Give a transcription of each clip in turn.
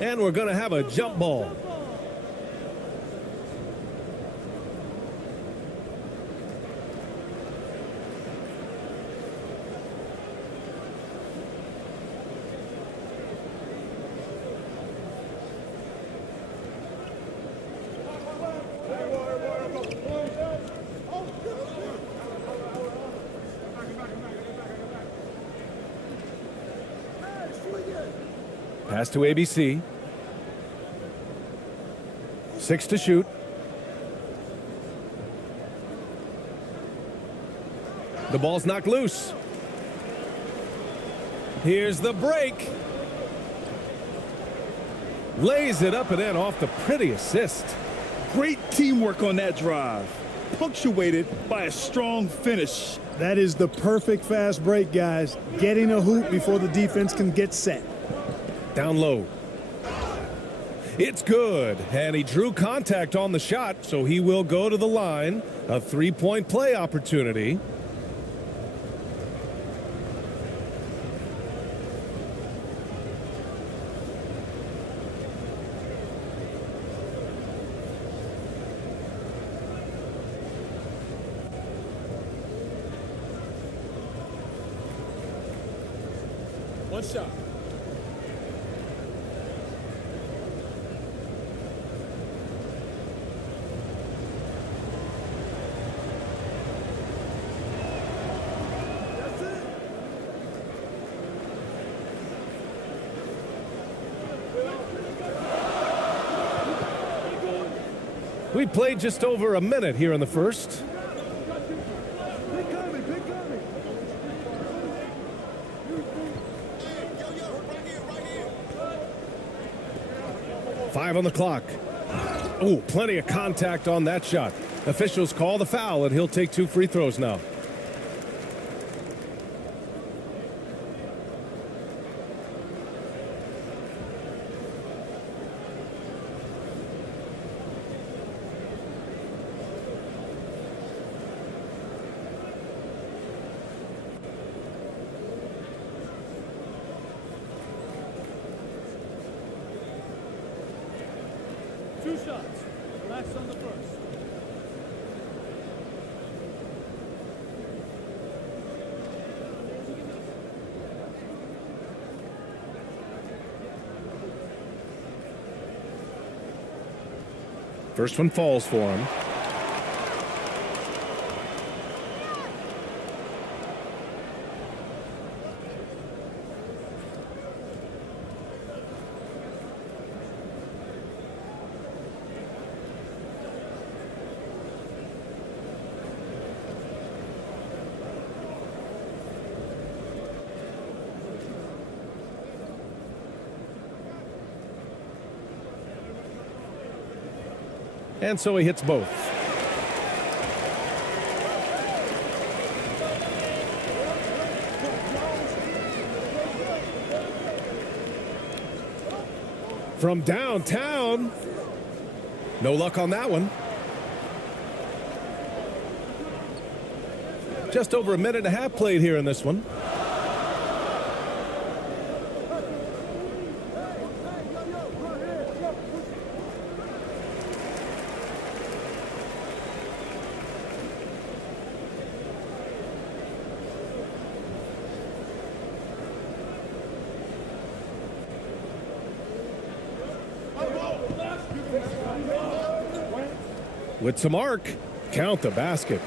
And we're going to have a jump ball. Pass to ABC. 6 to shoot. The ball's knocked loose. Here's the break. Lays it up and in off the pretty assist. Great teamwork on that drive, punctuated by a strong finish. That is the perfect fast break, guys. Getting a hoop before the defense can get set. Down low. It's good, and he drew contact on the shot, so he will go to the line. A three-point play opportunity. One shot. We played just over a minute here in the first. Five on the clock. Oh, plenty of contact on that shot. Officials call the foul, and he'll take 2 free throws now. Two shots. Last on the first. First one falls for him. And so he hits both. From downtown. No luck on that one. Just over a minute and a half played here in this one. With some arc, count the basket.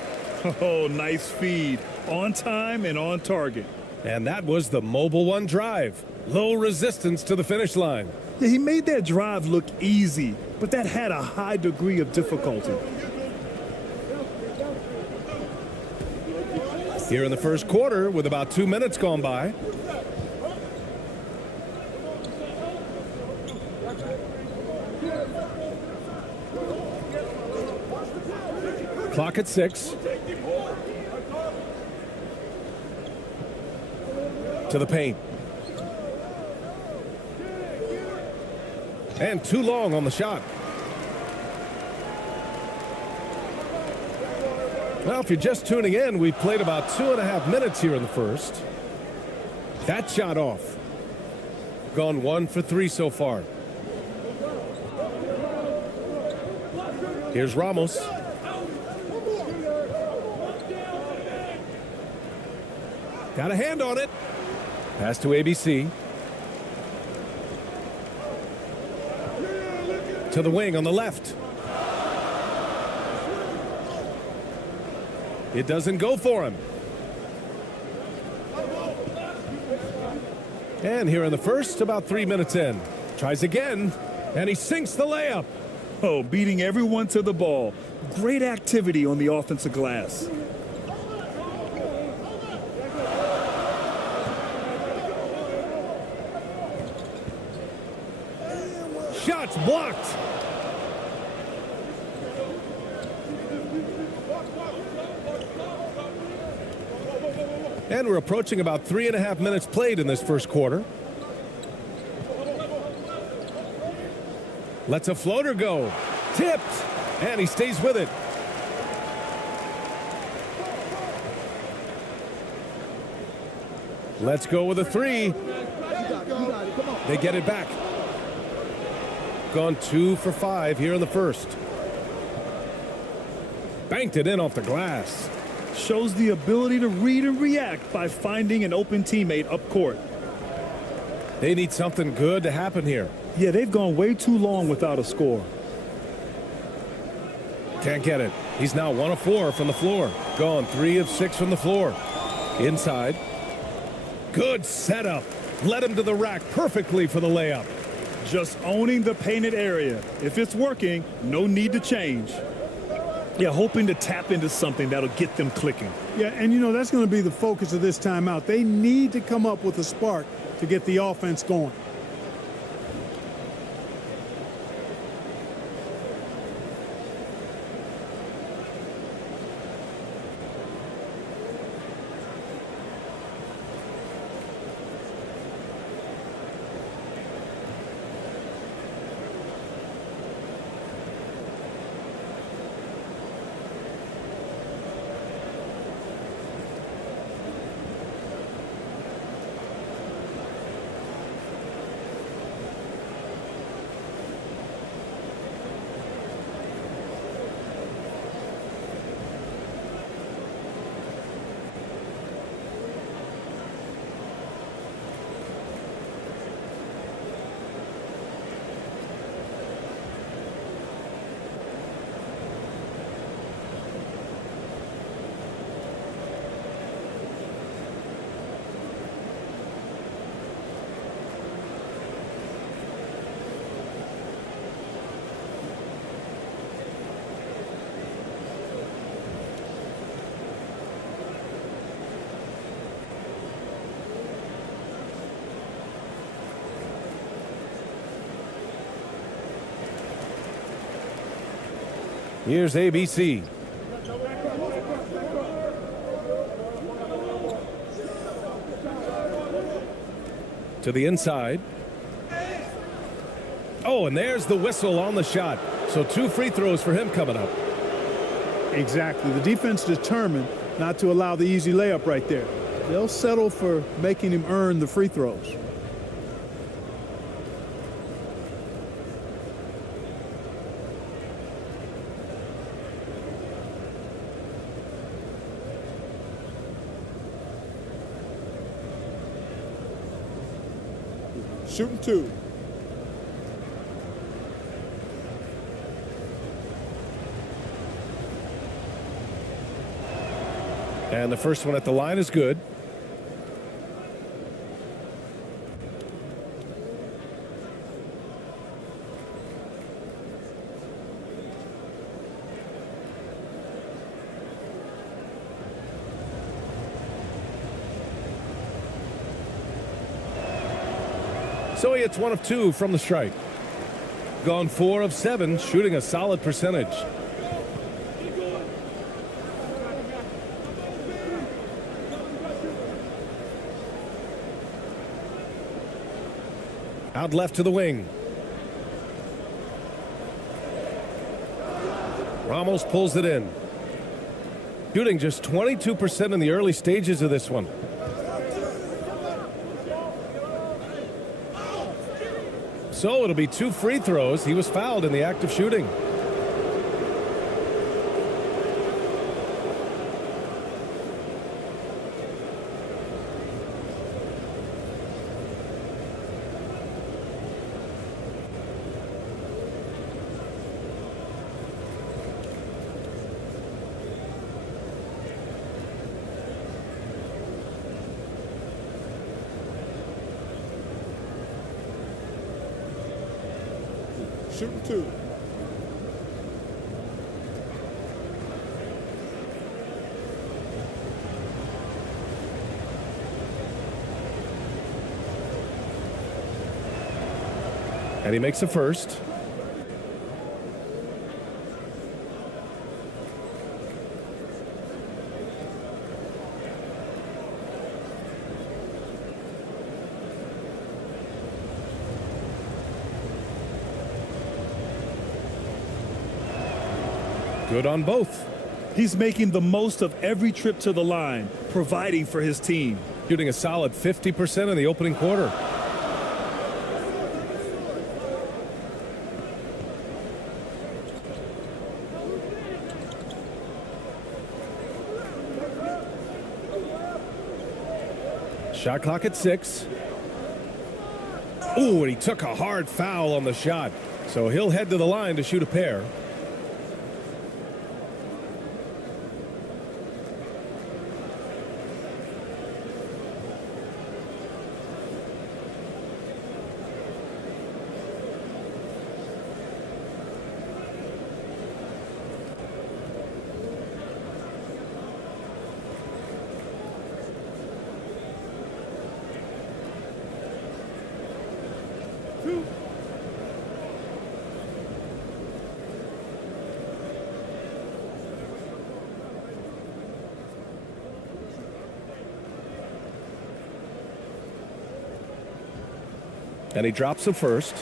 Oh, nice feed. On time and on target. And that was the Mobile One drive. Low resistance to the finish line. Yeah, he made that drive look easy, but that had a high degree of difficulty. Here in the first quarter, with about 2 minutes gone by. Clock at 6. To the paint. And too long on the shot. Well, if you're just tuning in, we've played about 2.5 minutes here in the first. That shot off. Gone 1 for 3 so far. Here's Ramos. Got a hand on it. Pass to ABC. To the wing on the left. It doesn't go for him. And here in the first, about 3 minutes in. Tries again, and he sinks the layup. Oh, beating everyone to the ball. Great activity on the offensive glass. Shots blocked. And we're approaching about 3.5 minutes played in this first quarter. Lets a floater go. Tipped. And he stays with it. Let's go with a three. They get it back. Gone 2 for 5 here in the first. Banked it in off the glass. Shows the ability to read and react by finding an open teammate up court. They need something good to happen here. Yeah, they've gone way too long without a score. Can't get it. He's now 1 of 4 from the floor. Gone 3 of 6 from the floor. Inside. Good setup. Led him to the rack perfectly for the layup. Just owning the painted area. If it's working, no need to change. Yeah, hoping to tap into something that'll get them clicking. Yeah, and you know, that's going to be the focus of this timeout. They need to come up with a spark to get the offense going. Here's ABC. To the inside. Oh, and there's the whistle on the shot. So 2 free throws for him coming up. Exactly. The defense determined not to allow the easy layup right there. They'll settle for making him earn the free throws. Shooting 2. And the first one at the line is good. So he hits 1 of 2 from the strike. Gone 4 of 7, shooting a solid percentage. Out left to the wing. Ramos pulls it in. Shooting just 22% in the early stages of this one. So it'll be 2 free throws. He was fouled in the act of shooting. shooting 2. And he makes the first. Good on both. He's making the most of every trip to the line, providing for his team. Shooting a solid 50% in the opening quarter. Shot clock at 6. Ooh, and he took a hard foul on the shot. So he'll head to the line to shoot a pair. And he drops the first.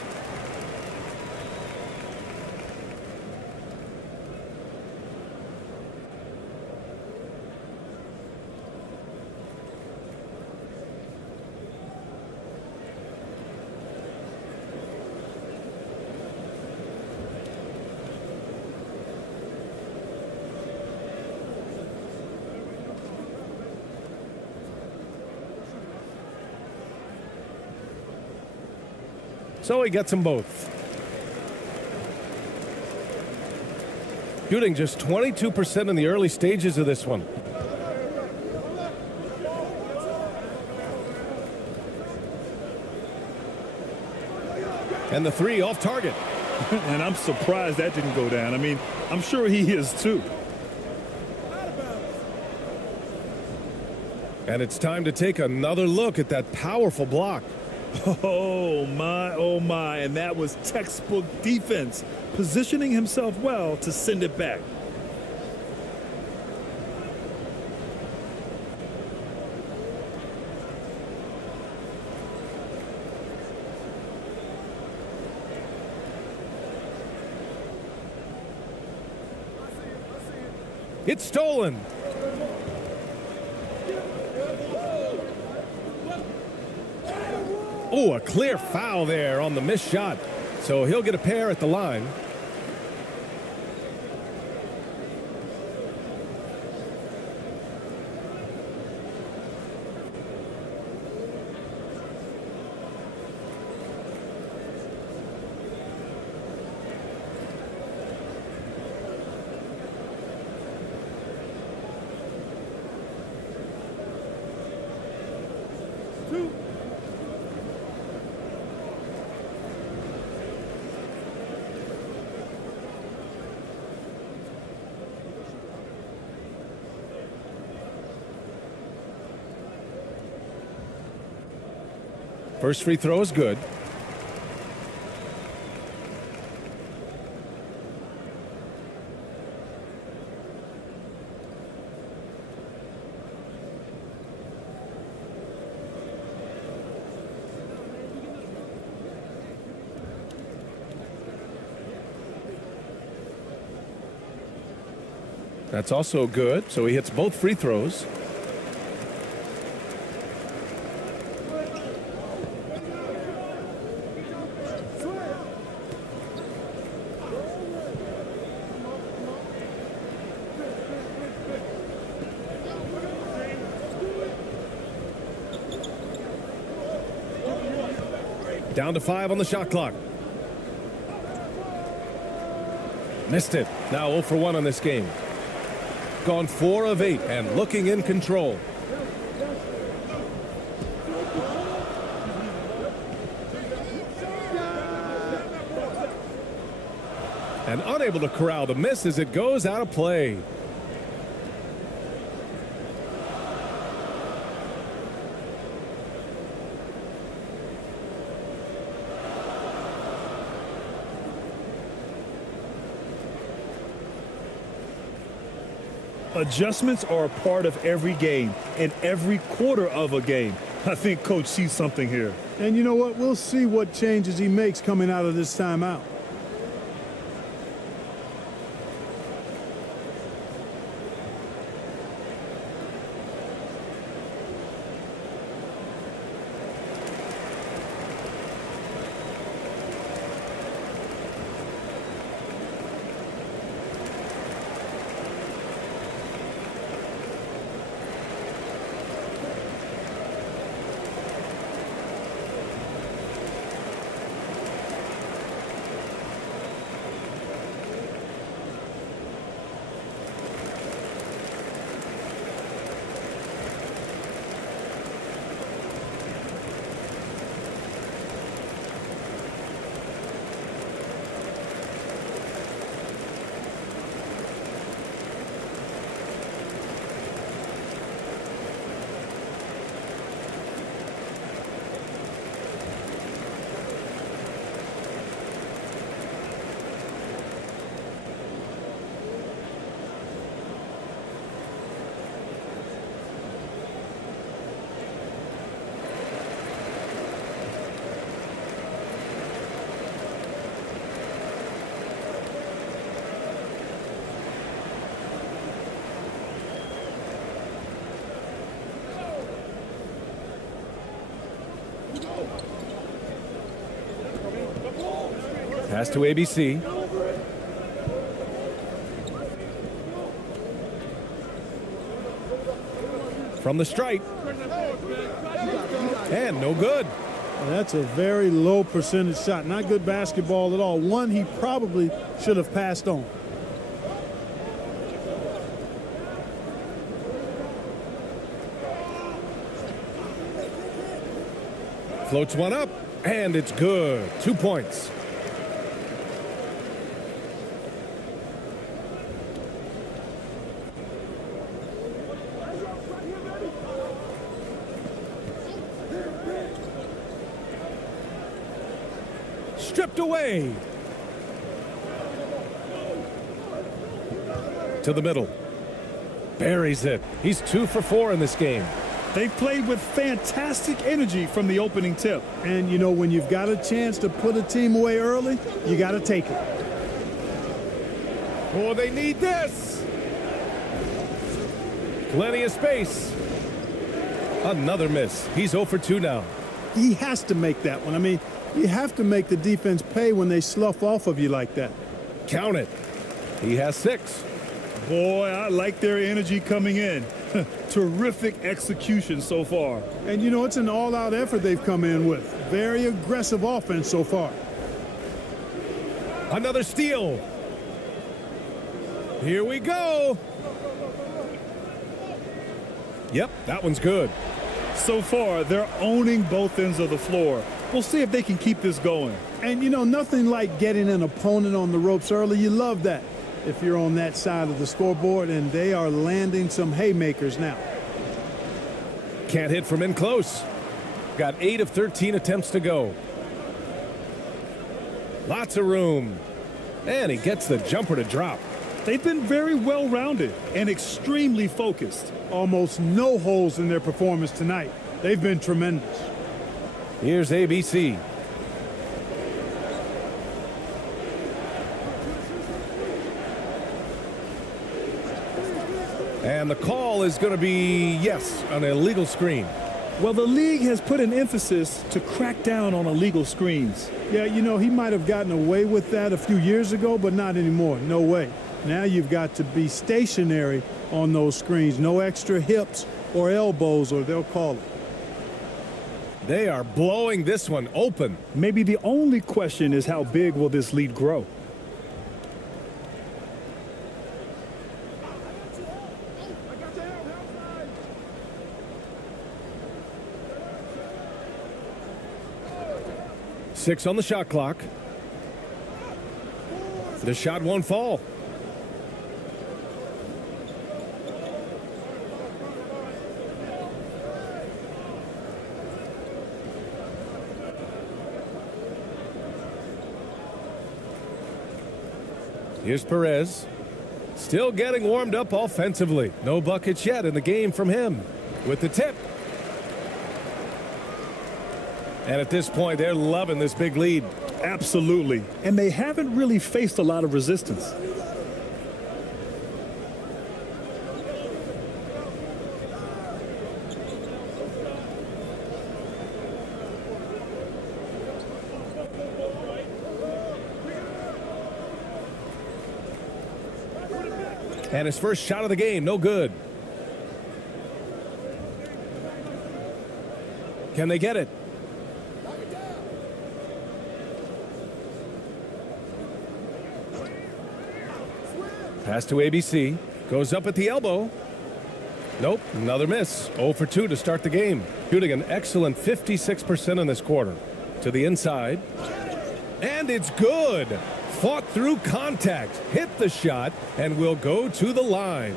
So he gets them both. Shooting just 22% in the early stages of this one. And the 3 off target. And I'm surprised that didn't go down. I mean, I'm sure he is too. And it's time to take another look at that powerful block. Oh my, and that was textbook defense, positioning himself well to send it back. It's stolen. Oh, a clear foul there on the missed shot. So he'll get a pair at the line. First free throw is good. That's also good. So he hits both free throws. Down to 5 on the shot clock. Missed it. Now 0 for 1 on this game. Gone 4 of 8 and looking in control. And unable to corral the miss as it goes out of play. Adjustments are a part of every game and every quarter of a game. I think Coach sees something here. And you know what? We'll see what changes he makes coming out of this timeout. Pass to ABC. From the stripe. And no good. That's a very low percentage shot. Not good basketball at all. One he probably should have passed on. Floats one up, and it's good. 2 points. Stripped away. To the middle. Buries it. He's 2 for 4 in this game. They played with fantastic energy from the opening tip. And, you know, when you've got a chance to put a team away early, you got to take it. Oh, they need this. Plenty of space. Another miss. He's 0 for 2 now. He has to make that one. I mean, you have to make the defense pay when they slough off of you like that. Count it. He has 6. Boy, I like their energy coming in. Terrific execution so far. And, you know, it's an all-out effort they've come in with. Very aggressive offense so far. Another steal. Here we go. Yep, that one's good. So far, they're owning both ends of the floor. We'll see if they can keep this going. And, you know, nothing like getting an opponent on the ropes early. You love that if you're on that side of the scoreboard, and they are landing some haymakers now. Can't hit from in close. Got 8 of 13 attempts to go. Lots of room. And he gets the jumper to drop. They've been very well-rounded and extremely focused. Almost no holes in their performance tonight. They've been tremendous. Here's ABC. And the call is going to be, yes, an illegal screen. Well, the league has put an emphasis to crack down on illegal screens. Yeah, you know, he might have gotten away with that a few years ago, but not anymore. No way. Now you've got to be stationary on those screens. No extra hips or elbows, or they'll call it. They are blowing this one open. Maybe the only question is how big will this lead grow? Six on the shot clock. The shot won't fall. Here's Perez. Still getting warmed up offensively. No buckets yet in the game from him. With the tip. And at this point, they're loving this big lead. Absolutely. And they haven't really faced a lot of resistance. And his first shot of the game, no good. Can they get it? Pass to ABC. Goes up at the elbow. Nope, another miss. 0 for 2 to start the game. Shooting an excellent 56% in this quarter. To the inside. And it's good. Fought through contact. Hit the shot and will go to the line.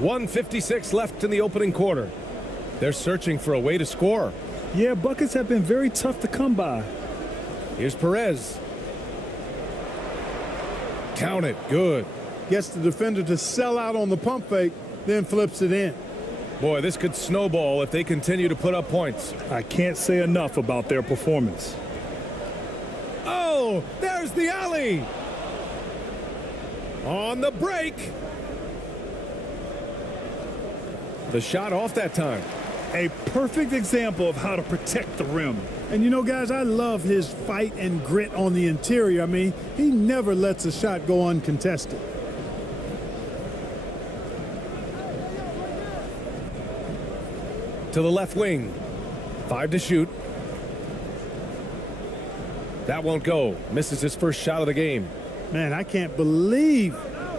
.156 left in the opening quarter. They're searching for a way to score. Yeah, buckets have been very tough to come by. Here's Perez. Count it. Good. Gets the defender to sell out on the pump fake, then flips it in. Boy, this could snowball if they continue to put up points. I can't say enough about their performance. Oh, there's the alley. On the break. The shot off that time. A perfect example of how to protect the rim. And you know, guys, I love his fight and grit on the interior. I mean, he never lets a shot go uncontested. To the left wing. 5 to shoot. That won't go. Misses his first shot of the game. Man, I can't believe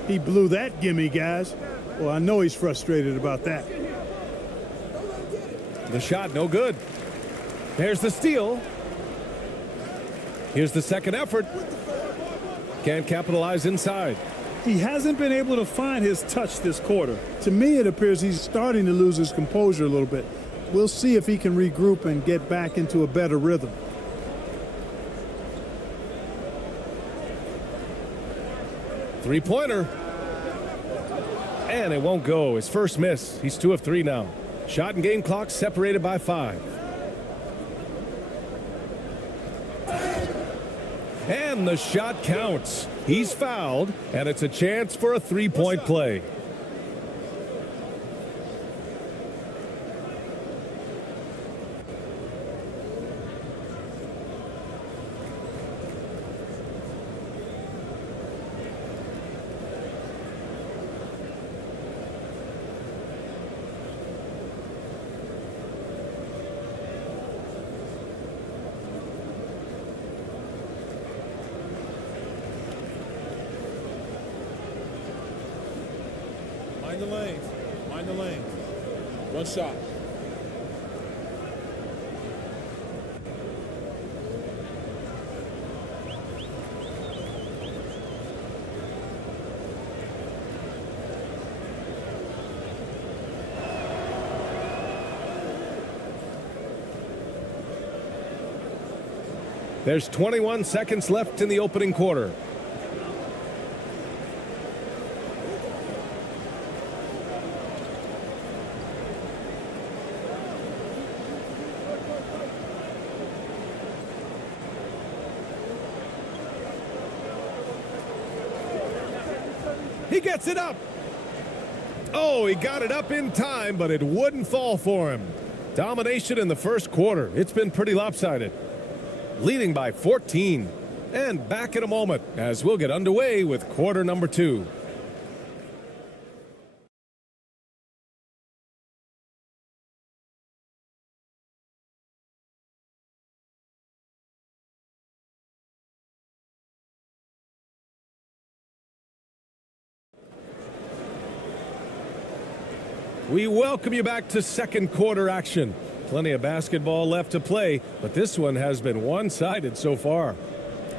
he blew that gimme, guys. Well, I know he's frustrated about that. The shot, no good. There's the steal. Here's the second effort. Can't capitalize inside. He hasn't been able to find his touch this quarter. To me, it appears he's starting to lose his composure a little bit. We'll see if he can regroup and get back into a better rhythm. Three-pointer. And it won't go. His first miss. He's 2 of 3 now. Shot and game clock separated by 5. And the shot counts. He's fouled, and it's a chance for a three-point play. Mind the lanes. Mind the lanes. One shot. There's 21 seconds left in the opening quarter. He gets it up. Oh, he got it up in time, but it wouldn't fall for him. Domination in the first quarter. It's been pretty lopsided. Leading by 14. And back in a moment as we'll get underway with quarter number 2. We welcome you back to second quarter action. Plenty of basketball left to play, but this one has been one-sided so far.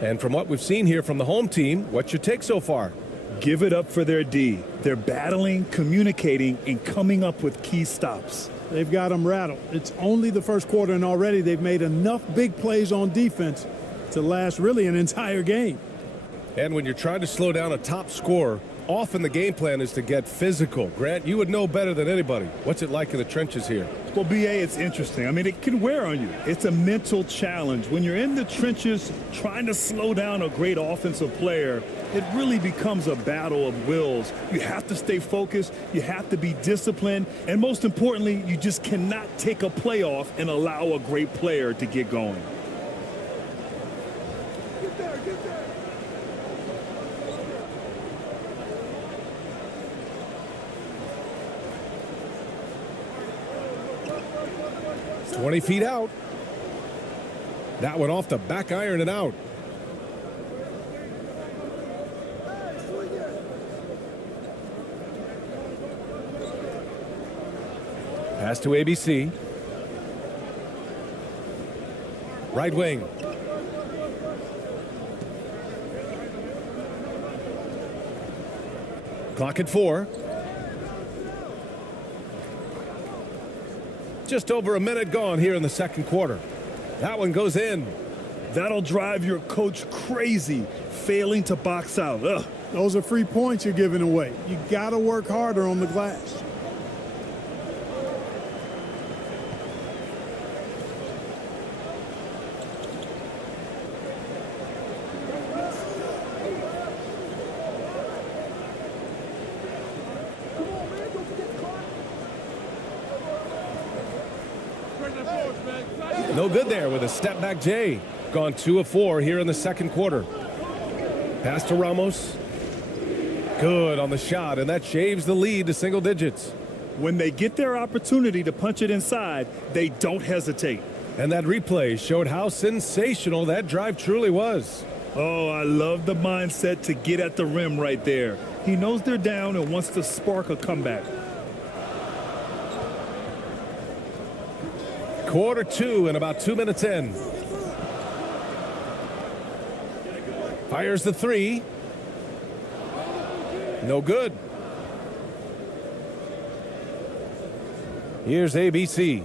And from what we've seen here from the home team, what's your take so far? Give it up for their D. They're battling, communicating, and coming up with key stops. They've got them rattled. It's only the first quarter, and already they've made enough big plays on defense to last really an entire game. And when you're trying to slow down a top scorer, often the game plan is to get physical. Grant, you would know better than anybody. What's it like in the trenches here? Well, BA, it's interesting. I mean, it can wear on you. It's a mental challenge. When you're in the trenches trying to slow down a great offensive player, it really becomes a battle of wills. You have to stay focused. You have to be disciplined. And most importantly, you just cannot take a play off and allow a great player to get going. Get there, get there. 20 feet out. That one off the back iron and out. Pass to ABC. Right wing. Clock at 4. Just over a minute gone here in the second quarter. That one goes in. That'll drive your coach crazy, failing to box out. Ugh. Those are free points you're giving away. You got to work harder on the glass. No good there with a step back Jay. Gone 2 of 4 here in the second quarter. Pass to Ramos. Good on the shot, and that shaves the lead to single digits. When they get their opportunity to punch it inside, they don't hesitate. And that replay showed how sensational that drive truly was. Oh, I love the mindset to get at the rim right there. He knows they're down and wants to spark a comeback. Quarter 2 and about 2 minutes in. Fires the 3. No good. Here's ABC.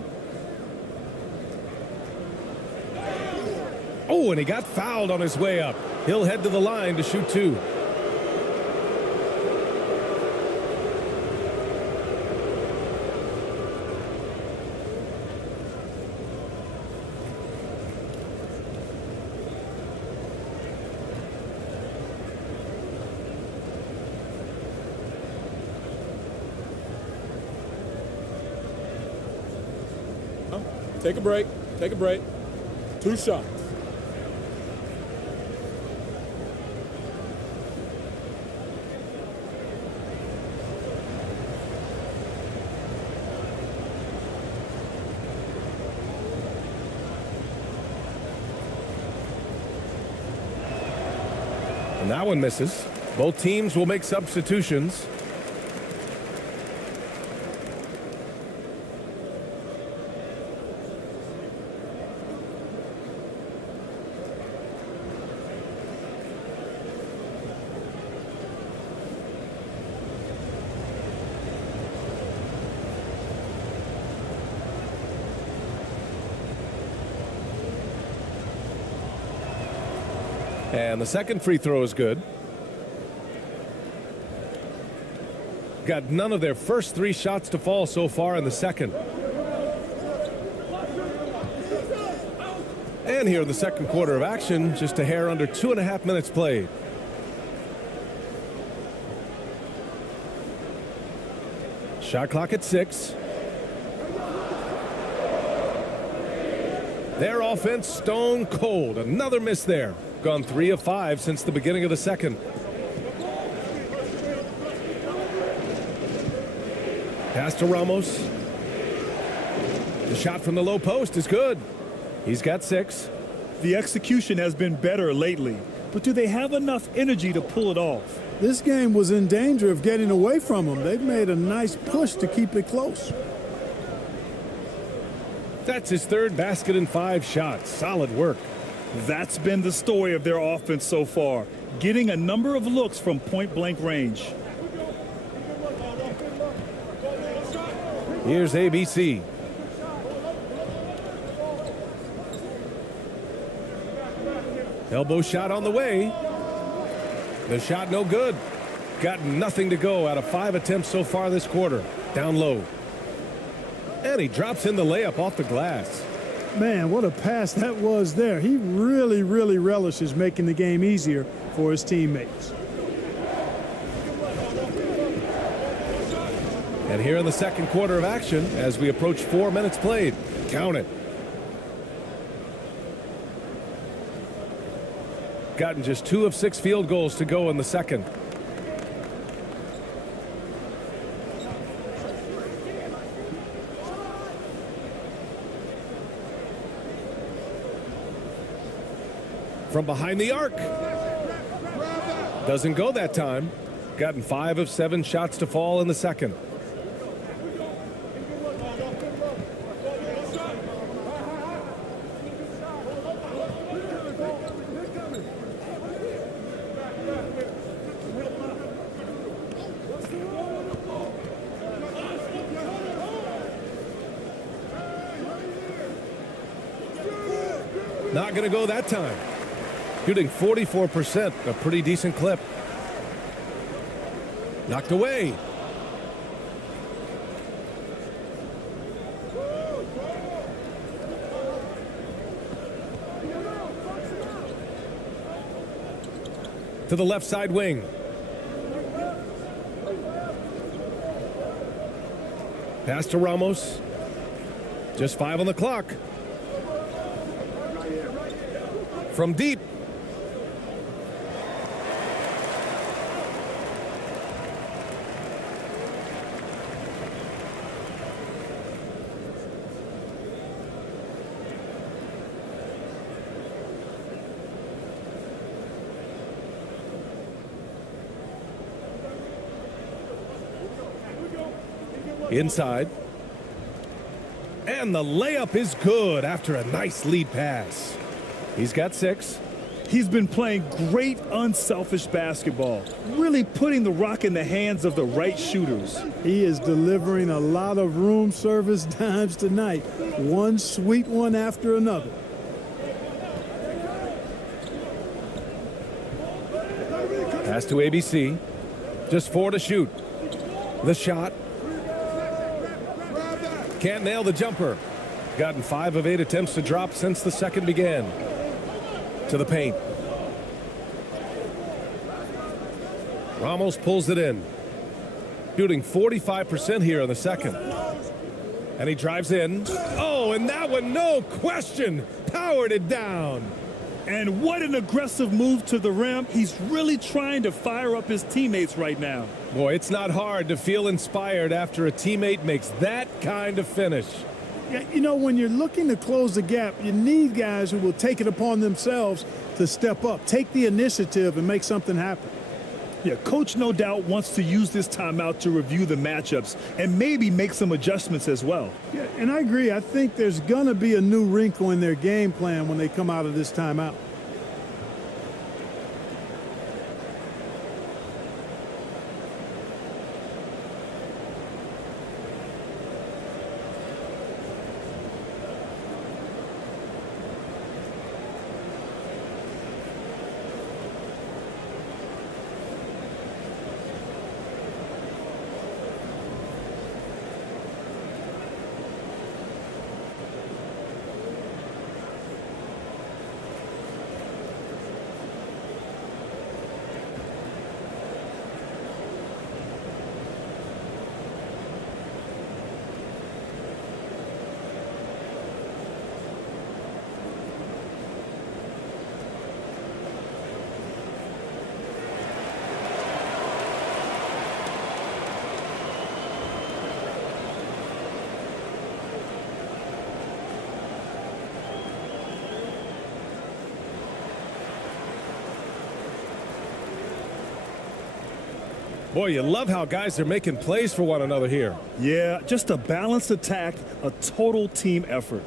Oh, and he got fouled on his way up. He'll head to the line to shoot 2. Take a break. Take a break. 2 shots. And that one misses. Both teams will make substitutions. And the second free throw is good. Got none of their first 3 shots to fall so far in the second. And here in the second quarter of action, just a hair under 2.5 minutes played. Shot clock at 6. Their offense stone cold. Another miss there. Gone 3 of 5 since the beginning of the second. Pass to Ramos. The shot from the low post is good. He's got 6. The execution has been better lately, but do they have enough energy to pull it off? This game was in danger of getting away from them. They've made a nice push to keep it close. That's his 3rd basket in 5 shots. Solid work. That's been the story of their offense so far, getting a number of looks from point-blank range. Here's ABC. Elbow shot on the way. The shot no good. Got nothing to go out of 5 attempts so far this quarter. Down low. And he drops in the layup off the glass. Man, what a pass that was there. He really relishes making the game easier for his teammates. And here in the second quarter of action as we approach 4 minutes played. Count it. Gotten just 2 of 6 field goals to go in the second. From behind the arc. Doesn't go that time. Gotten 5 of 7 shots to fall in the second. Not going to go that time. Shooting 44%, a pretty decent clip. Knocked away. To the left side wing. Pass to Ramos. Just 5 on the clock. From deep. Inside. And the layup is good after a nice lead pass. He's got 6. He's been playing great unselfish basketball, really putting the rock in the hands of the right shooters. He is delivering a lot of room service dimes tonight. One sweet one after another. Pass to ABC. Just 4 to shoot. The shot. Can't nail the jumper. Gotten 5 of 8 attempts to drop since the second began. To the paint. Ramos pulls it in. Shooting 45% here in the second. And he drives in. Oh, and that one, no question, powered it down. And what an aggressive move to the rim. He's really trying to fire up his teammates right now. Boy, it's not hard to feel inspired after a teammate makes that kind of finish. Yeah, you know, when you're looking to close the gap, you need guys who will take it upon themselves to step up, take the initiative, and make something happen. Yeah, coach no doubt wants to use this timeout to review the matchups and maybe make some adjustments as well. Yeah, and I agree. I think there's going to be a new wrinkle in their game plan when they come out of this timeout. Boy, you love how guys are making plays for one another here. Yeah, just a balanced attack, a total team effort.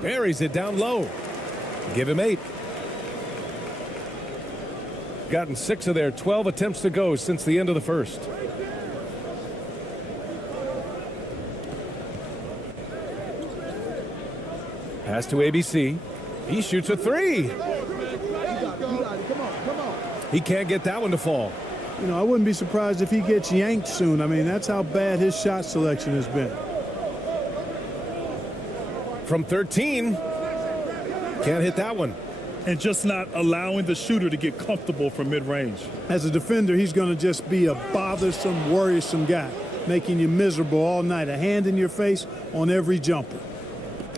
Buries it down low. Give him 8. Gotten 6 of their 12 attempts to go since the end of the first. Pass to ABC. He shoots a 3. He can't get that one to fall. You know, I wouldn't be surprised if he gets yanked soon. I mean, that's how bad his shot selection has been. From 13. Can't hit that one. And just not allowing the shooter to get comfortable from mid-range. As a defender, he's going to just be a bothersome, worrisome guy, making you miserable all night, a hand in your face on every jumper.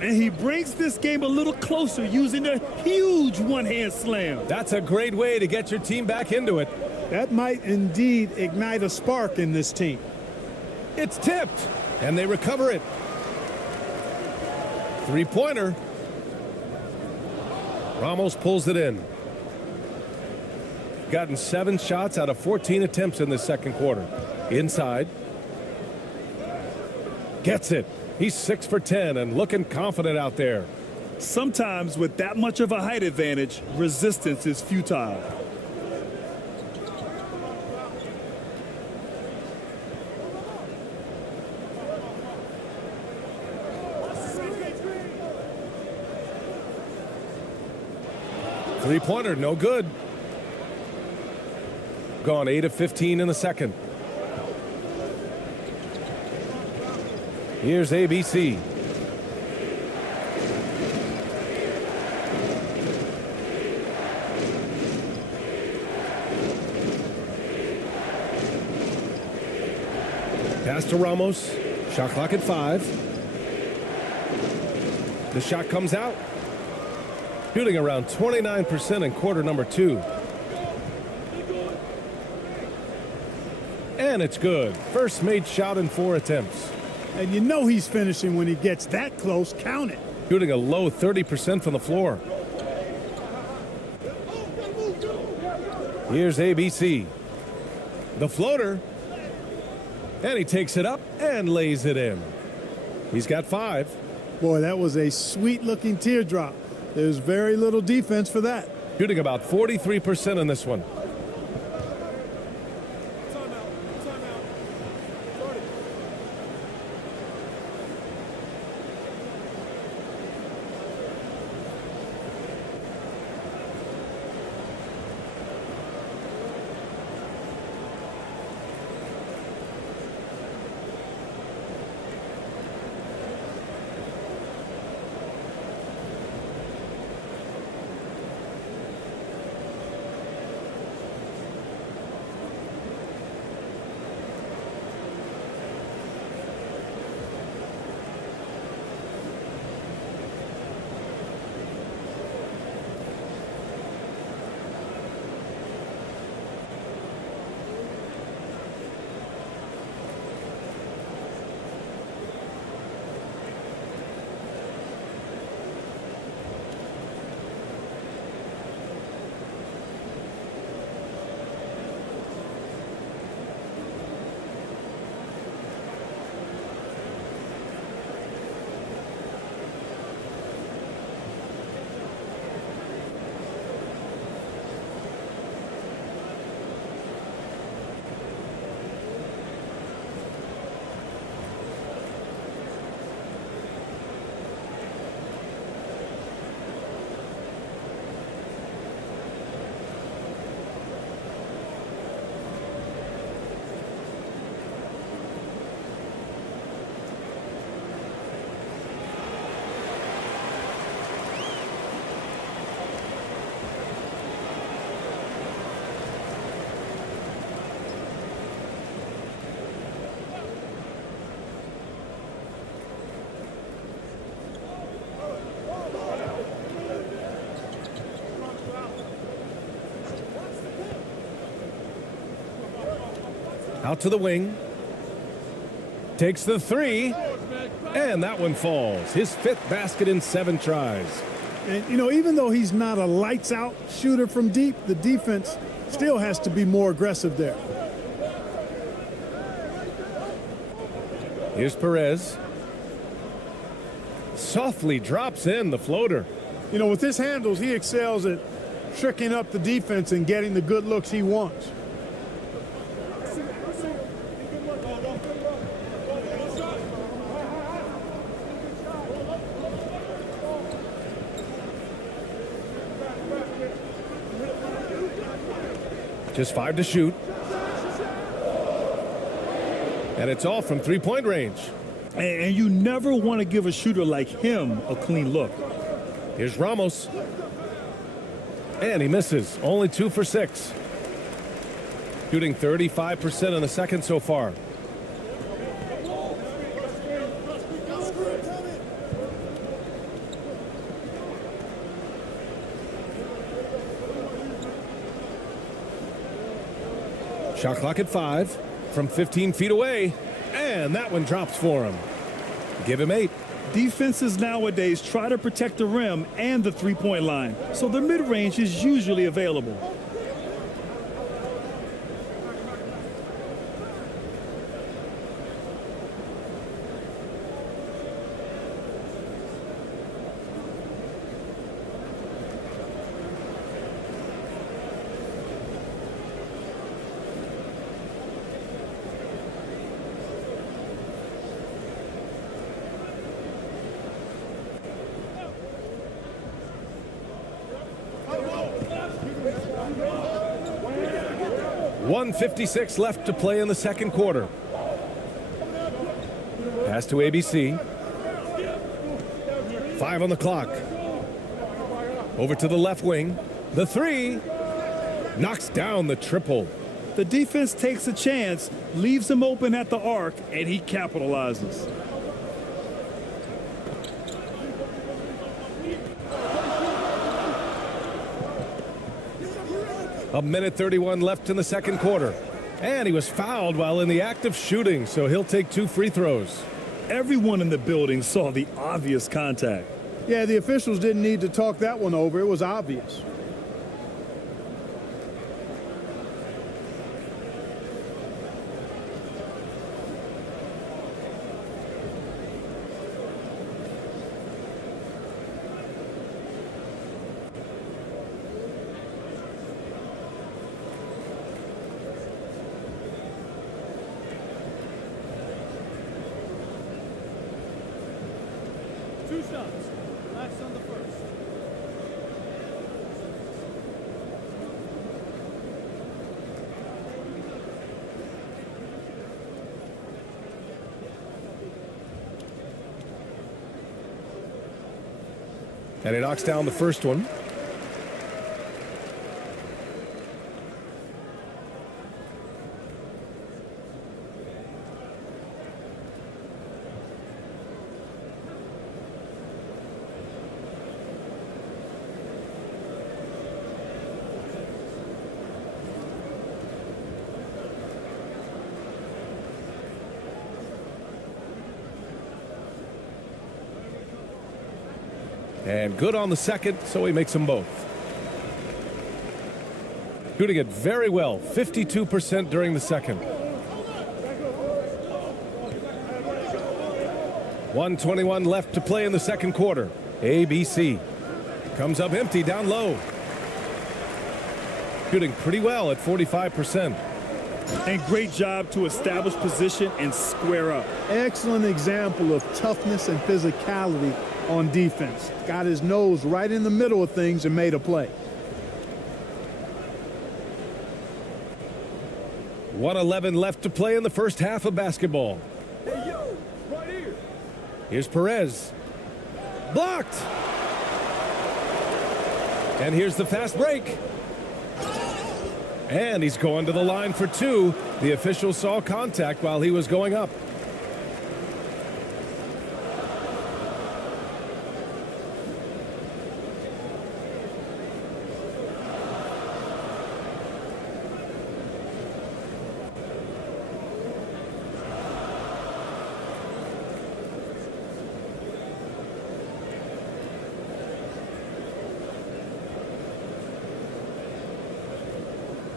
And he brings this game a little closer using a huge one-hand slam. That's a great way to get your team back into it. That might indeed ignite a spark in this team. It's tipped, and they recover it. Three-pointer. Ramos pulls it in. Gotten 7 shots out of 14 attempts in the second quarter. Inside. Gets it. He's 6 for 10 and looking confident out there. Sometimes with that much of a height advantage, resistance is futile. Three-pointer, no good. Gone 8 of 15 in the second. Here's ABC. Pass to Ramos. Shot clock at 5. The shot comes out. Shooting around 29% in quarter number 2. And it's good. First made shot in 4 attempts. And you know he's finishing when he gets that close. Count it. Shooting a low 30% from the floor. Here's ABC. The floater. And he takes it up and lays it in. He's got 5. Boy, that was a sweet-looking teardrop. There's very little defense for that. Shooting about 43% in this one. Out to the wing. Takes the three. And that one falls. His 5th basket in 7 tries. And, you know, even though he's not a lights-out shooter from deep, the defense still has to be more aggressive there. Here's Perez. Softly drops in the floater. You know, with his handles, he excels at tricking up the defense and getting the good looks he wants. Just 5 to shoot. And it's all from 3-point range. And you never want to give a shooter like him a clean look. Here's Ramos. And he misses. Only 2 for 6. Shooting 35% in the second so far. Shot clock at 5 from 15 feet away. And that one drops for him. Give him 8. Defenses nowadays try to protect the rim and the three-point line, so the mid-range is usually available. .156 left to play in the second quarter. Pass to ABC. 5 on the clock. Over to the left wing. The 3. Knocks down the triple. The defense takes a chance, leaves him open at the arc, and he capitalizes. A minute 31 left in the second quarter. And he was fouled while in the act of shooting, so he'll take 2 free throws. Everyone in the building saw the obvious contact. Yeah, the officials didn't need to talk that one over. It was obvious. Two shots. Last on the first. And he knocks down the first one. And good on the second, so he makes them both. Shooting it very well, 52% during the second. 1:21 left to play in the second quarter. ABC comes up empty down low. Shooting pretty well at 45%. And great job to establish position and square up. Excellent example of toughness and physicality on defense. Got his nose right in the middle of things and made a play. 1:11 left to play in the first half of basketball. Hey, yo, right here. Here's Perez. Blocked. And here's the fast break. And he's going to the line for 2. The official saw contact while he was going up.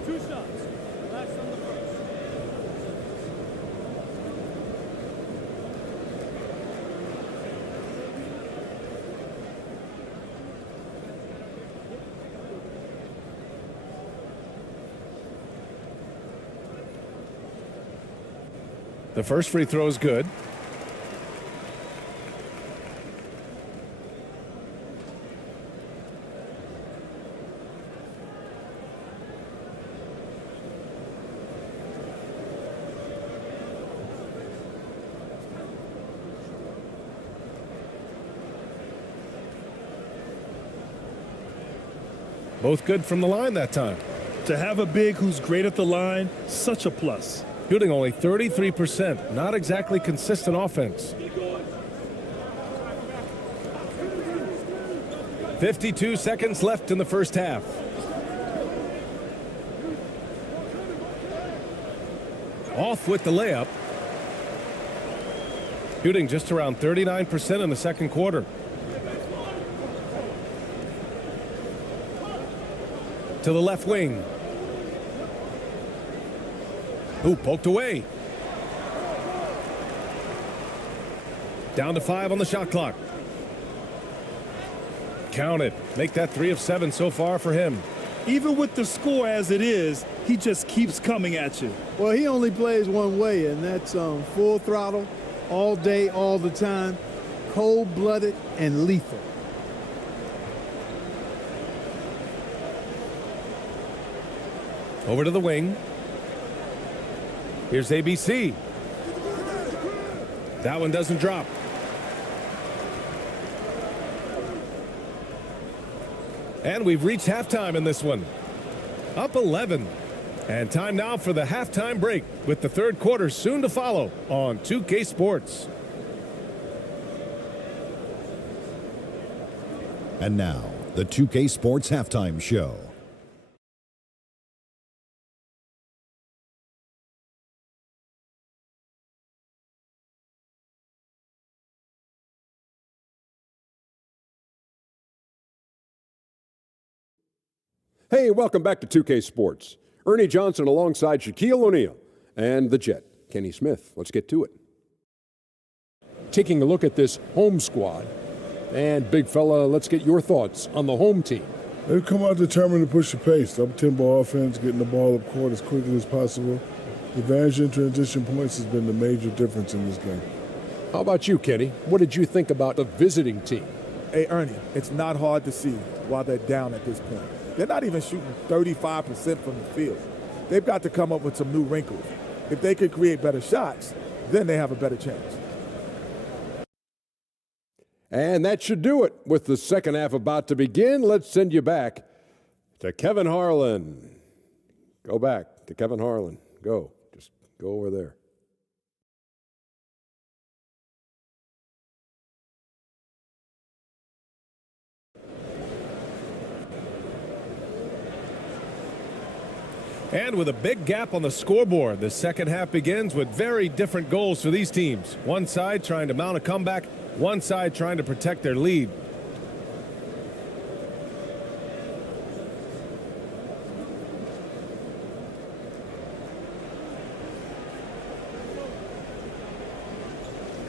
2 shots. Last on the first. The first free throw is good. Both good from the line that time. To have a big who's great at the line, such a plus. Shooting only 33%. Not exactly consistent offense. 52 seconds left in the first half. Off with the layup. Shooting just around 39% in the second quarter. To the left wing. Ooh, poked away. Down to 5 on the shot clock. Count it. Make that 3 of 7 so far for him. Even with the score as it is, he just keeps coming at you. Well, he only plays one way, and that's full throttle, all day, all the time, cold-blooded and lethal. Over to the wing. Here's ABC. That one doesn't drop. And we've reached halftime in this one. Up 11. And time now for the halftime break, with the third quarter soon to follow on 2K Sports. And now, the 2K Sports Halftime Show. Hey, welcome back to 2K Sports. Ernie Johnson alongside Shaquille O'Neal and the Jet, Kenny Smith. Let's get to it. Taking a look at this home squad. And big fella, let's get your thoughts on the home team. They've come out determined to push the pace. Up-tempo offense, getting the ball up court as quickly as possible. The advantage in transition points has been the major difference in this game. How about you, Kenny? What did you think about the visiting team? Hey, Ernie, it's not hard to see why they're down at this point. They're not even shooting 35% from the field. They've got to come up with some new wrinkles. If they could create better shots, then they have a better chance. And that should do it. With the second half about to begin, let's send you back to Kevin Harlan. Go back to Kevin Harlan. Go. Just go over there. And with a big gap on the scoreboard, the second half begins with very different goals for these teams. One side trying to mount a comeback, one side trying to protect their lead.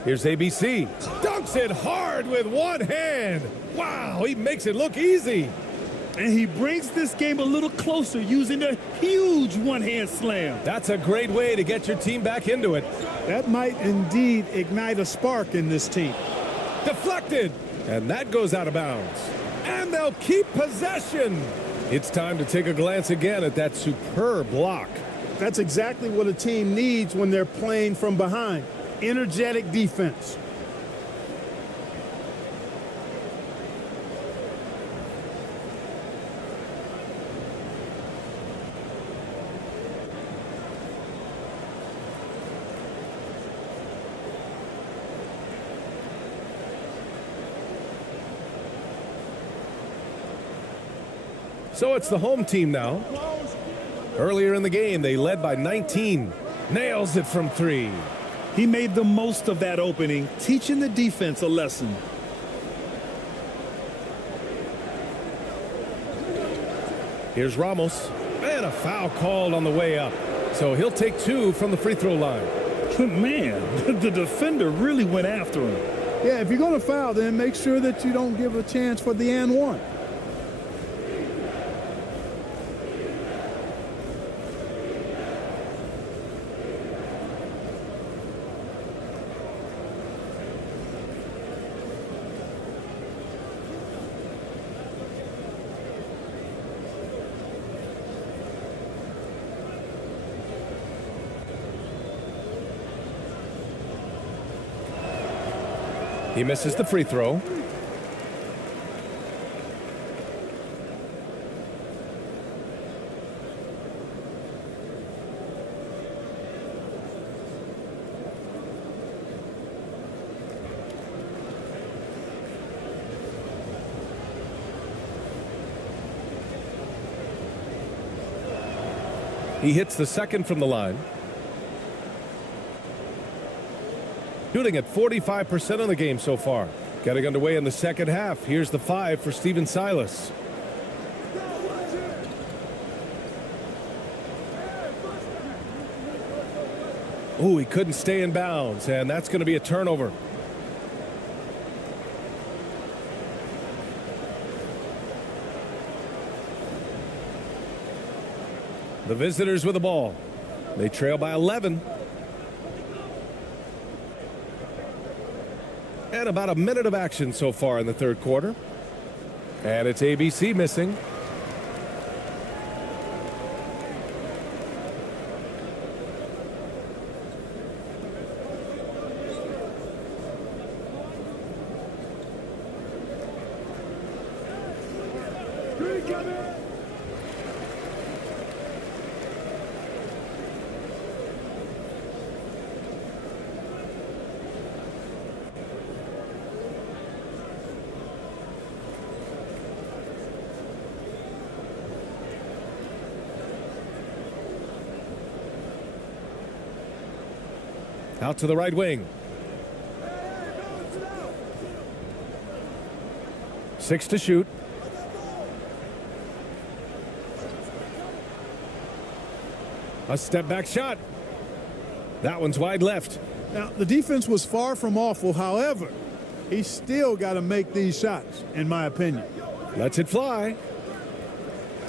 Here's ABC. Dunks it hard with one hand. Wow, he makes it look easy. And he brings this game a little closer using a huge one-hand slam. That's a great way to get your team back into it. That might indeed ignite a spark in this team. Deflected. And that goes out of bounds. And they'll keep possession. It's time to take a glance again at that superb block. That's exactly what a team needs when they're playing from behind. Energetic defense. So it's the home team now. Earlier in the game, they led by 19. Nails it from 3. He made the most of that opening, teaching the defense a lesson. Here's Ramos. And a Foul called on the way up. So he'll take 2 from the free throw line. Man, the defender really went after him. Yeah, if you're going to foul, then make sure that you don't give a chance for the and one. He misses the free throw. He hits the second from the line. Shooting at 45% of the game so far. Getting underway in the second half. Here's the 5 for Steven Silas. Oh, he couldn't stay in bounds, and that's going to be a turnover. The visitors with the ball. They trail by 11. And about a minute of action so far in the third quarter. And it's ABC missing. Out to the right wing. 6 to shoot. A step back shot. That one's wide left. Now, the defense was far from awful. However, he's still got to make these shots, in my opinion. Lets it fly.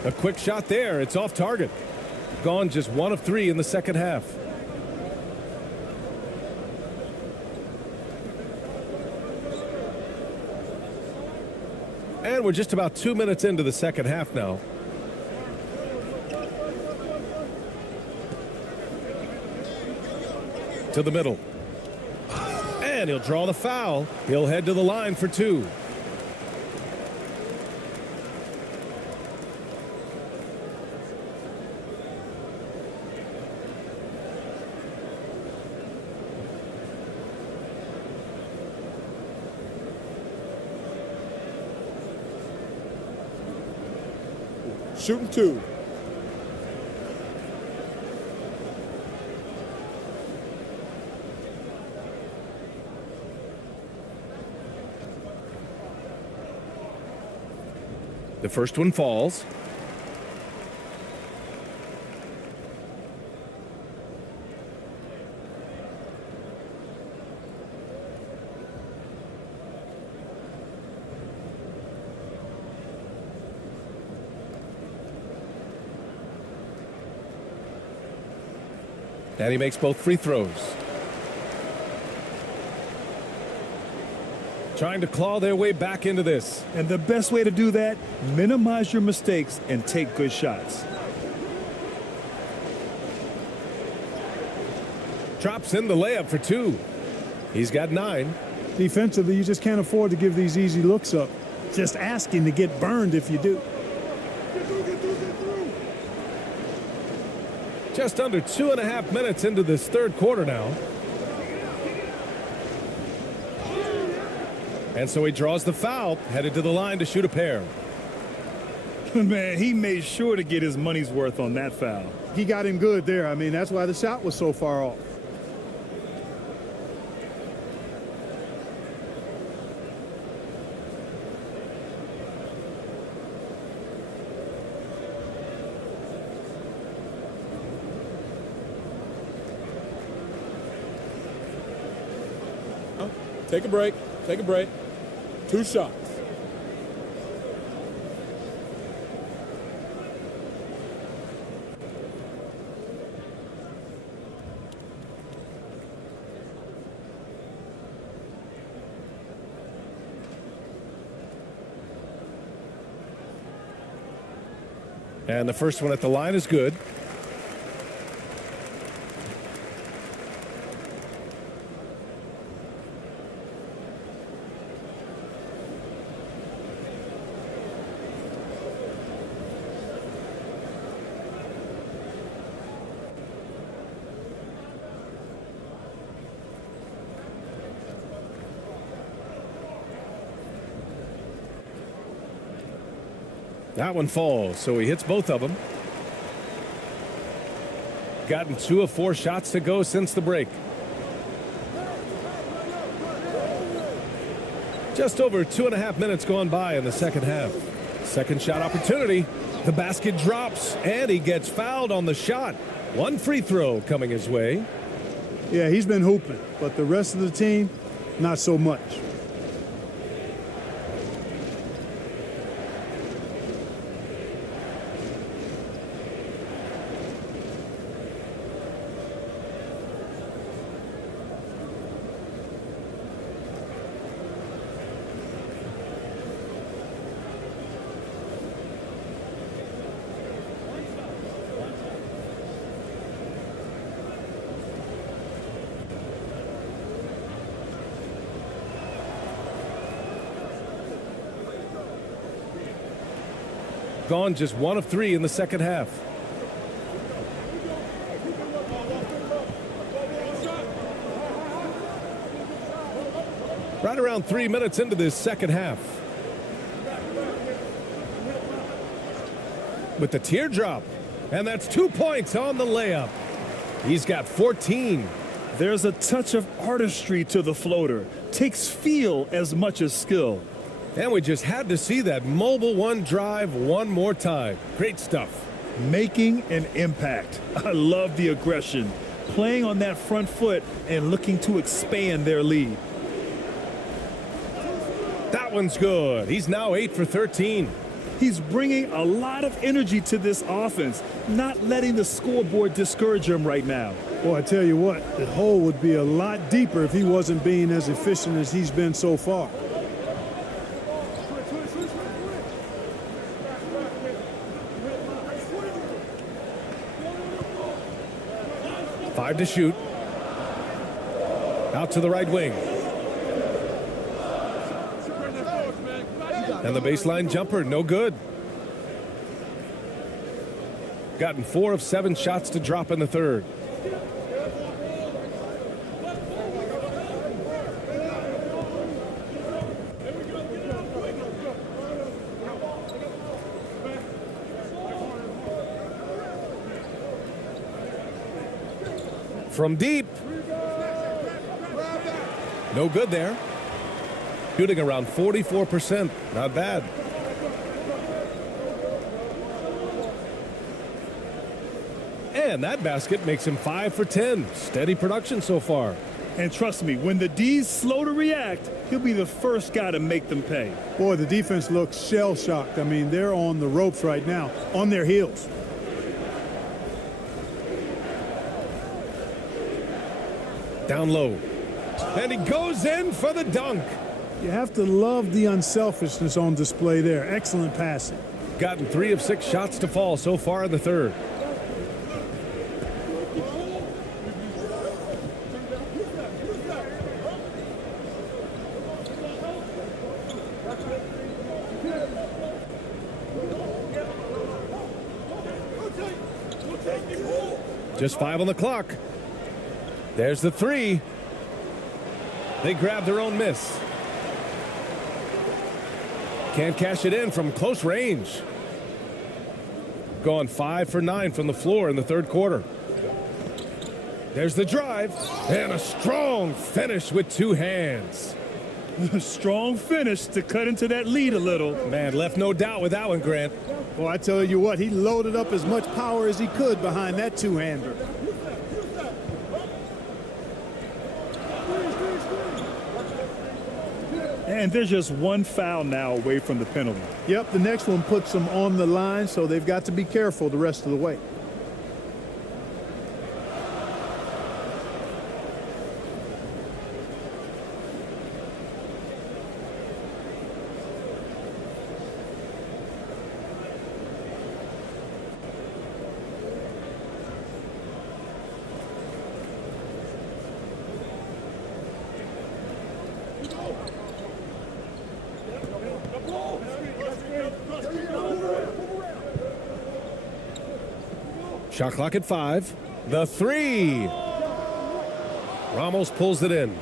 A quick shot there. It's off target. Gone just 1 of 3 in the second half. And we're just about 2 minutes into the second half now. To the middle. And he'll draw the foul. He'll head to the line for 2. Shooting 2. The first one falls. And he makes both free throws. Trying to claw their way back into this. And the best way to do that, minimize your mistakes and take good shots. Drops in the layup for 2. He's got 9. Defensively, you just can't afford to give these easy looks up. Just asking to get burned if you do. Just under 2.5 minutes into this third quarter now. And so he draws the foul, headed to the line to shoot a pair. Man, he made sure to get his money's worth on that foul. He got him good there. I mean, that's why the shot was so far off. Take a break. Take a break. 2 shots. And the first one at the line is good. That one falls, so he hits both of them. Gotten 2 of 4 shots to go since the break. Just over 2.5 minutes gone by in the second half. Second shot opportunity. The basket drops, and he gets fouled on the shot. 1 free throw coming his way. Yeah, he's been hooping, but the rest of the team, not so much. Gone just 1 of 3 in the second half. Right around 3 minutes into this second half. With the teardrop. And that's 2 points on the layup. He's got 14. There's a touch of artistry to the floater. Takes feel as much as skill. And we just had to see that mobile one drive one more time. Great stuff. Making an impact. I love the aggression. Playing on that front foot and looking to expand their lead. That one's good. He's now 8 for 13. He's bringing a lot of energy to this offense, not letting the scoreboard discourage him right now. Boy, I tell you what, the hole would be a lot deeper if he wasn't being as efficient as he's been so far. 5 to shoot. Out to the right wing. And the baseline jumper, no good. Gotten 4 of 7 shots to drop in the third. From deep. No good there. Shooting around 44%. Not bad. And that basket makes him 5 for 10. Steady production so far. And trust me, when the D's slow to react, he'll be the first guy to make them pay. Boy, the defense looks shell-shocked. I mean, they're on the ropes right now, on their heels. Down low. And he goes in for the dunk. You have to love the unselfishness on display there. Excellent passing. Gotten 3 of 6 shots to fall so far in the third. Just 5 on the clock. There's the 3. They grab their own miss. Can't cash it in from close range. Gone 5 for 9 from the floor in the third quarter. There's the drive and a strong finish with 2 hands. Strong finish to cut into that lead a little. Man, left no doubt with that one, Grant. Well, I tell you what, he loaded up as much power as he could behind that two-hander. And there's just one foul now away from the penalty. Yep, the next one puts them on the line, so they've got to be careful the rest of the way. Shot clock at 5. The three. Ramos pulls it in.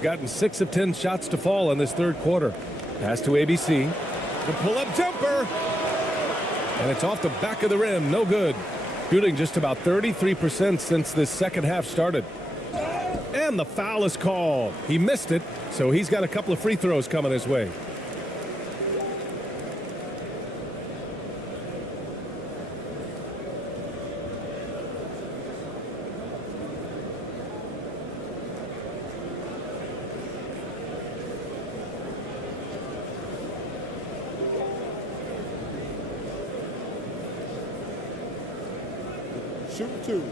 Gotten 6 of 10 shots to fall in this third quarter. Pass to ABC. The pull-up jumper. And it's off the back of the rim. No good. Shooting just about 33% since this second half started. And the foul is called. He missed it, so he's got a couple of free throws coming his way. Shoot 2.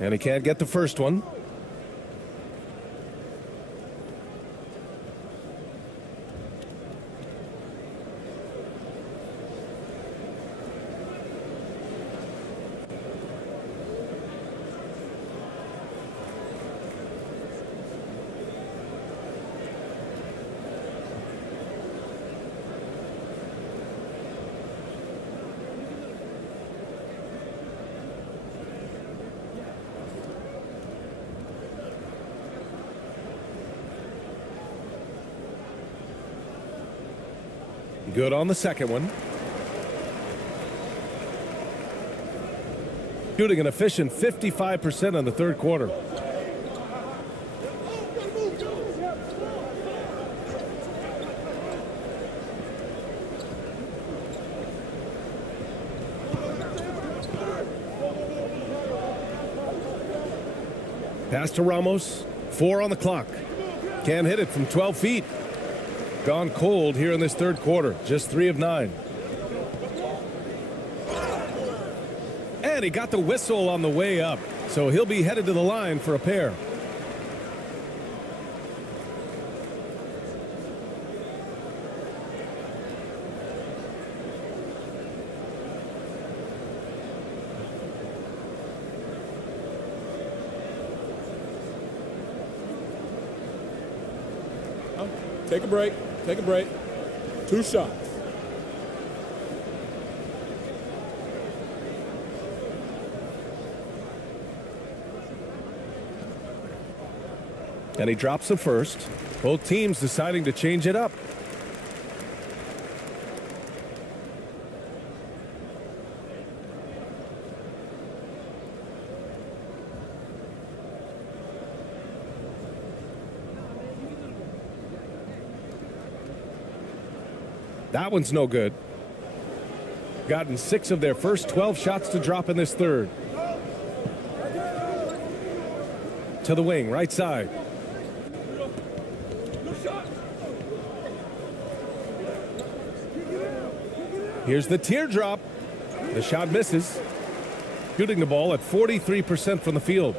And he can't get the first one. Good on the second one. Shooting an efficient 55% in the third quarter. Pass to Ramos. 4 on the clock. Can't hit it from 12 feet. Gone cold here in this third quarter. Just 3 of 9. And he got the whistle on the way up. So he'll be headed to the line for a pair. Take a break. Take a break. 2 shots. And he drops the first. Both teams deciding to change it up. That one's no good. Gotten 6 of their first 12 shots to drop in this third. To the wing, right side. Here's the teardrop. The shot misses. Shooting the ball at 43% from the field.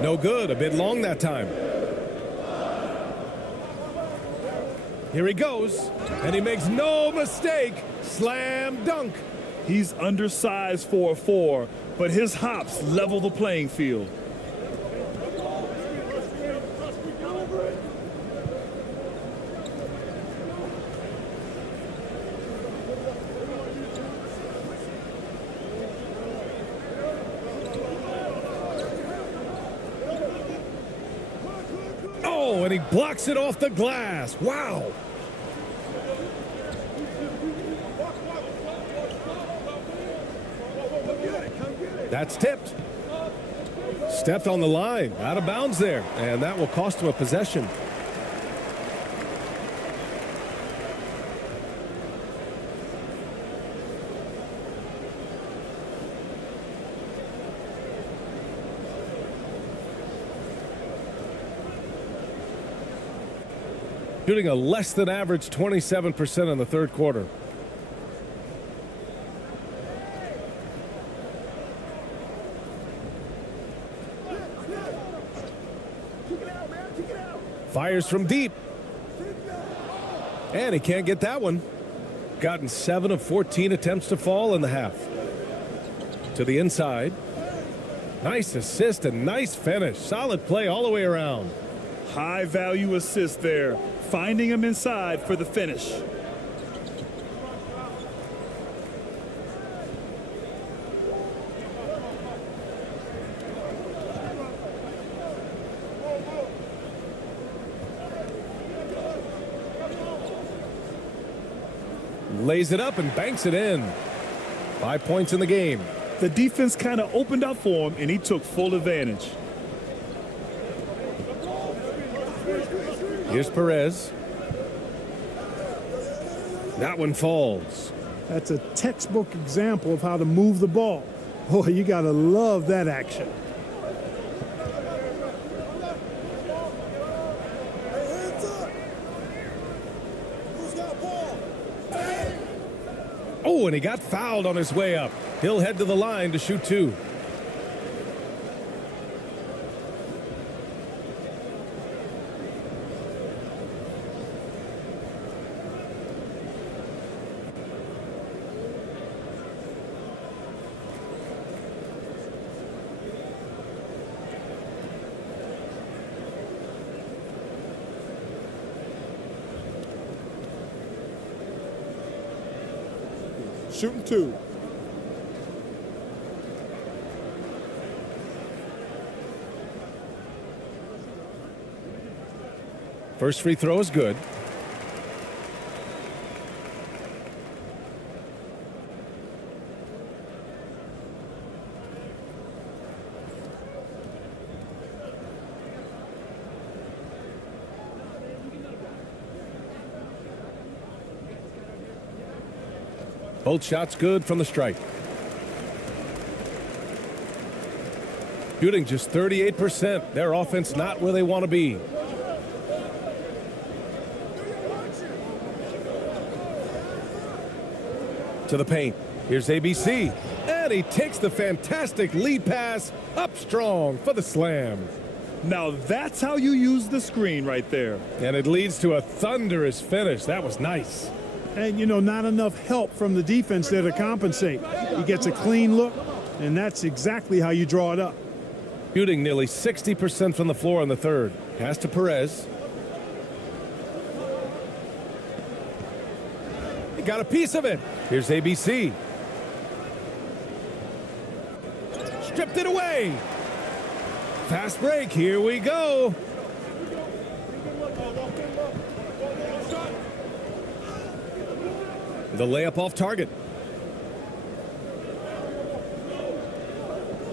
No good, a bit long that time. Here he goes, and he makes no mistake. Slam dunk. He's undersized for a 4, but his hops level the playing field. blocks it off the glass. Wow. That's tipped. Stepped on the line, out of bounds there, and that will cost him a possession. Shooting a less than average 27% in the third quarter. Fires from deep. And he can't get that one. Gotten 7 of 14 attempts to fall in the half. To the inside. Nice assist and nice finish. Solid play all the way around. High value assist there. Finding him inside for the finish. Lays it up and banks it in. 5 points in the game. The defense kind of opened up for him, and he took full advantage. Here's Perez. That one falls. That's a textbook example of how to move the ball. Boy, you got to love that action. Oh, and he got fouled on his way up. He'll head to the line to shoot 2. Shooting 2. First free throw is good. Both shots good from the stripe. Shooting just 38%. Their offense not where they want to be. To the paint. Here's ABC. And he takes the fantastic lead pass up strong for the slam. Now that's how you use the screen right there. And it leads to a thunderous finish. That was nice. And, you know, not enough help from the defense there to compensate. He gets a clean look, and that's exactly how you draw it up. Shooting nearly 60% from the floor in the third. Pass to Perez. He got a piece of it. Here's ABC. Stripped it away. Fast break. Here we go. The layup off target.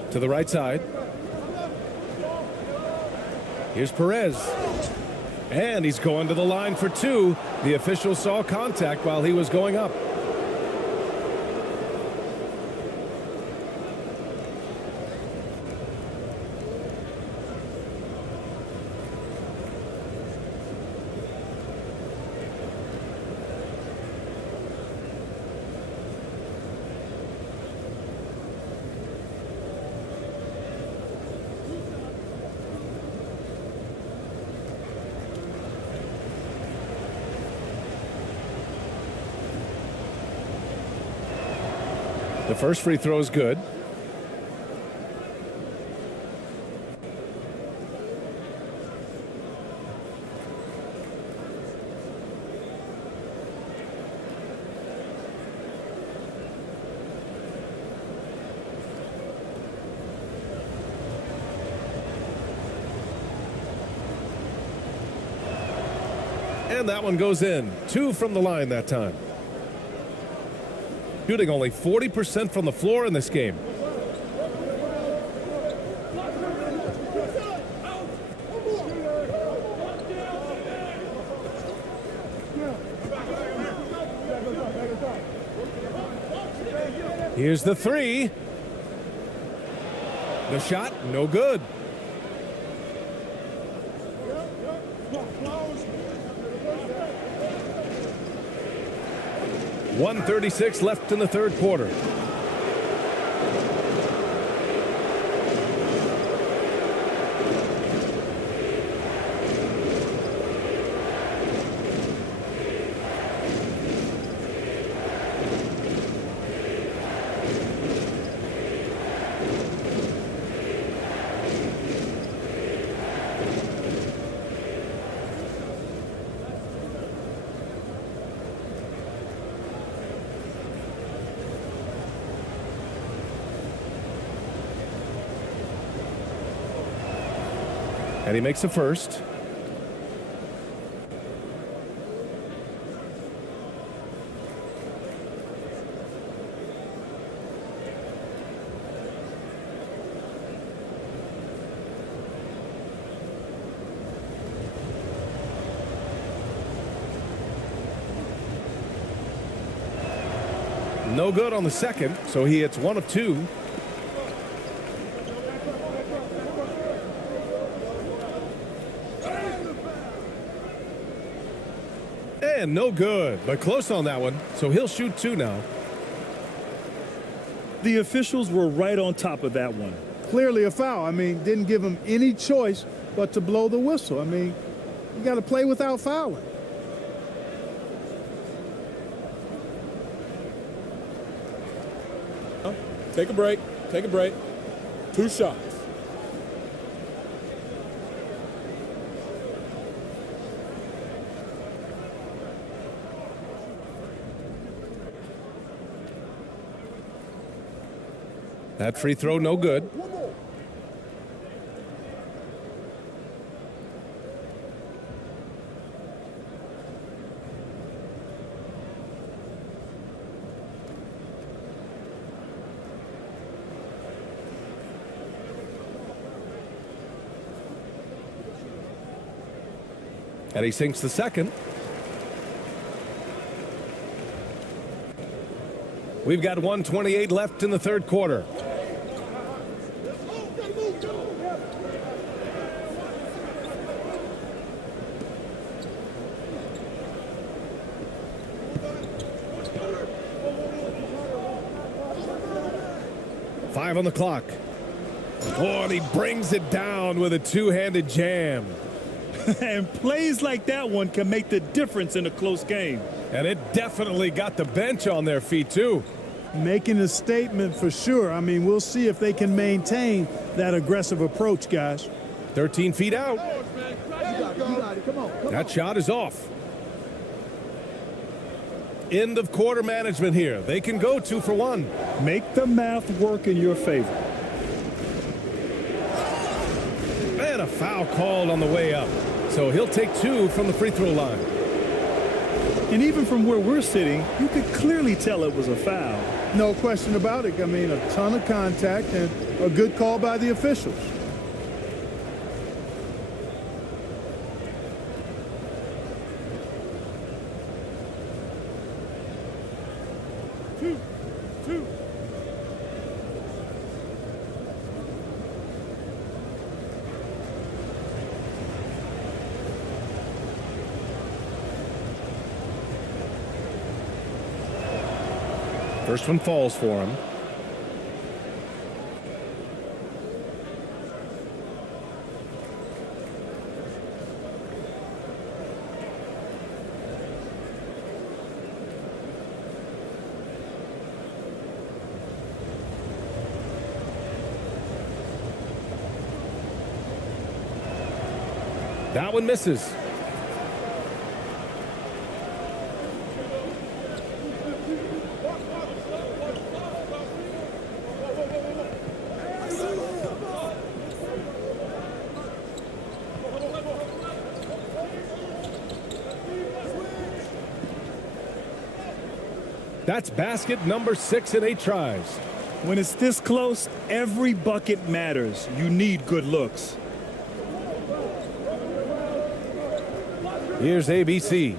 To the right side. Here's Perez. And he's going to the line for 2. The official saw contact while he was going up. The first free throw is good. And that one goes in. 2 from the line that time. Shooting only 40% from the floor in this game. Here's the 3. The shot, no good. .136 left in the third quarter. And he makes the first. No good on the second, so he hits 1 of 2. And no good, but close on that one, so he'll shoot 2 now. The officials were right on top of that one. Clearly a foul. I mean, didn't give him any choice but to blow the whistle. I mean, you got to play without fouling. Take a break. Take a break. 2 shots. That free throw, no good. And he sinks the second. We've got 1:28 left in the third quarter. Five on the clock. Oh, and he brings it down with a two-handed jam. And plays like that one can make the difference in a close game. And it definitely got the bench on their feet, too. Making a statement for sure. I mean, we'll see if they can maintain that aggressive approach, guys. 13 feet out. That shot is off. End of quarter management here. They can go 2 for 1. Make the math work in your favor. And a foul called on the way up. So he'll take 2 from the free throw line. And even from where we're sitting, you could clearly tell it was a foul. No question about it. I mean, a ton of contact and a good call by the officials. First one falls for him. That one misses. That's basket number 6 in 8 tries. When it's this close, every bucket matters. You need good looks. Here's ABC.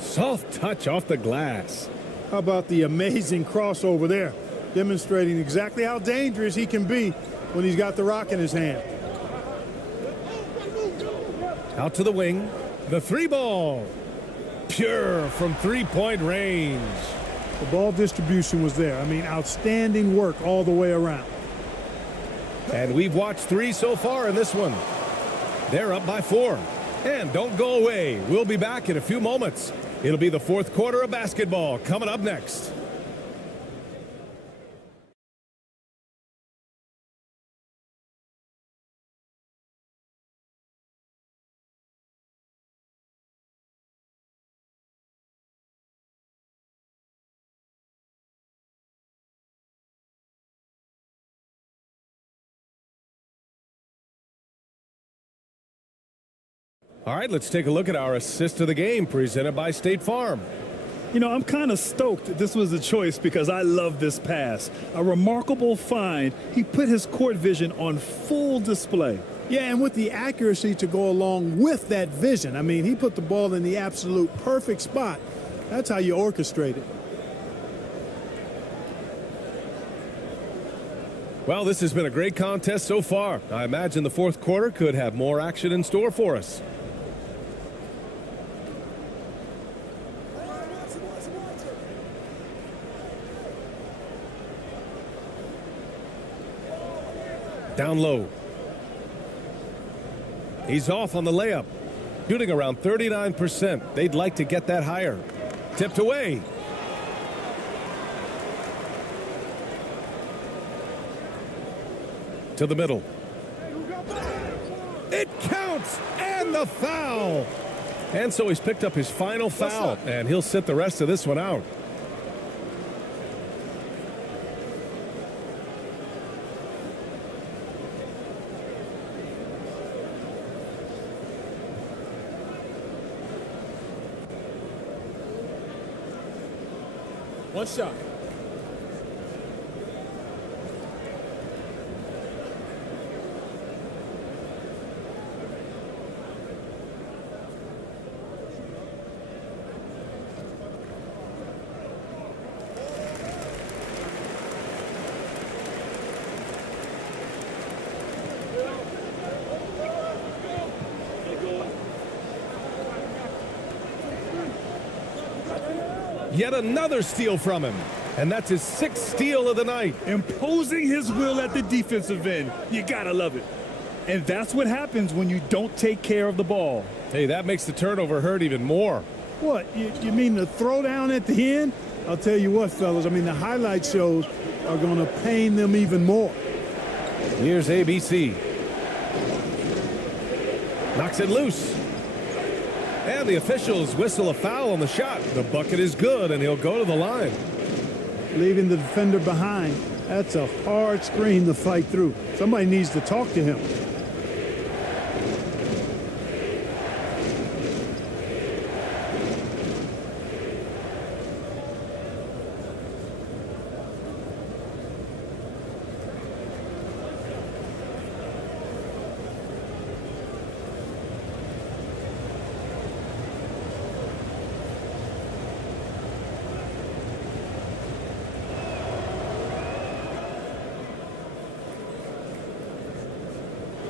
Soft touch off the glass. How about the amazing crossover there, demonstrating exactly how dangerous he can be when he's got the rock in his hand. Out to the wing. The 3 ball. Pure from 3-point range. The ball distribution was there. I mean, outstanding work all the way around. And we've watched 3 so far in this one. They're up by 4. And don't go away. We'll be back in a few moments. It'll be the 4th quarter of basketball coming up next. All right, let's take a look at our assist of the game presented by State Farm. You know, I'm kind of stoked this was a choice because I love this pass. A remarkable find. He put his court vision on full display. Yeah, and with the accuracy to go along with that vision. I mean, he put the ball in the absolute perfect spot. That's how you orchestrate it. Well, this has been a great contest so far. I imagine the 4th quarter could have more action in store for us. Down low. He's off on the layup. Shooting around 39%. They'd like to get that higher. Tipped away. To the middle. It counts! And the foul! And so he's picked up his final foul, and he'll sit the rest of this one out. One shot. Yet another steal from him. And that's his 6th steal of the night. Imposing his will at the defensive end. You gotta love it. And that's what happens when you don't take care of the ball. Hey, that makes the turnover hurt even more. What, you mean the throwdown at the end? I'll tell you what, fellas, I mean, the highlight shows are going to pain them even more. Here's ABC. Knocks it loose. And the officials whistle a foul on the shot. The bucket is good, and he'll go to the line. Leaving the defender behind. That's a hard screen to fight through. Somebody needs to talk to him.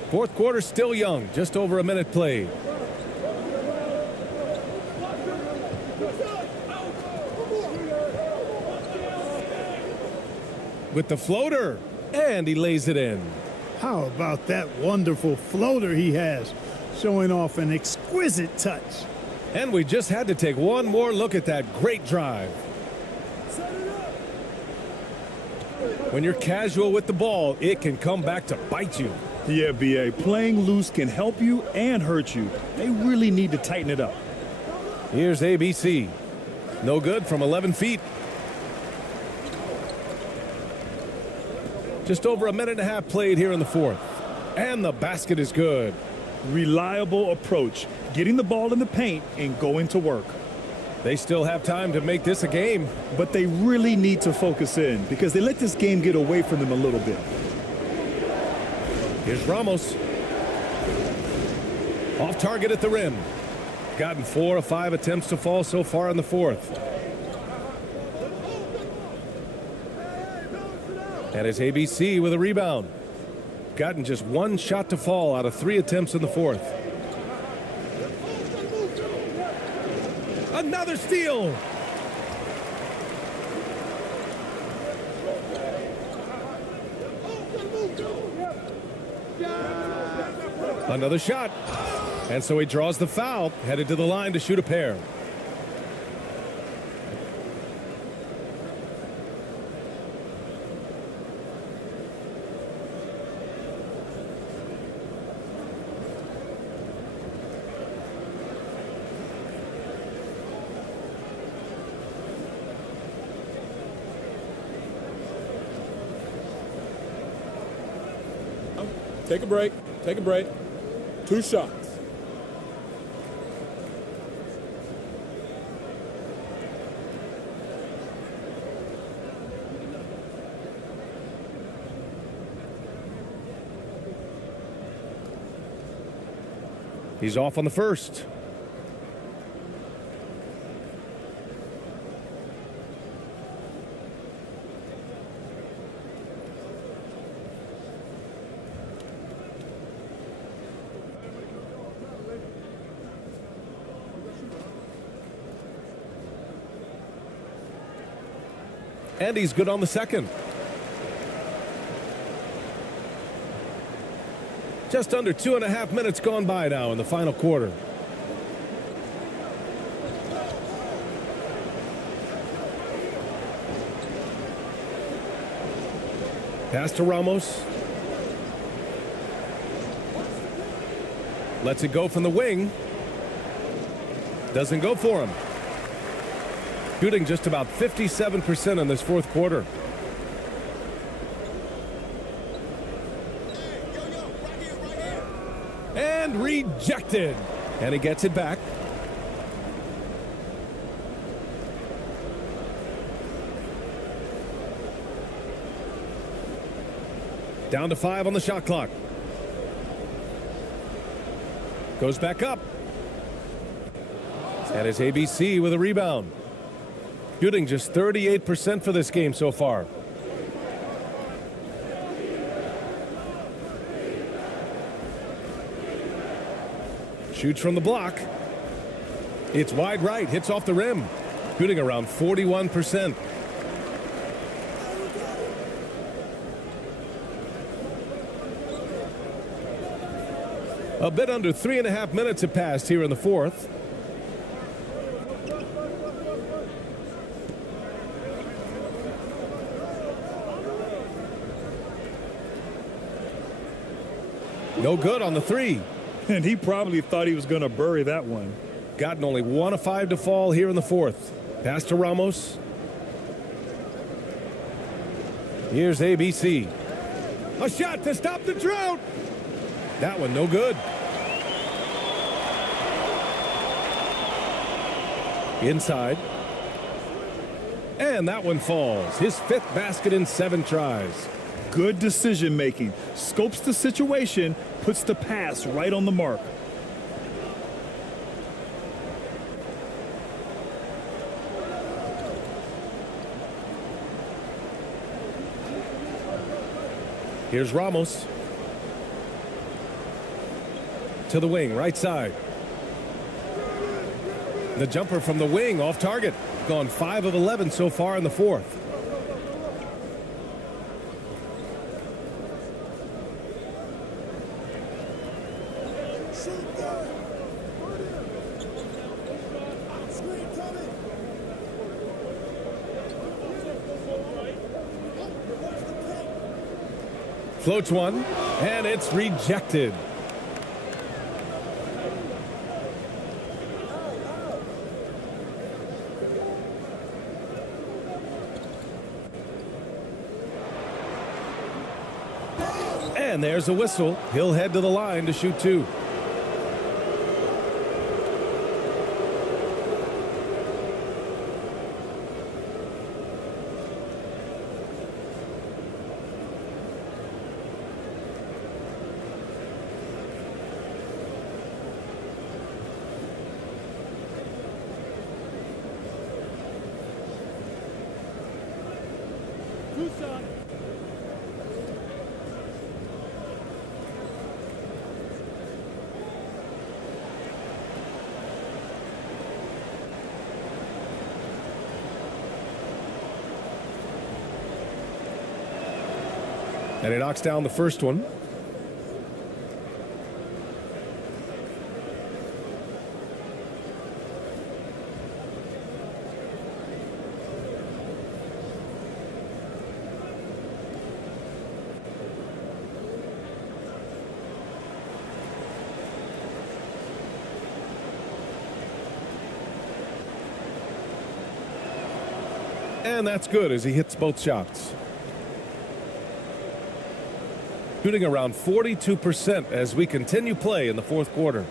Fourth quarter still young, just over a minute played. With the floater, and he lays it in. How about that wonderful floater he has, showing off an exquisite touch. And we just had to take one more look at that great drive. When you're casual with the ball, it can come back to bite you. Yeah, B.A., playing loose can help you and hurt you. They really need to tighten it up. Here's ABC. No good from 11 feet. Just over a minute and a half played here in the fourth. And the basket is good. Reliable approach, getting the ball in the paint and going to work. They still have time to make this a game. But they really need to focus in because they let this game get away from them a little bit. Here's Ramos. Off target at the rim. Gotten 4 of 5 attempts to fall so far in the fourth. And it's ABC with a rebound. Gotten just 1 shot to fall out of 3 attempts in the fourth. Another steal. Another shot. And so he draws the foul, headed to the line to shoot a pair. Take a break. Take a break. 2 shots. He's off on the first. And he's good on the second. Just under 2.5 minutes gone by now in the final quarter. Pass to Ramos. Lets it go from the wing. Doesn't go for him. Shooting just about 57% in this fourth quarter. And rejected. And he gets it back. Down to 5 on the shot clock. Goes back up. And it's ABC with a rebound. Shooting just 38% for this game so far. Shoots from the block. It's wide right, hits off the rim. Shooting around 41%. A bit under 3.5 minutes have passed here in the fourth. No good on the three. And he probably thought he was going to bury that one. Gotten only 1 of 5 to fall here in the fourth. Pass to Ramos. Here's ABC. A shot to stop the drought. That one no good. Inside. And that one falls. His 5th basket in 7 tries. Good decision making. Scopes the situation, puts the pass right on the mark. Here's Ramos. To the wing, right side. The jumper from the wing off target. Gone 5 of 11 so far in the fourth. Floats one, and it's rejected. And there's a whistle. He'll head to the line to shoot 2. Two shots. And he knocks down the first one. And that's good as he hits both shots. Shooting around 42% as we continue play in the fourth quarter.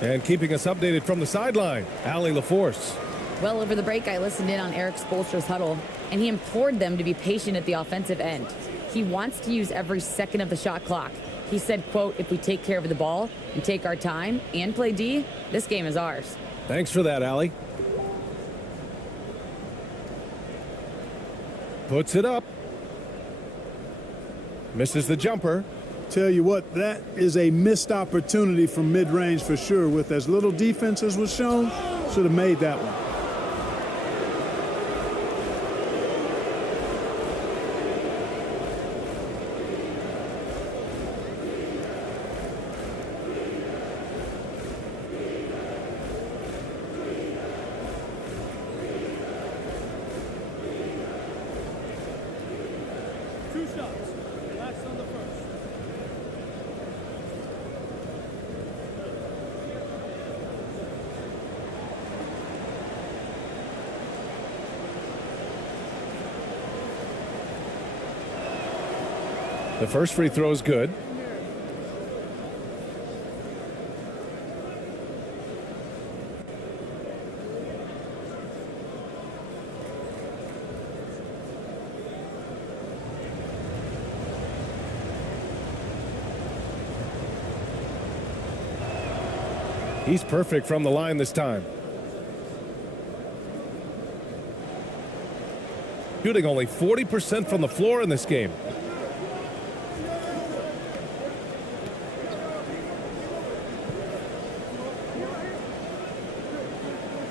And keeping us updated from the sideline, Allie LaForce. Well, over the break, I listened in on Eric Spoelstra's huddle, and he implored them to be patient at the offensive end. He wants to use every second of the shot clock. He said, quote, if we take care of the ball and take our time and play D, this game is ours. Thanks for that, Allie. Puts it up. Misses the jumper. Tell you what, that is a missed opportunity from mid-range for sure. With as little defense as was shown, should have made that one. Two shots. Last on the first. The first free throw is good. He's perfect from the line this time. Shooting only 40% from the floor in this game.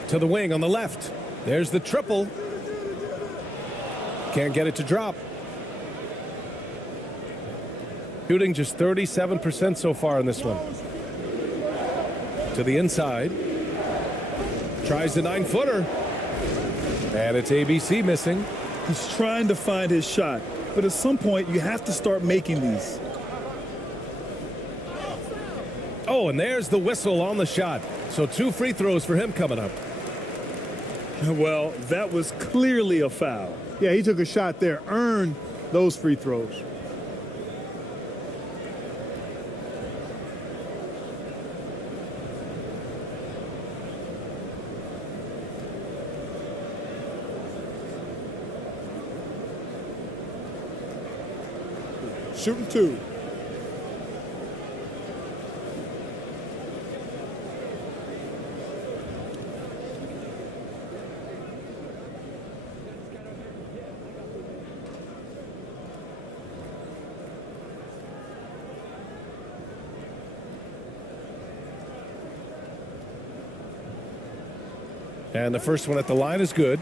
To the wing on the left. There's the triple. Can't get it to drop. Shooting just 37% so far in this one. To the inside. Tries the 9-footer. And it's ABC missing. He's trying to find his shot, but at some point you have to start making these. Oh, and there's the whistle on the shot. So 2 free throws for him coming up. Well, that was clearly a foul. Yeah, he took a shot there, earned those free throws. shooting 2. And the first one at the line is good.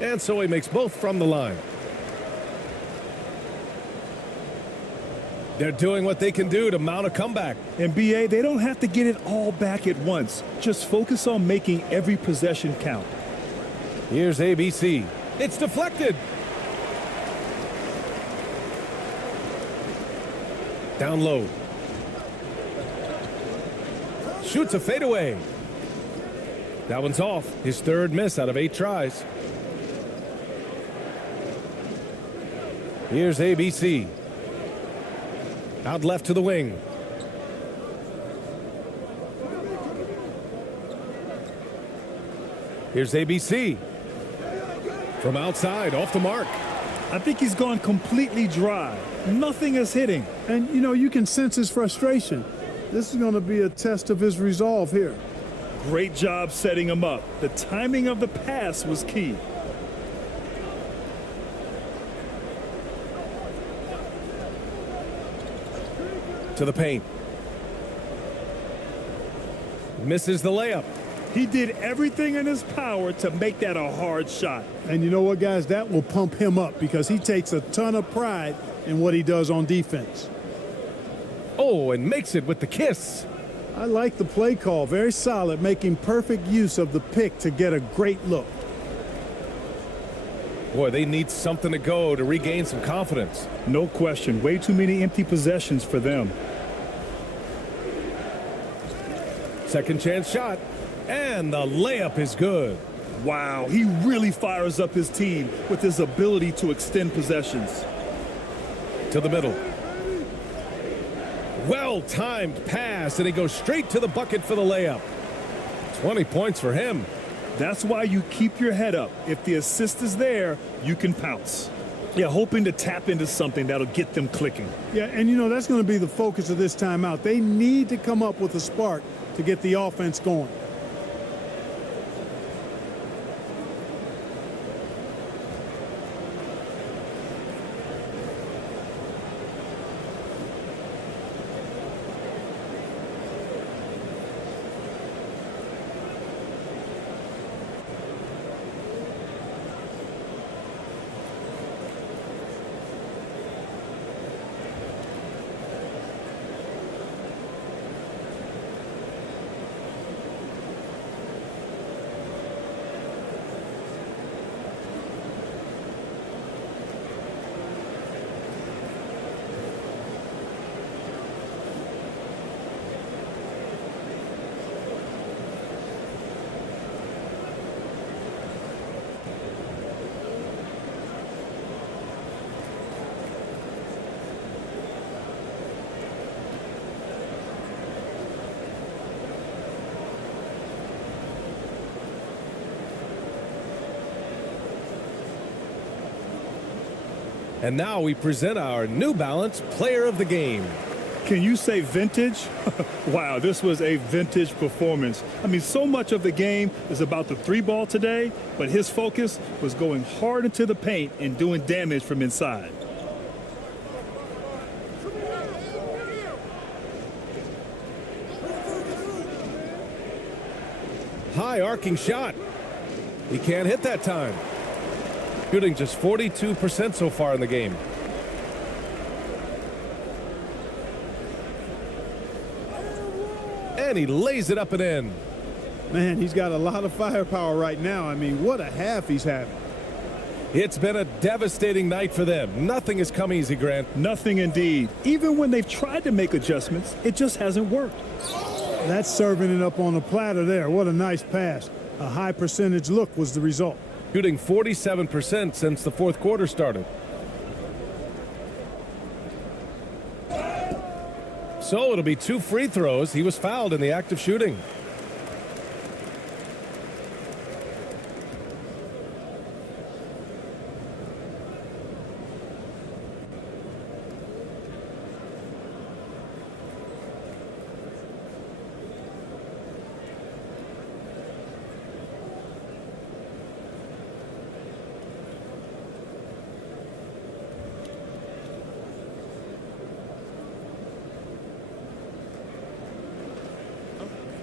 And so he makes both from the line. They're doing what they can do to mount a comeback. And BA, they don't have to get it all back at once. Just focus on making every possession count. Here's ABC. It's deflected. Down low. Shoots a fadeaway. That one's off. His third miss out of 8 tries. Here's ABC. Out left to the wing. Here's ABC. From outside, off the mark. I think he's gone completely dry. Nothing is hitting. And, you know, you can sense his frustration. This is going to be a test of his resolve here. Great job setting him up. The timing of the pass was key. To the paint. Misses the layup. He did everything in his power to make that a hard shot. And you know what, guys? That will pump him up because he takes a ton of pride in what he does on defense. Oh, and makes it with the kiss. I like the play call. Very solid, making perfect use of the pick to get a great look. Boy, they need something to go to regain some confidence. No question. Way too many empty possessions for them. Second chance shot. And the layup is good. Wow, he really fires up his team with his ability to extend possessions. To the middle. Well-timed pass, and he goes straight to the bucket for the layup. 20 points for him. That's why you keep your head up. If the assist is there, you can pounce. Yeah, hoping to tap into something that'll get them clicking. Yeah, and you know, that's going to be the focus of this timeout. They need to come up with a spark to get the offense going. And now we present our New Balance Player of the Game. Can you say vintage? Wow, this was a vintage performance. I mean, so much of the game is about the 3-ball today, but his focus was going hard into the paint and doing damage from inside. High arcing shot. He can't hit that time. Shooting just 42% so far in the game. And he lays it up and in. Man, he's got a lot of firepower right now. I mean, what a half he's having. It's been a devastating night for them. Nothing has come easy, Grant. Nothing indeed. Even when they've tried to make adjustments, it just hasn't worked. That's serving it up on a platter there. What a nice pass. A high percentage look was the result. Shooting 47% since the fourth quarter started. So it'll be 2 free throws. He was fouled in the act of shooting.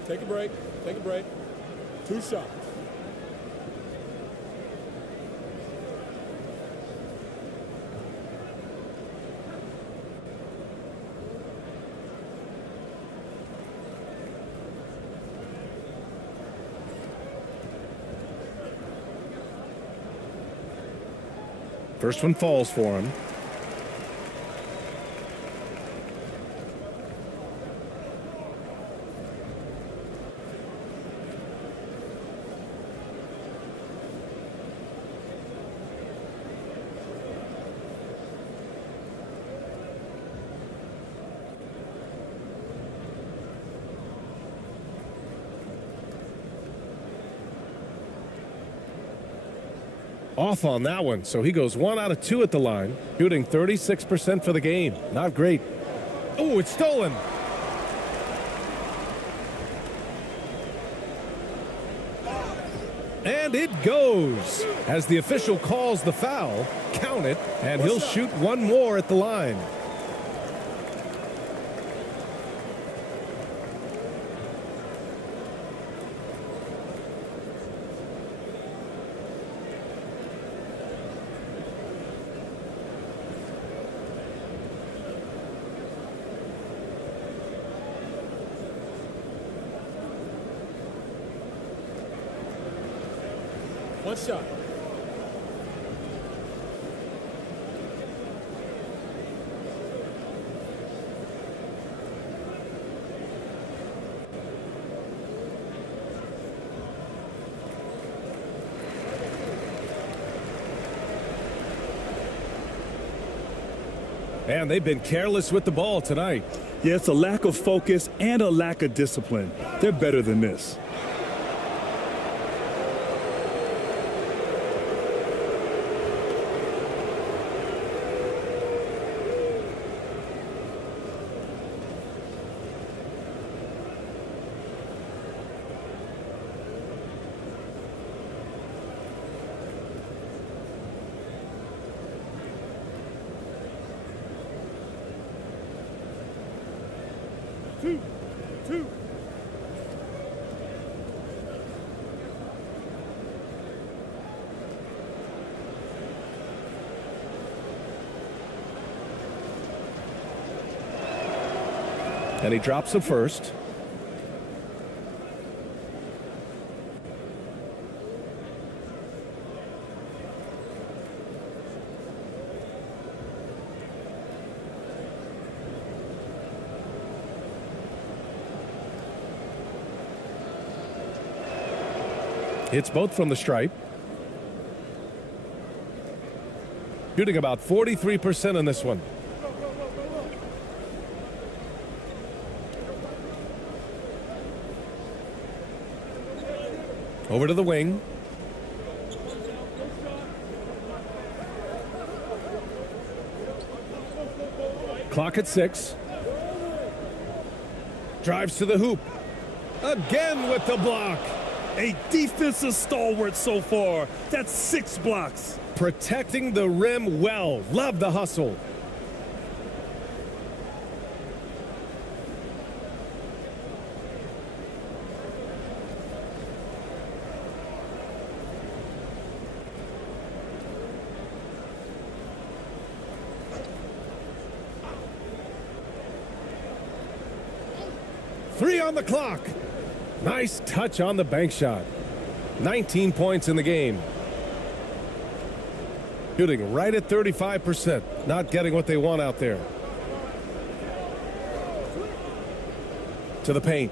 Take a break. Take a break. 2 shots. First one falls for him. Off on that one, so he goes 1 out of 2 at the line, shooting 36% for the game. Not great. Oh, it's stolen. And it goes. As the official calls the foul, count it, and he'll shoot 1 more at the line. One shot. And they've been careless with the ball tonight. Yeah, it's a lack of focus and a lack of discipline. They're better than this. Two. And he drops the first. Hits both from the stripe. Shooting about 43% on this one. Over to the wing. Clock at 6. Drives to the hoop. Again with the block. A defensive stalwart so far. That's 6 blocks. Protecting the rim well. Love the hustle. Three on the clock. Nice touch on the bank shot. 19 points in the game. Shooting right at 35%. Not getting what they want out there. To the paint.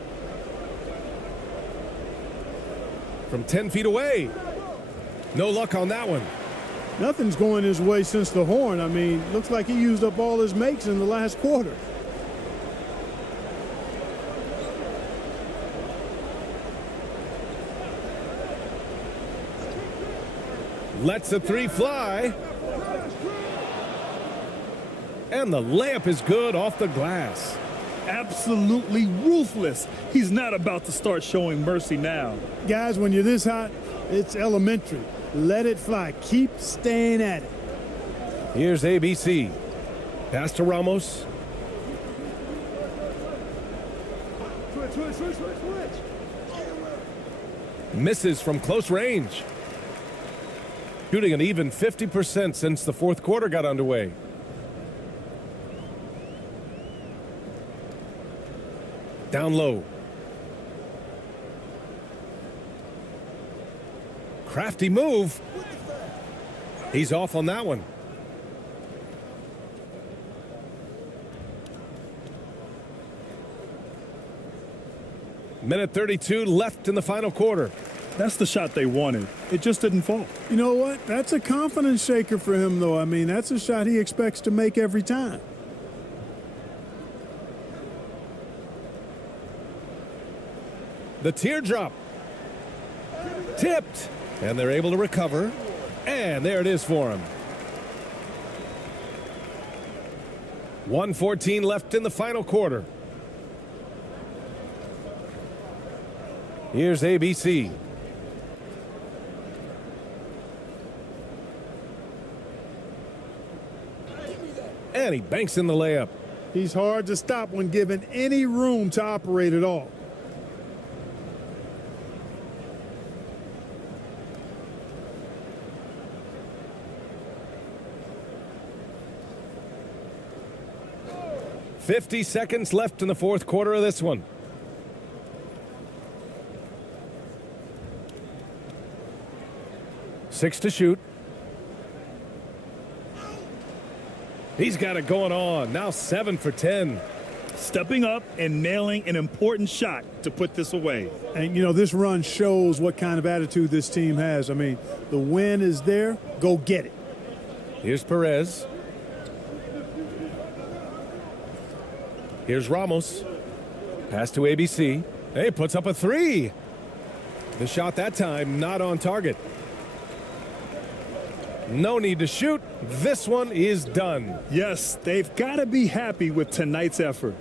from 10 feet away. No luck on that one. Nothing's going his way since the horn. I mean, looks like he used up all his makes in the last quarter. Lets the three fly. And the layup is good off the glass. Absolutely ruthless. He's not about to start showing mercy now. Guys, when you're this hot, it's elementary. Let it fly. Keep staying at it. Here's ABC. Pass to Ramos. Misses from close range. Shooting an even 50% since the fourth quarter got underway. Down low. Crafty move. He's off on that one. Minute 32 left in the final quarter. That's the shot they wanted. It just didn't fall. You know what? That's a confidence shaker for him, though. I mean, that's a shot he expects to make every time. The teardrop. Tipped. And they're able to recover. And there it is for him. 1:14 left in the final quarter. Here's ABC. And he banks in the layup. He's hard to stop when given any room to operate at all. .50 seconds left in the fourth quarter of this one. Six to shoot. He's got it going on. Now 7 for 10. Stepping up and nailing an important shot to put this away. And, you know, this run shows what kind of attitude this team has. I mean, the win is there. Go get it. Here's Perez. Here's Ramos. Pass to ABC. Hey, puts up a three. The shot that time not on target. No need to shoot. This one is done. Yes, they've got to be happy with tonight's effort.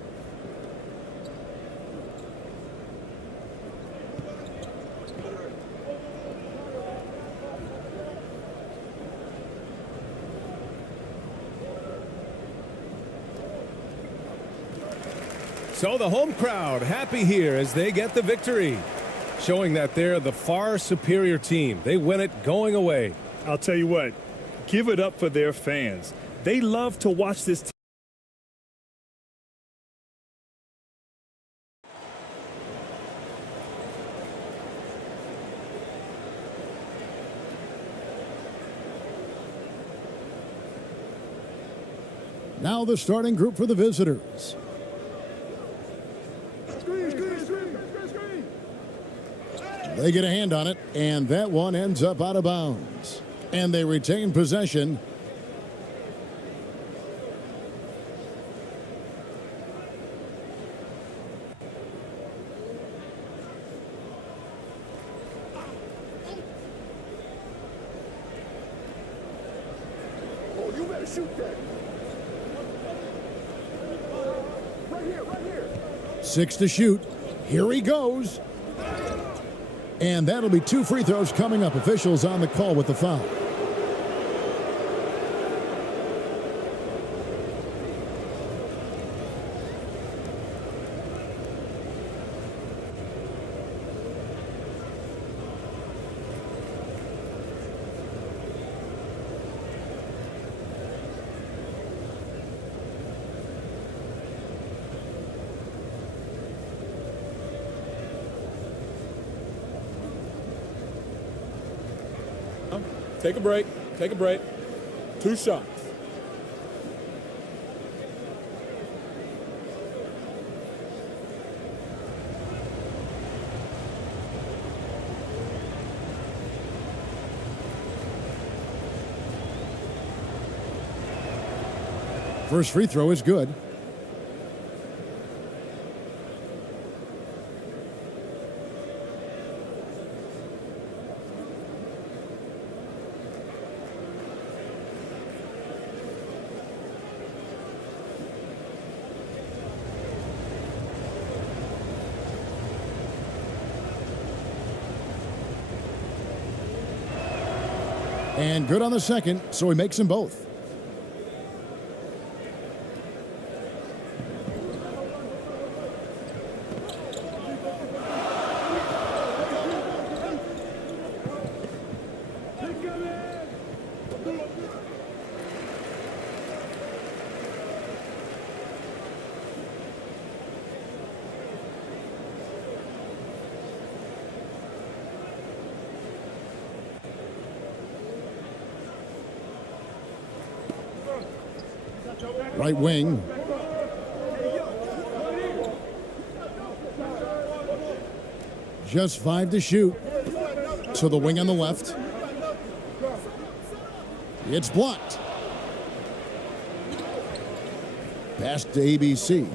So the home crowd happy here as they get the victory, showing that they're the far superior team. They win it going away. I'll tell you what, give it up for their fans. They love to watch this team. Now the starting group for the visitors. They get a hand on it, and that one ends up out of bounds. And they retain possession. Oh, you better shoot that. Right here, right here. 6 to shoot. Here he goes. And that'll be 2 free throws coming up. Officials on the call with the foul. Take a break. Take a break. 2 shots. First free throw is good. And good on the second, so he makes them both. Right wing. Just 5 to shoot. To the wing on the left. It's blocked. Pass to ABC.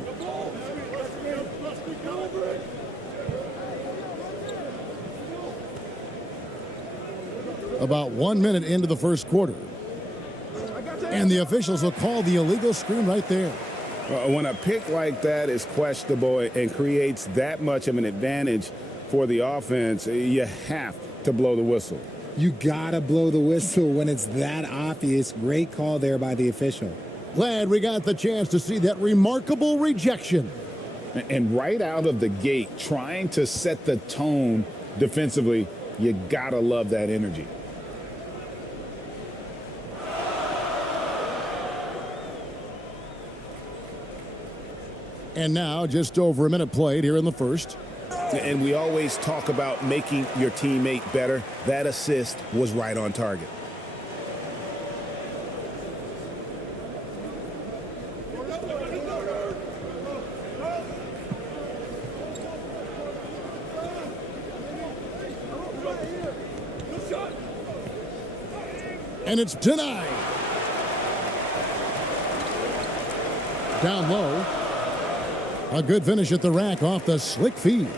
About 1 minute into the first quarter. And the officials will call the illegal screen right there. When a pick like that is questionable and creates that much of an advantage for the offense, you have to blow the whistle. You gotta blow the whistle when it's that obvious. Great call there by the official. Glad we got the chance to see that remarkable rejection. And right out of the gate, trying to set the tone defensively, you gotta love that energy. And now, just over a minute played here in the first. And we always talk about making your teammate better. That assist was right on target. And it's denied. Down low. A good finish at the rack off the slick feed.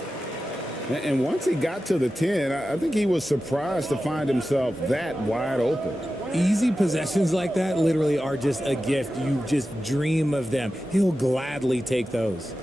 And once he got to the 10, I think he was surprised to find himself that wide open. Easy possessions like that literally are just a gift. You just dream of them. He'll gladly take those.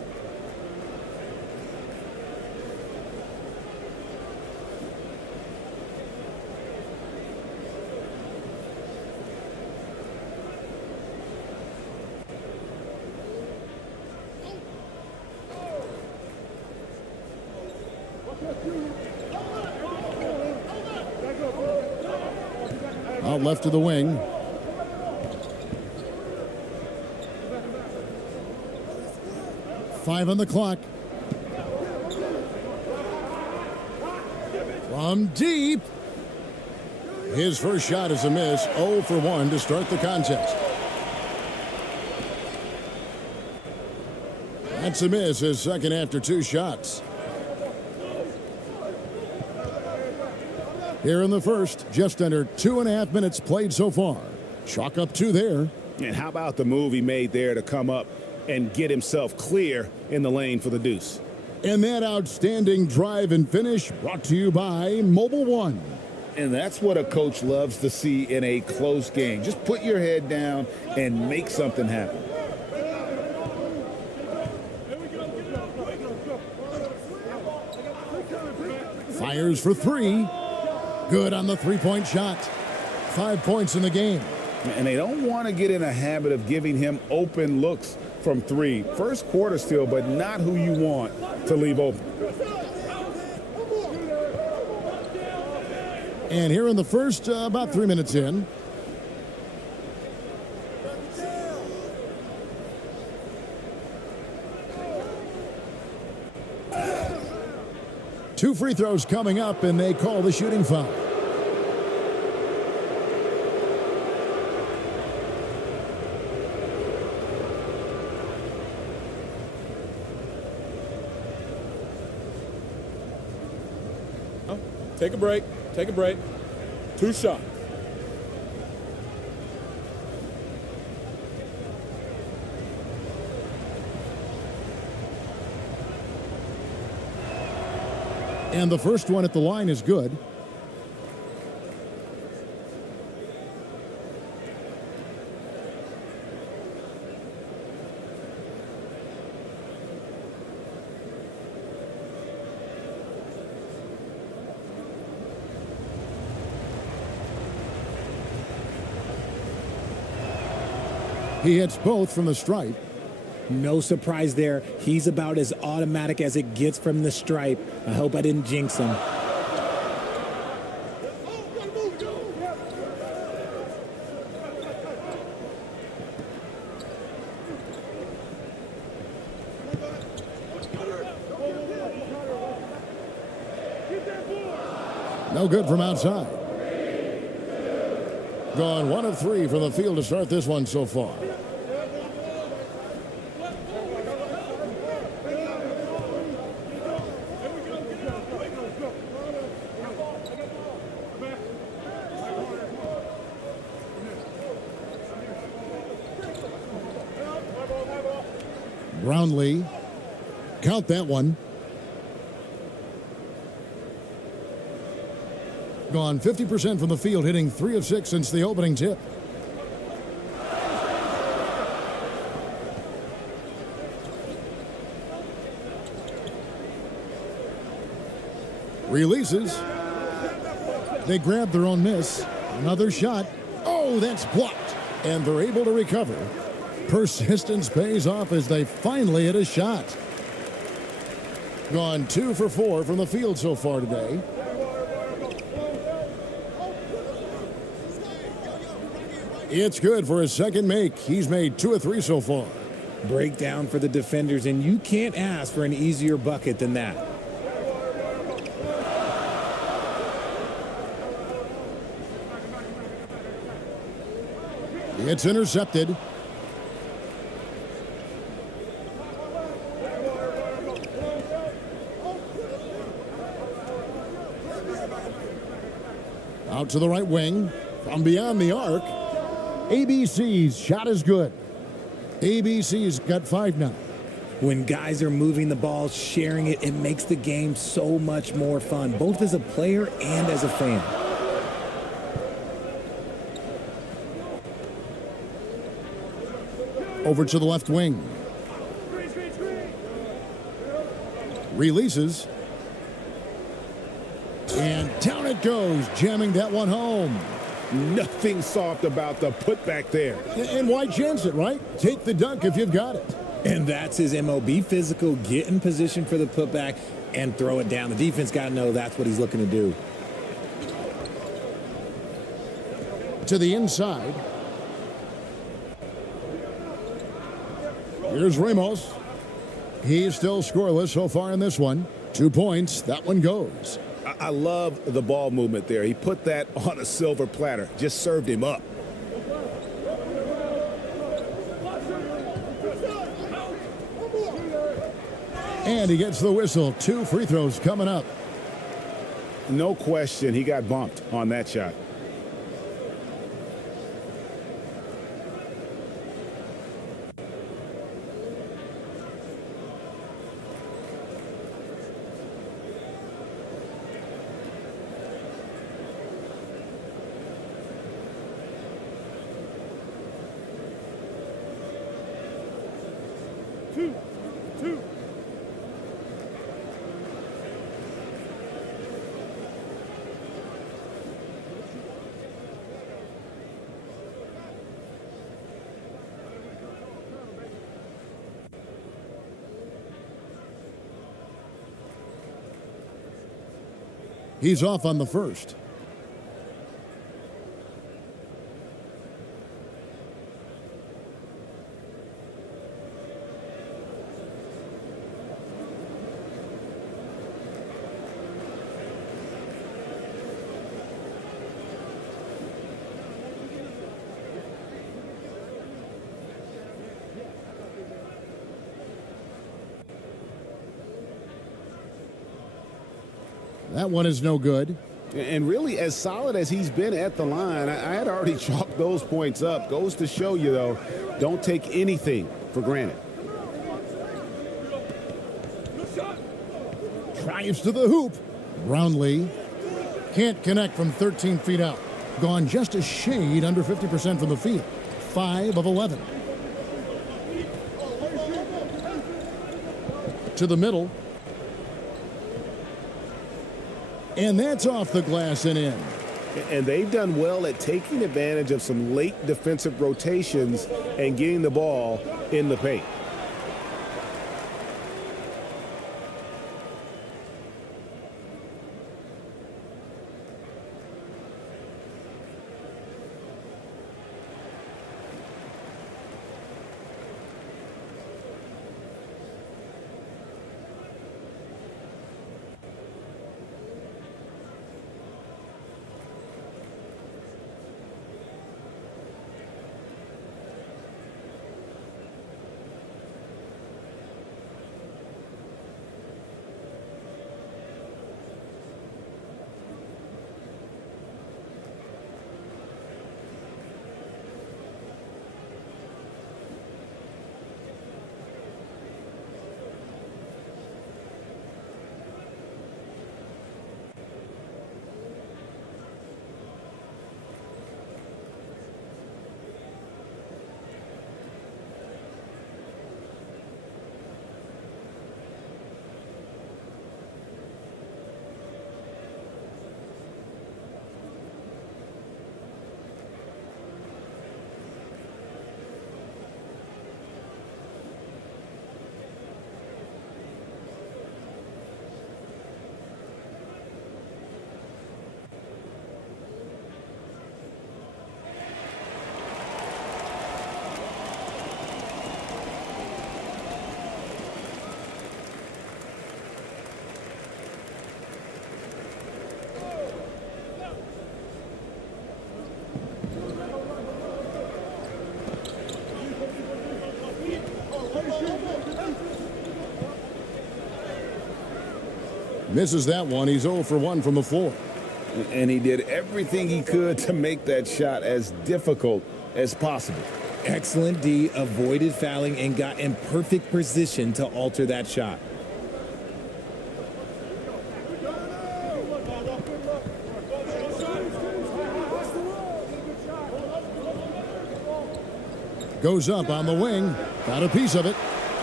Out left to the wing. Five on the clock. From deep. His first shot is a miss. 0 for 1 to start the contest. That's a miss, his second after 2 shots. Here in the first, just under 2.5 minutes played so far. Chalk up 2 there. And how about the move he made there to come up and get himself clear in the lane for the deuce? And that outstanding drive and finish brought to you by Mobile One. And that's what a coach loves to see in a close game. Just put your head down and make something happen. Fires for 3. Good on the 3-point shot. 5 points in the game. And they don't want to get in a habit of giving him open looks from 3. First quarter still, but not who you want to leave open. And here in the first, about 3 minutes in. Two free throws coming up, and they call the shooting foul. Take a break. Take a break. 2 shots. And the first one at the line is good. He hits both from the stripe. No surprise there. He's about as automatic as it gets from the stripe. I hope I didn't jinx him. No good from outside. Gone 1 of 3 from the field to start this one so far. Brownlee, count that one. Gone 50% from the field, hitting 3 of 6 since the opening tip. Releases. They grab their own miss. Another shot. Oh, that's blocked. And they're able to recover. Persistence pays off as they finally hit a shot. Gone 2 for 4 from the field so far today. It's good for his second make. He's made 2 of 3 so far. Breakdown for the defenders, and you can't ask for an easier bucket than that. It's intercepted. Out to the right wing. From beyond the arc. ABC's shot is good. ABC's got 5 now. When guys are moving the ball, sharing it, it makes the game so much more fun, both as a player and as a fan. Over to the left wing. Releases. And down it goes, jamming that one home. Nothing soft about the putback there. And why chance it, right? Take the dunk if you've got it. And that's his MO. Be physical, get in position for the putback, and throw it down. The defense got to know that's what he's looking to do. To the inside. Here's Ramos. He's still scoreless so far in this one. 2 points. That one goes. I love the ball movement there. He put that on a silver platter. Just served him up. And he gets the whistle. 2 free throws coming up. No question, he got bumped on that shot. Two. He's off on the first. That one is no good. And really, as solid as he's been at the line, I had already chalked those points up. Goes to show you, though, don't take anything for granted. Drives to the hoop. Brownlee can't connect from 13 feet out. Gone just a shade under 50% from the field. 5 of 11. To the middle. And that's off the glass and in. And they've done well at taking advantage of some late defensive rotations and getting the ball in the paint. Misses that one. He's 0 for 1 from the floor. And he did everything he could to make that shot as difficult as possible. Excellent D, avoided fouling and got in perfect position to alter that shot. Goes up on the wing. Got a piece of it.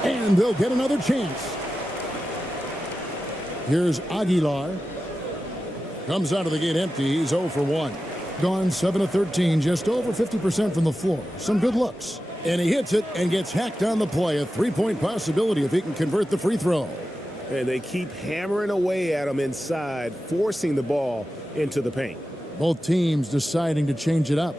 And they'll get another chance. Here's Aguilar. Comes out of the gate empty. He's 0 for 1. Gone 7 of 13, just over 50% from the floor. Some good looks. And he hits it and gets hacked on the play. A three-point possibility if he can convert the free throw. And they keep hammering away at him inside, forcing the ball into the paint. Both teams deciding to change it up.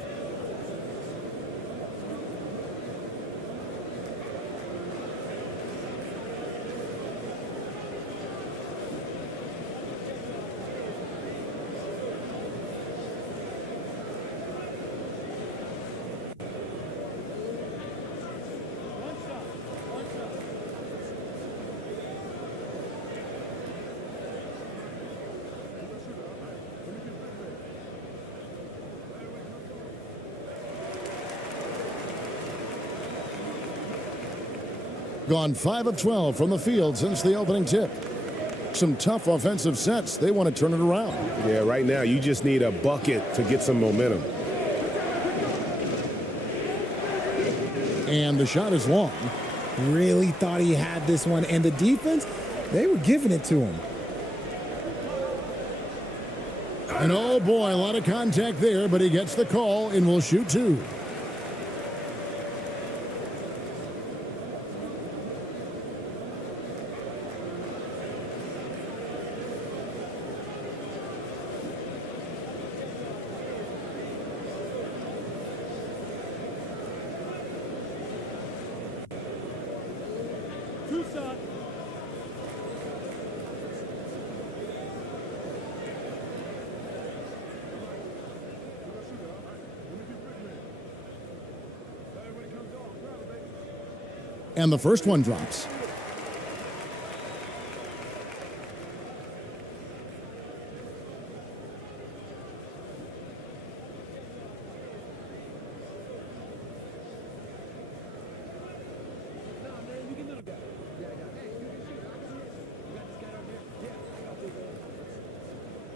Gone 5 of 12 from the field since the opening tip. Some tough offensive sets. They want to turn it around. Yeah, right now you just need a bucket to get some momentum. And the shot is long. Really thought he had this one. And the defense, they were giving it to him. And oh boy, a lot of contact there, but he gets the call and will shoot 2. And the first one drops.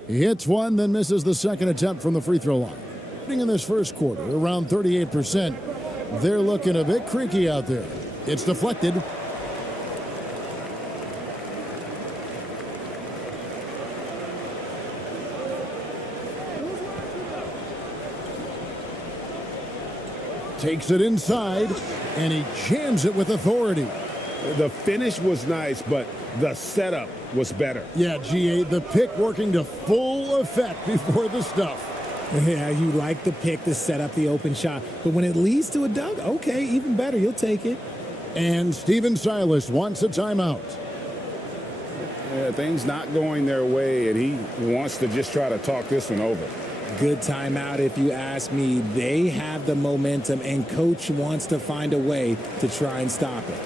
He hits one, then misses the second attempt from the free throw line. In this first quarter, around 38%. They're looking a bit creaky out there. It's deflected. Takes it inside, and he jams it with authority. The finish was nice, but the setup was better. Yeah, GA, the pick working to full effect before the stuff. Yeah, you like the pick to set up the open shot. But when it leads to a dunk, okay, even better. You'll take it. And Steven Silas wants a timeout. Yeah, things not going their way, and he wants to just try to talk this one over. Good timeout, if you ask me. They have the momentum, and Coach wants to find a way to try and stop it.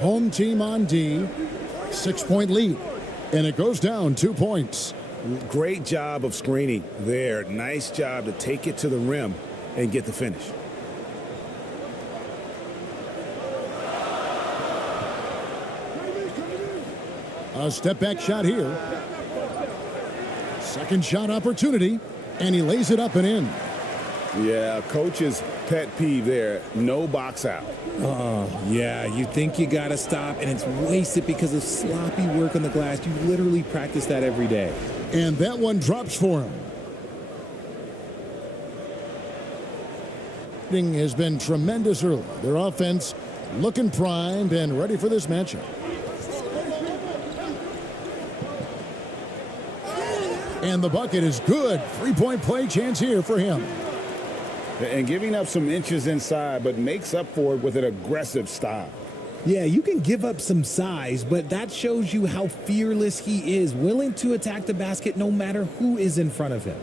Home team on D, 6-point lead, and it goes down 2 points. Great job of screening there. Nice job to take it to the rim and get the finish. A step back shot here. Second shot opportunity, and he lays it up and in. Yeah, coach's pet peeve there. No box out. Oh, yeah, you think you got to stop, and it's wasted because of sloppy work on the glass. You literally practice that every day. And that one drops for him. Has been tremendous early. Their offense looking primed and ready for this matchup. And the bucket is good. 3-point play chance here for him. And giving up some inches inside, but makes up for it with an aggressive style. Yeah, you can give up some size, but that shows you how fearless he is, willing to attack the basket no matter who is in front of him.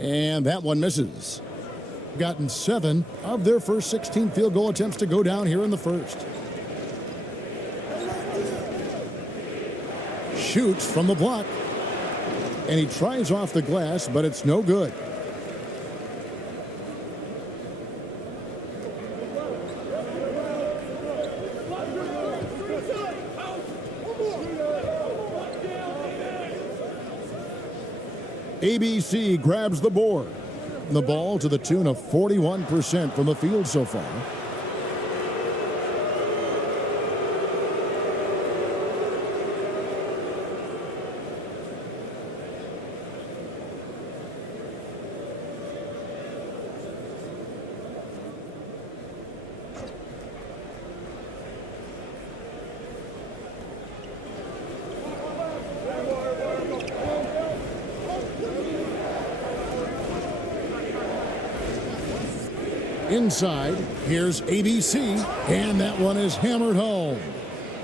And that one misses. Gotten 7 of their first 16 field goal attempts to go down here in the first. Shoots from the block. And he tries off the glass, but it's no good. ABC grabs the board. The ball to the tune of 41% from the field so far. Inside, here's ABC, and that one is hammered home.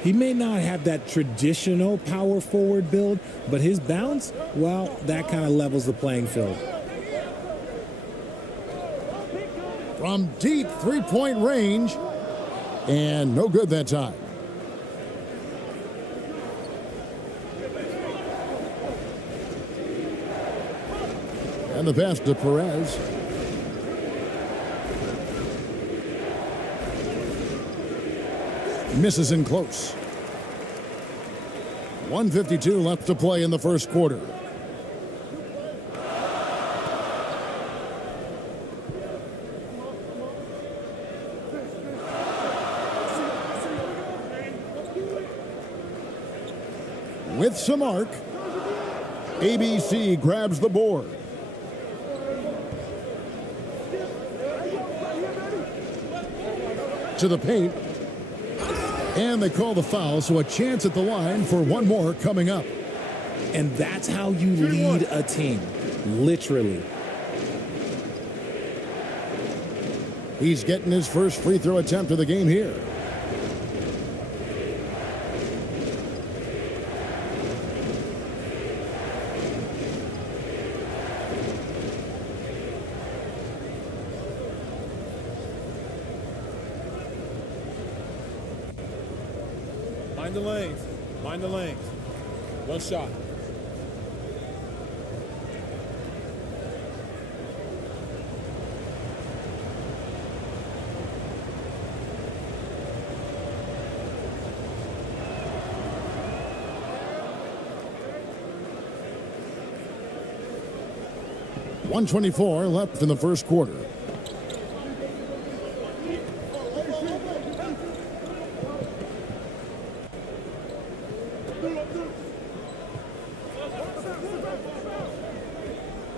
He may not have that traditional power forward build, but his bounce, well, that kind of levels the playing field. From deep three-point range, and no good that time. And the pass to Perez. Misses in close. 1:52 left to play in the first quarter. With some arc, ABC grabs the board. To the paint. And they call the foul, so a chance at the line for one more coming up. And that's how you lead a team, literally. He's getting his first free throw attempt of the game here. Mind the lanes. Mind the lanes. One shot. .124 left in the first quarter.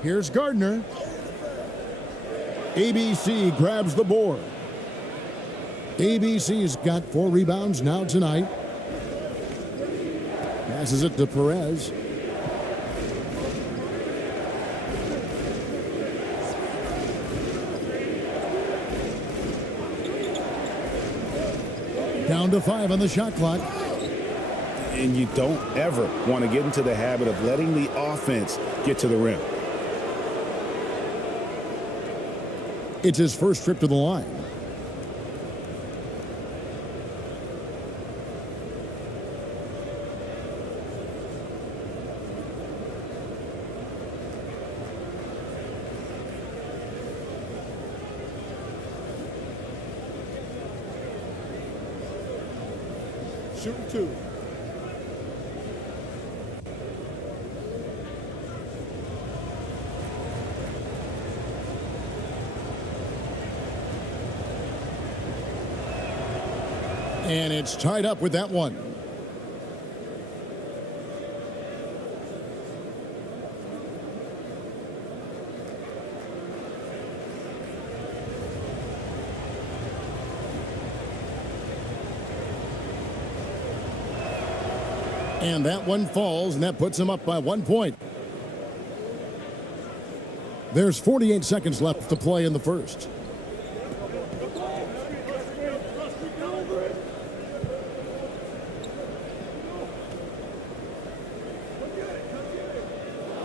Here's Gardner. ABC grabs the board. ABC's got 4 rebounds now tonight. Passes it to Perez. Down to 5 on the shot clock. And you don't ever want to get into the habit of letting the offense get to the rim. It's his first trip to the line. Shooting 2. And it's tied up with that one. And that one falls, and that puts him up by 1 point. There's 48 seconds left to play in the first.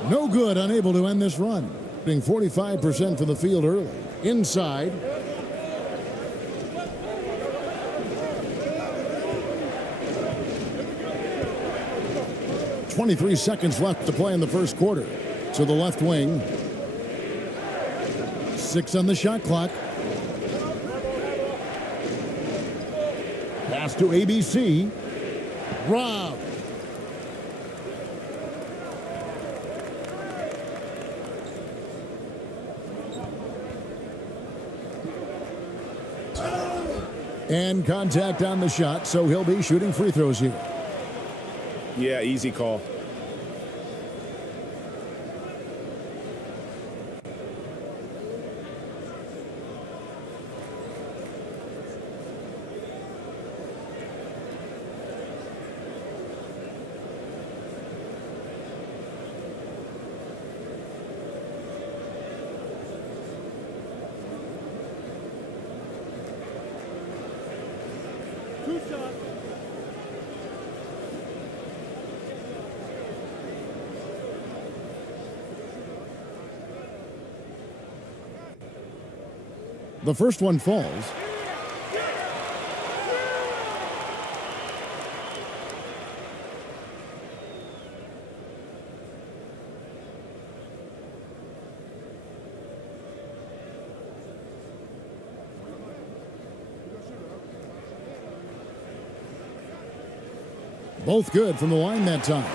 No good, unable to end this run. Being 45% from the field early. Inside. .23 seconds left to play in the first quarter. To the left wing. 6 on the shot clock. Pass to ABC. Rob. And contact on the shot, so he'll be shooting free throws here. Yeah, easy call. The first one falls. Both good from the line that time.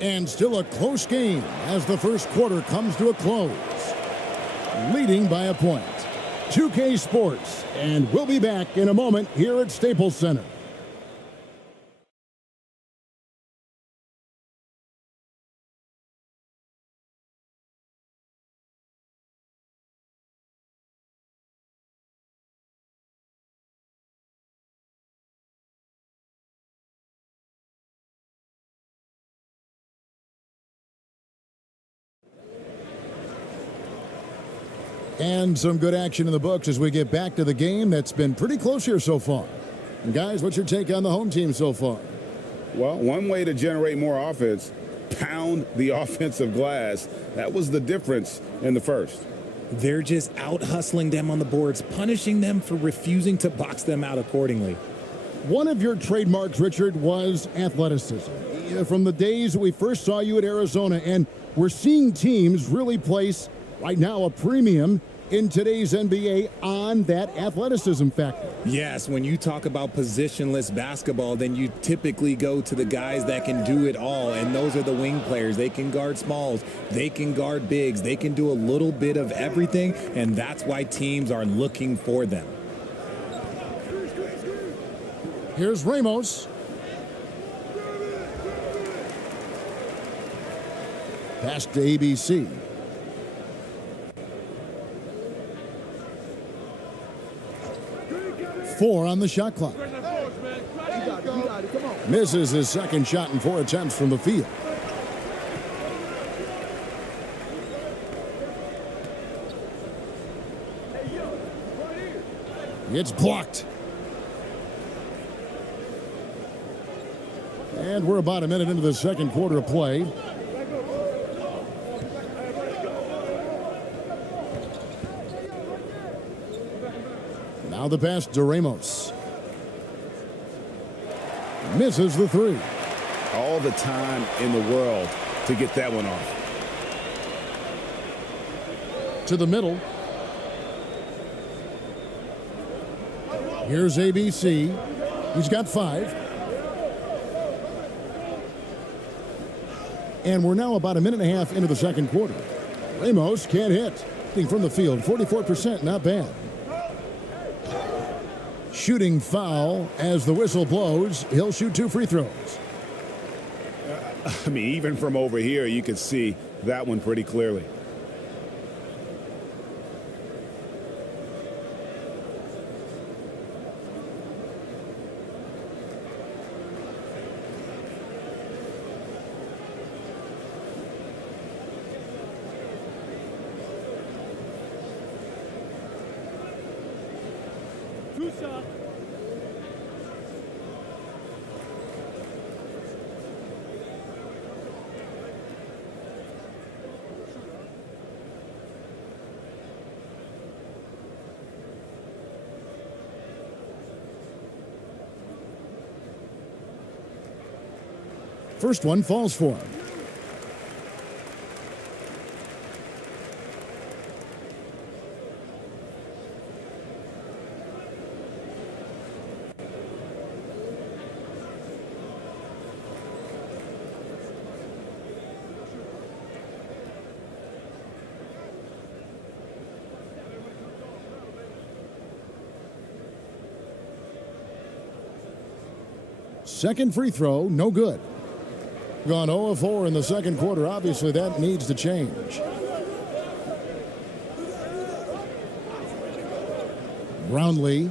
And still a close game as the first quarter comes to a close. Leading by a point. 2K Sports, and we'll be back in a moment here at Staples Center. And some good action in the books as we get back to the game that's been pretty close here so far. And guys, what's your take on the home team so far? Well, one way to generate more offense, pound the offensive glass. That was the difference in the first. They're just out hustling them on the boards, punishing them for refusing to box them out accordingly. One of your trademarks, Richard, was athleticism. From the days we first saw you at Arizona, and we're seeing teams really place right now a premium in today's NBA on that athleticism factor. Yes, when you talk about positionless basketball, then you typically go to the guys that can do it all, and those are the wing players. They can guard smalls, they can guard bigs, they can do a little bit of everything, and that's why teams are looking for them. Here's Ramos. Pass to ABC. Four on the shot clock. Misses his second shot in 4 attempts from the field. It's blocked. And we're about a minute into the second quarter of play. Now the pass to Ramos. Misses the three. All the time in the world to get that one off. To the middle. Here's ABC. He's got 5. And we're now about a minute and a half into the second quarter. Ramos can't hit. From the field, 44%, not bad. Shooting foul as the whistle blows. He'll shoot 2 free throws. I mean, even from over here, you can see that one pretty clearly. First one falls for him. Second free throw, no good. Gone 0 of 4 in the second quarter. Obviously, that needs to change. Brownlee.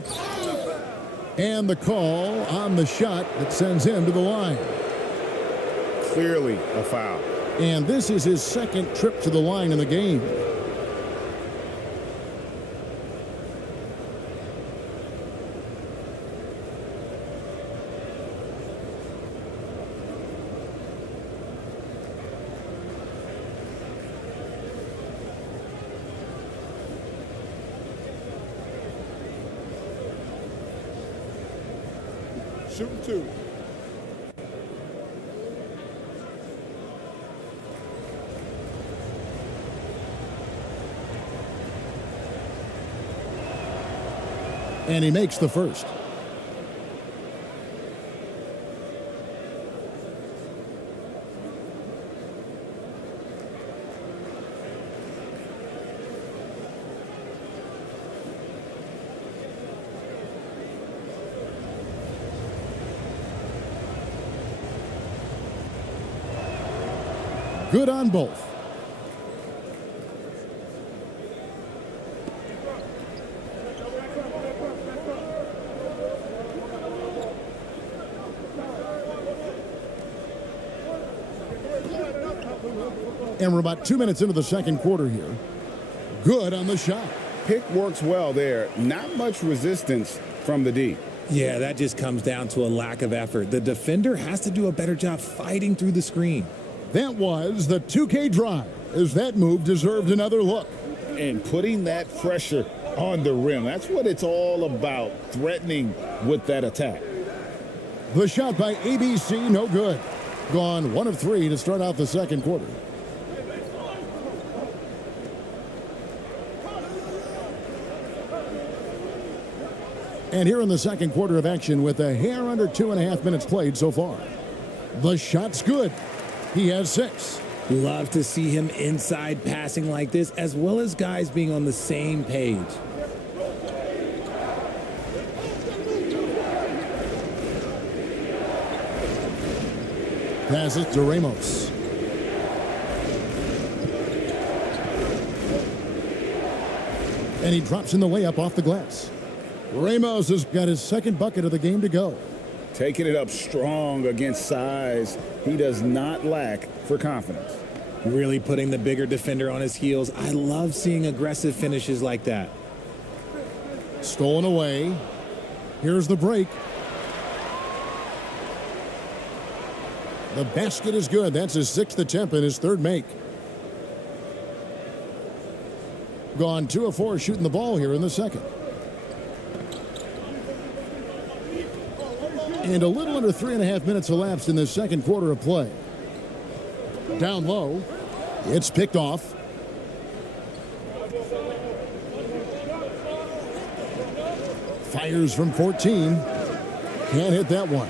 And the call on the shot that sends him to the line. Clearly a foul. And this is his second trip to the line in the game. Shooting 2. And he makes the first. Good on both. And we're about 2 minutes into the second quarter here. Good on the shot. Pick works well there. Not much resistance from the D. Yeah, that just comes down to a lack of effort. The defender has to do a better job fighting through the screen. That was the 2K drive, as that move deserved another look. And putting that pressure on the rim. That's what it's all about, threatening with that attack. The shot by ABC, no good. Gone 1 of 3 to start out the second quarter. And here in the second quarter of action with a hair under 2.5 minutes played so far. The shot's good. He has 6. Love to see him inside passing like this, as well as guys being on the same page. Passes to Ramos. And he drops in the layup off the glass. Ramos has got his second bucket of the game to go. Taking it up strong against size. He does not lack for confidence. Really putting the bigger defender on his heels. I love seeing aggressive finishes like that. Stolen away. Here's the break. The basket is good. That's his 6th attempt and his 3rd make. Gone 2 of 4 shooting the ball here in the second. And a little under 3.5 minutes elapsed in the second quarter of play. Down low. It's picked off. Fires from 14. Can't hit that one.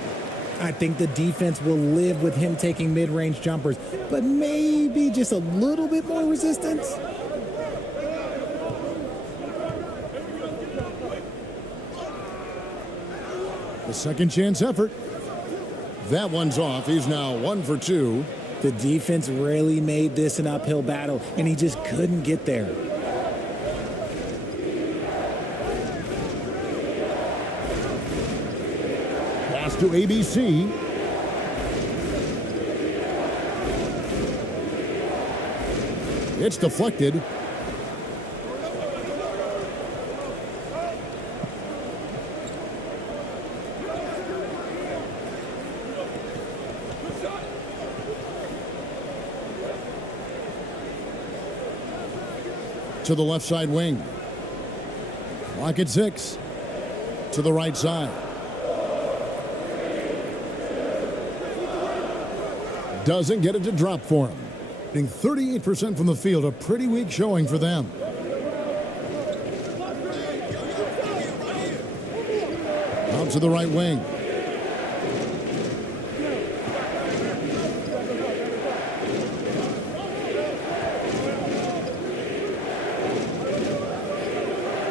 I think the defense will live with him taking mid-range jumpers, but maybe just a little bit more resistance. The second chance effort. That one's off. He's now 1 for 2. The defense really made this an uphill battle, and he just couldn't get there. Pass to ABC. It's deflected. To the left side wing. Clock at 6. To the right side. Doesn't get it to drop for him. Hitting 38% from the field, a pretty weak showing for them. Out to the right wing.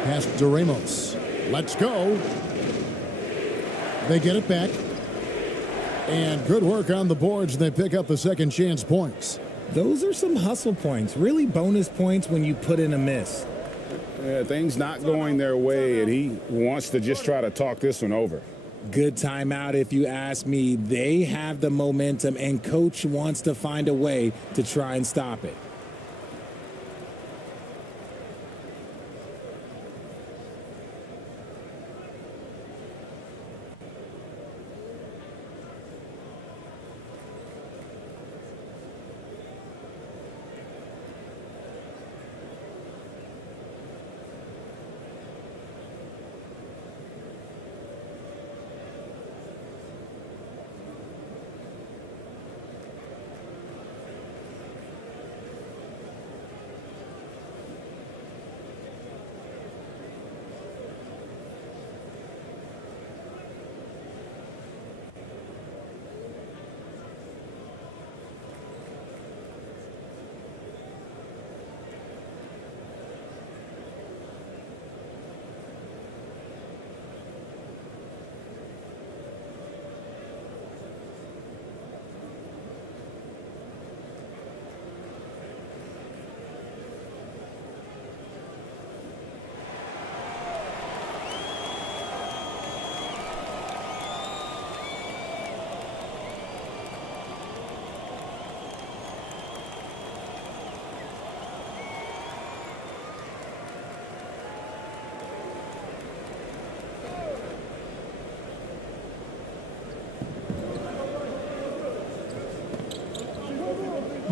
Pass to Ramos. Let's go. They get it back. And good work on the boards. They pick up the second chance points. Those are some hustle points. Really bonus points when you put in a miss. Yeah, things not going their way, and he wants to just try to talk this one over. Good timeout if you ask me. They have the momentum, and coach wants to find a way to try and stop it.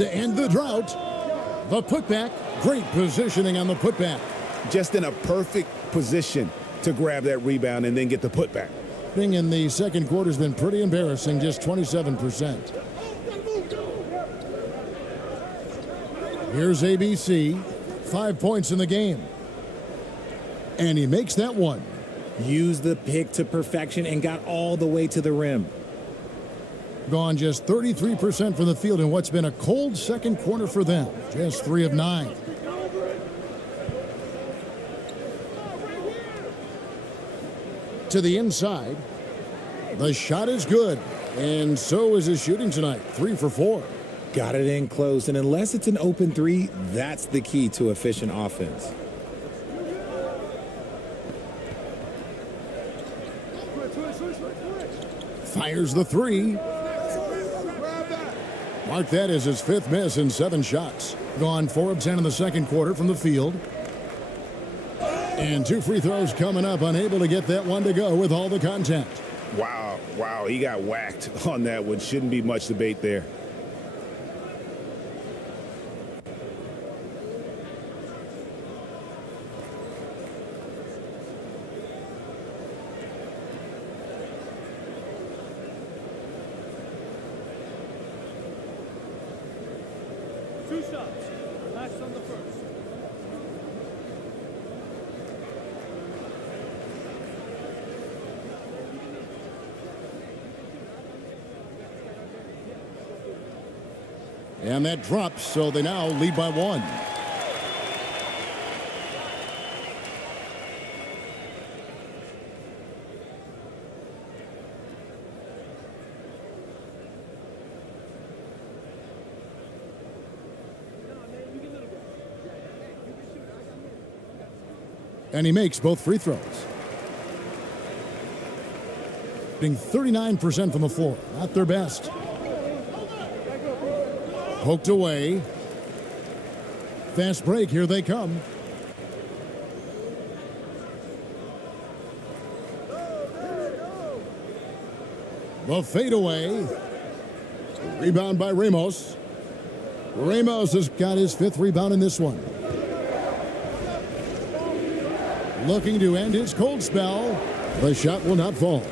to end the drought. The putback, great positioning on the putback. Just in a perfect position to grab that rebound and then get the putback. In the second quarter has been pretty embarrassing, just 27%. Here's ABC, 5 points in the game. And he makes that one. Used the pick to perfection and got all the way to the rim. Gone just 33% from the field in what's been a cold second quarter for them. Just 3 of 9. To the inside. The shot is good. And so is his shooting tonight. 3 for 4. Got it in close. And unless it's an open three, that's the key to efficient offense. Fires the 3. Mark that as his 5th miss in 7 shots. Gone 4 of 10 in the second quarter from the field. And 2 free throws coming up. Unable to get that one to go with all the contact. Wow, he got whacked on that one. Shouldn't be much debate there. Two shots. Last on the first. And that drops, so they now lead by 1. And he makes both free throws. Being 39% from the floor. Not their best. Poked away. Fast break. Here they come. The fadeaway. Rebound by Ramos. Ramos has got his 5th rebound in this one. Looking to end his cold spell. The shot will not fall.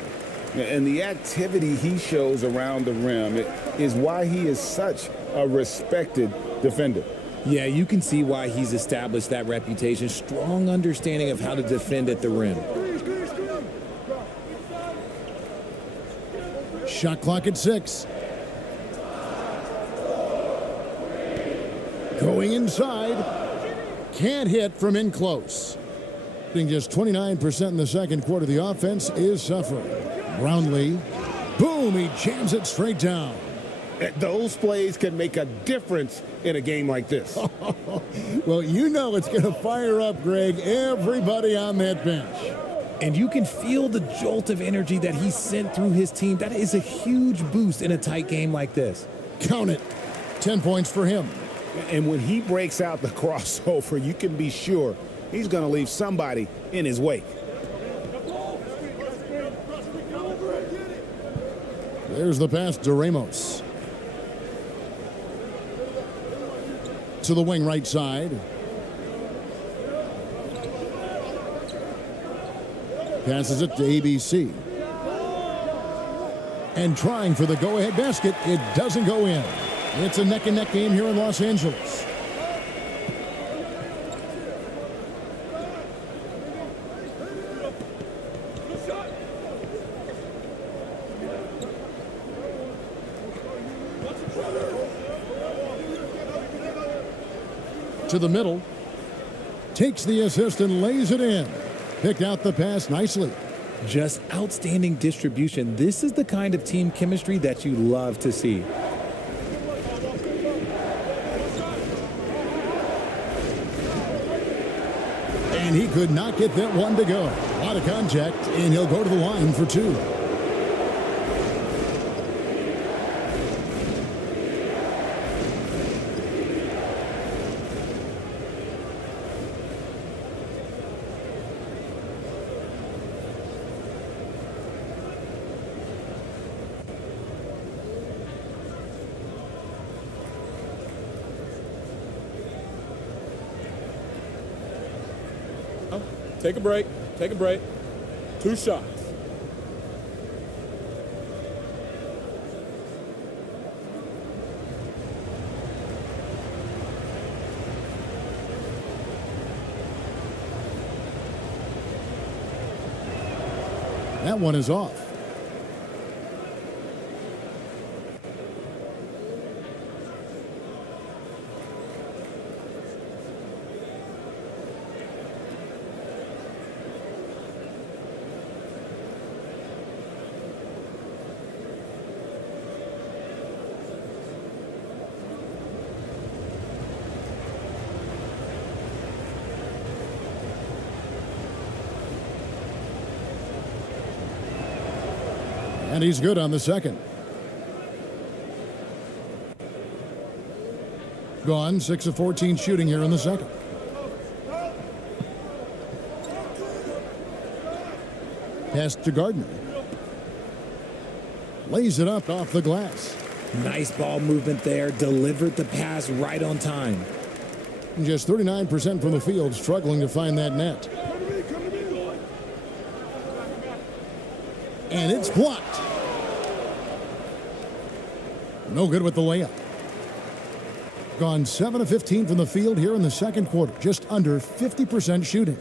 And the activity he shows around the rim is why he is such a respected defender. Yeah, you can see why he's established that reputation. Strong understanding of how to defend at the rim. Shot clock at 6. Going inside. Can't hit from in close. Just 29% in the second quarter. The offense is suffering. Brownlee. Boom, he jams it straight down. Those plays can make a difference in a game like this. Well, you know it's going to fire up, Greg, everybody on that bench. And you can feel the jolt of energy that he sent through his team. That is a huge boost in a tight game like this. Count it. 10 points for him. And when he breaks out the crossover, you can be sure he's going to leave somebody in his wake. There's the pass to Ramos. To the wing right side. Passes it to ABC. And trying for the go-ahead basket. It doesn't go in. It's a neck-and-neck game here in Los Angeles. To the middle. Takes the assist and lays it in. Picked out the pass nicely. Just outstanding distribution. This is the kind of team chemistry that you love to see. And he could not get that one to go. A lot of contact, and he'll go to the line for 2. Take a break. Take a break. 2 shots. That one is off. And he's good on the second. Gone 6 of 14 shooting here in the second. Pass to Gardner. Lays it up off the glass. Nice ball movement there. Delivered the pass right on time. Just 39% from the field, struggling to find that net. And it's blocked. No good with the layup. Gone 7 of 15 from the field here in the second quarter. Just under 50% shooting.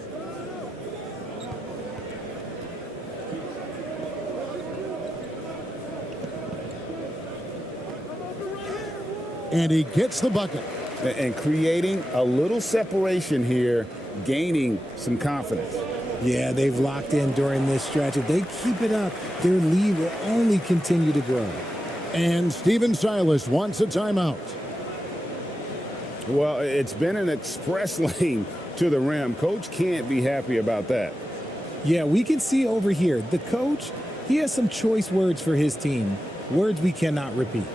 And he gets the bucket. And creating a little separation here, gaining some confidence. Yeah, they've locked in during this stretch. If they keep it up, their lead will only continue to grow. And Steven Silas wants a timeout. Well, it's been an express lane to the rim. Coach can't be happy about that. Yeah, we can see over here, the coach, he has some choice words for his team. Words we cannot repeat.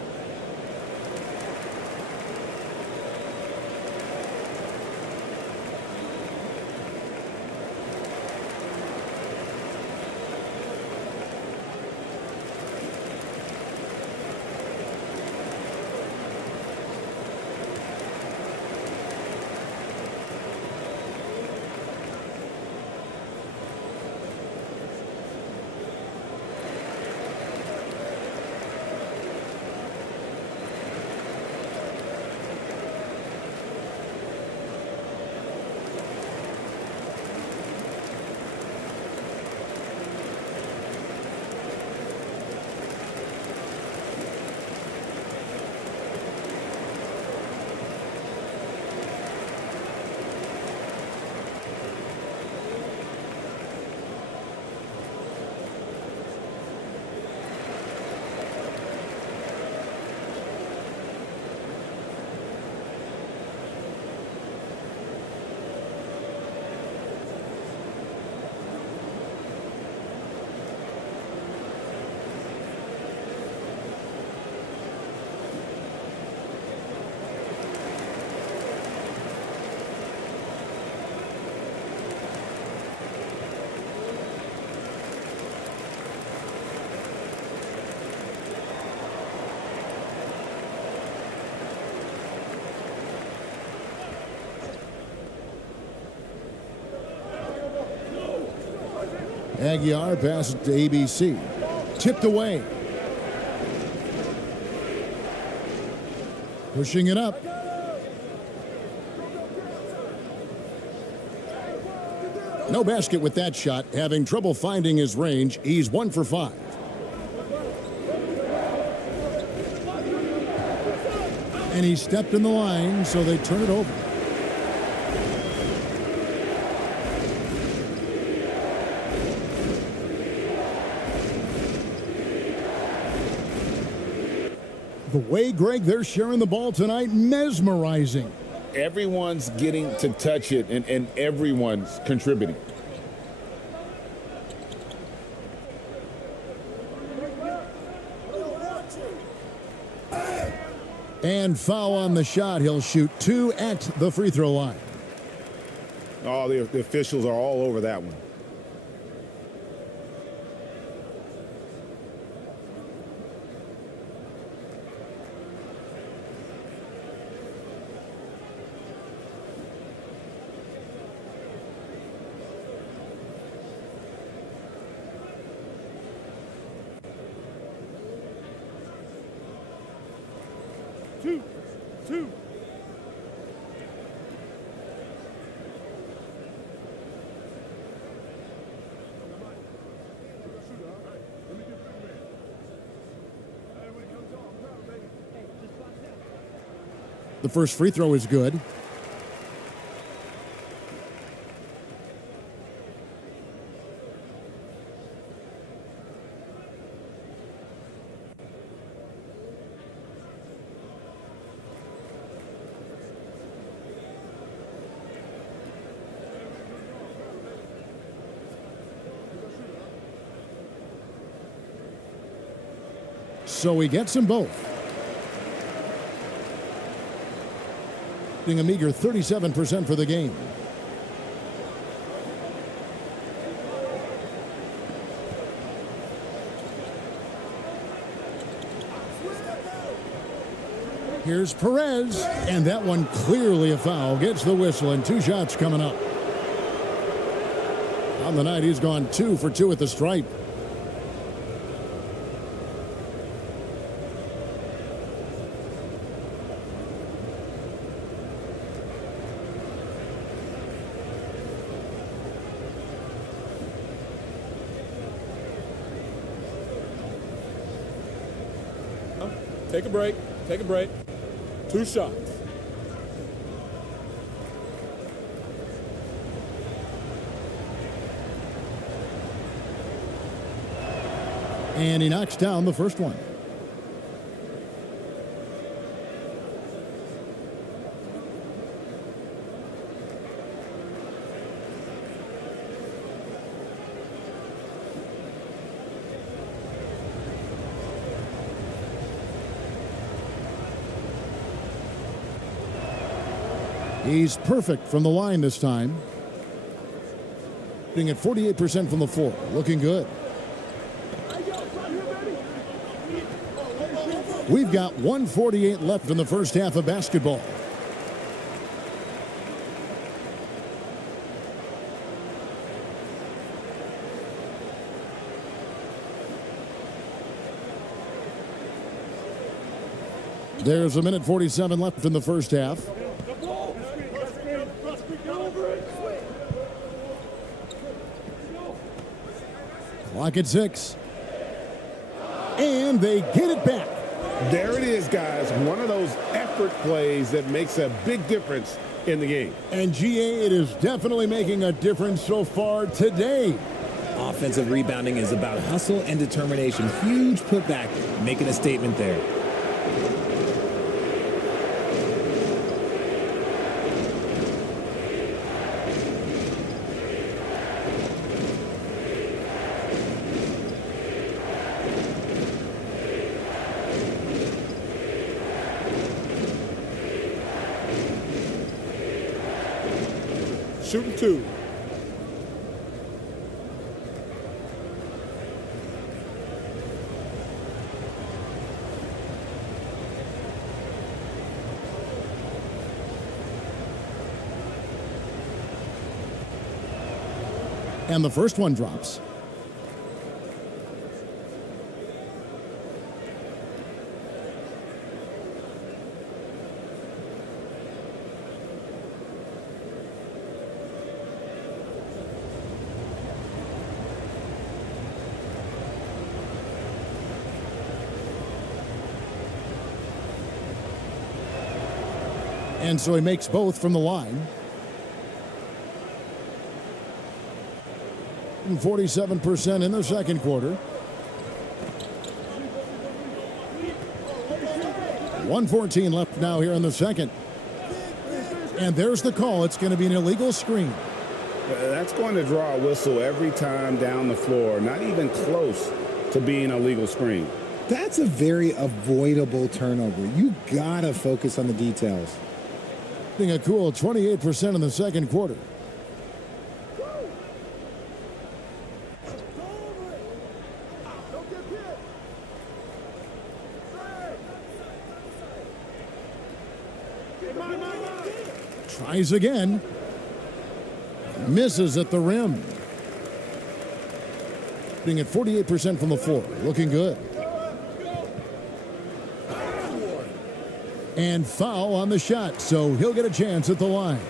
Aguiar passes to ABC. Tipped away. Pushing it up. No basket with that shot. Having trouble finding his range. He's 1 for 5. And he stepped in the line, so they turn it over. The way, Greg, they're sharing the ball tonight, mesmerizing. Everyone's getting to touch it, and everyone's contributing. And foul on the shot. He'll shoot 2 at the free throw line. Oh, the officials are all over that one. 2. The first free throw is good. So he gets them both. Shooting a meager 37% for the game. Here's Perez, and that one clearly a foul. Gets the whistle, and 2 shots coming up. On the night, he's gone 2 for 2 at the stripe. Take a break. Take a break. 2 shots. And he knocks down the first one. He's perfect from the line this time. Shooting at 48% from the floor. Looking good. We've got 1:48 left in the first half of basketball. There's 1:47 left in the first half. Clock at 6. And they get it back. There it is, guys. One of those effort plays that makes a big difference in the game. And GA, it is definitely making a difference so far today. Offensive rebounding is about hustle and determination. Huge putback, making a statement there. Shooting 2. And the first one drops. And so he makes both from the line. 47% in the second quarter. 1:14 left now here in the second. And there's the call. It's going to be an illegal screen. That's going to draw a whistle every time down the floor. Not even close to being a legal screen. That's a very avoidable turnover. You got to focus on the details. A cool 28% in the second quarter. Tries again. Misses at the rim. Being at 48% from the floor. Looking good. And foul on the shot, so he'll get a chance at the line.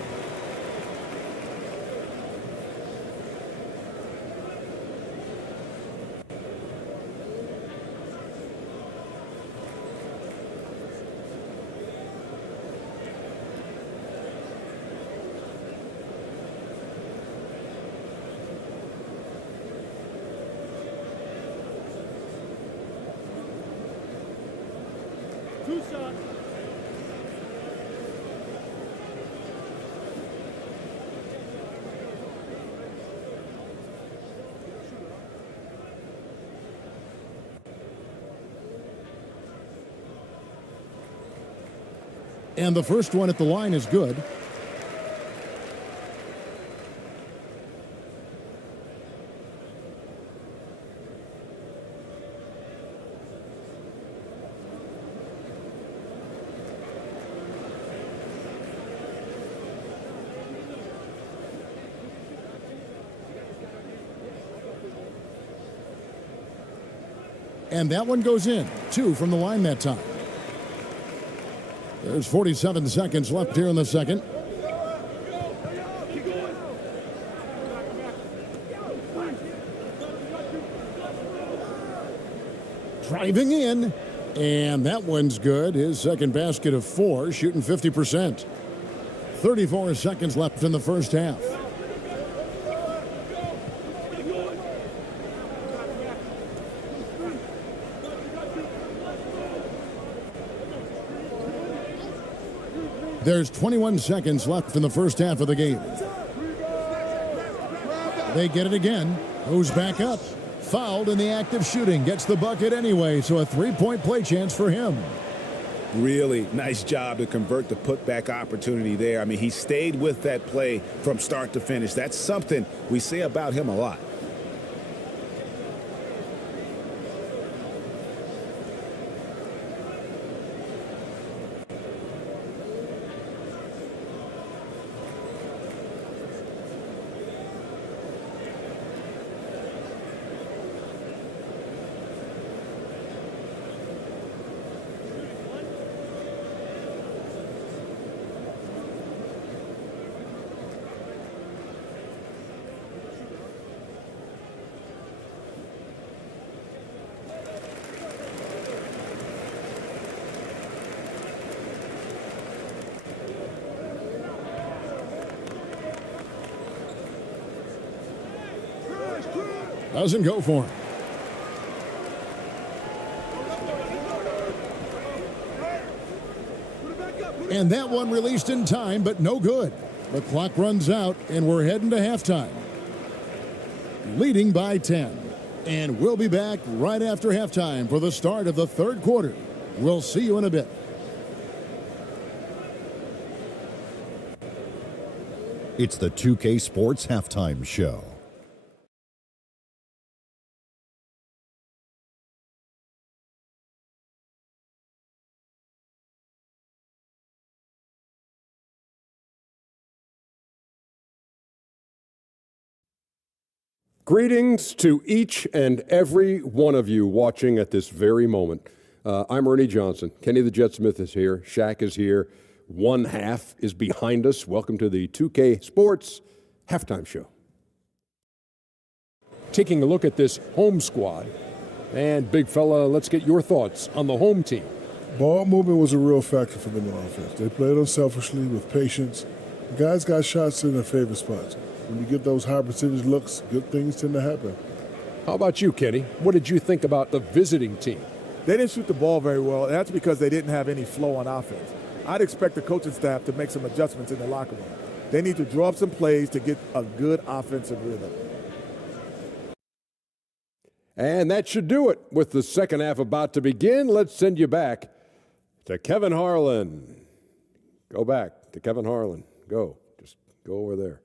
And the first one at the line is good. And that one goes in. 2 from the line that time. There's 47 seconds left here in the second. Driving in, and that one's good. His second basket of 4, shooting 50%. 34 seconds left in the first half. There's 21 seconds left in the first half of the game. They get it again. Goes back up. Fouled in the act of shooting. Gets the bucket anyway, so a three-point play chance for him. Really nice job to convert the putback opportunity there. I mean, he stayed with that play from start to finish. That's something we say about him a lot. Doesn't go for him. And that one released in time, but no good. The clock runs out, and we're heading to halftime. Leading by 10. And we'll be back right after halftime for the start of the third quarter. We'll see you in a bit. It's the 2K Sports Halftime Show. Greetings to each and every one of you watching at this very moment. I'm Ernie Johnson. Kenny the Jet Smith is here. Shaq is here. One half is behind us. Welcome to the 2K Sports Halftime Show. Taking a look at this home squad. And big fella, let's get your thoughts on the home team. Ball movement was a real factor for them on offense. They played unselfishly with patience. The guys got shots in their favorite spots. When you get those high percentage looks, good things tend to happen. How about you, Kenny? What did you think about the visiting team? They didn't shoot the ball very well, and that's because they didn't have any flow on offense. I'd expect the coaching staff to make some adjustments in the locker room. They need to draw up some plays to get a good offensive rhythm. And that should do it. With the second half about to begin, let's send you back to Kevin Harlan. Go back to Kevin Harlan. Go. Just go over there.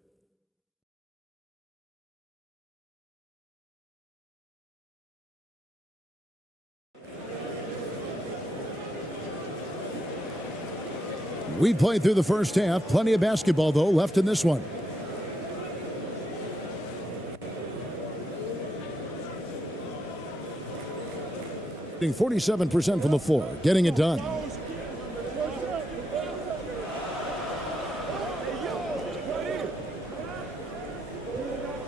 We played through the first half. Plenty of basketball, though, left in this one. Shooting 47% from the floor, getting it done.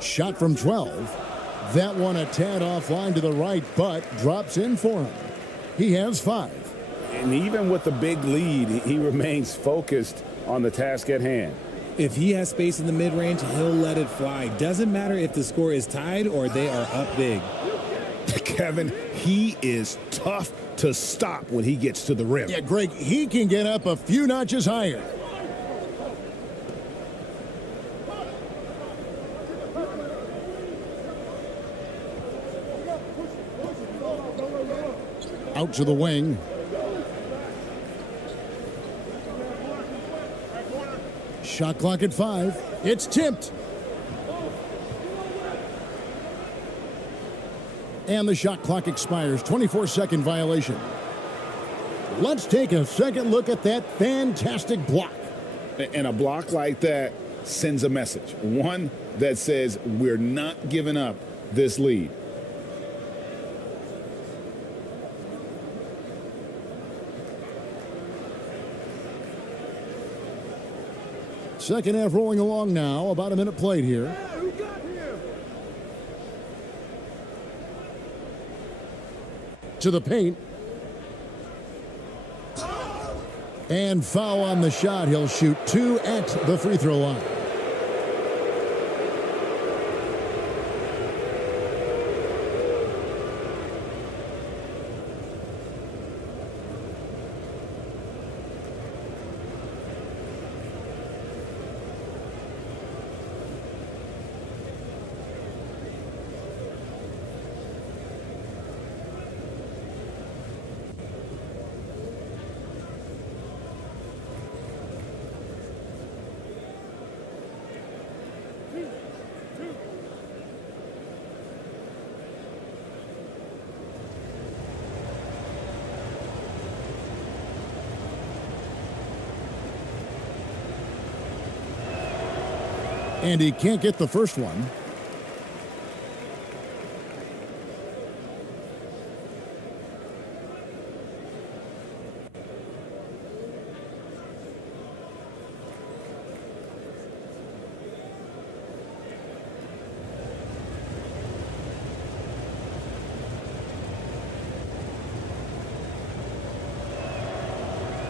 Shot from 12. That one a tad offline to the right, but drops in for him. He has 5. And even with the big lead, he remains focused on the task at hand. If he has space in the mid-range, he'll let it fly. Doesn't matter if the score is tied or they are up big. Kevin, he is tough to stop when he gets to the rim. Yeah, Greg, he can get up a few notches higher. Out to the wing. Shot clock at 5. It's tipped. And the shot clock expires. 24-second violation. Let's take a second look at that fantastic block. And a block like that sends a message. One that says we're not giving up this lead. Second half rolling along now. About a minute played here. To the paint. And foul on the shot. He'll shoot 2 at the free throw line. And he can't get the first one.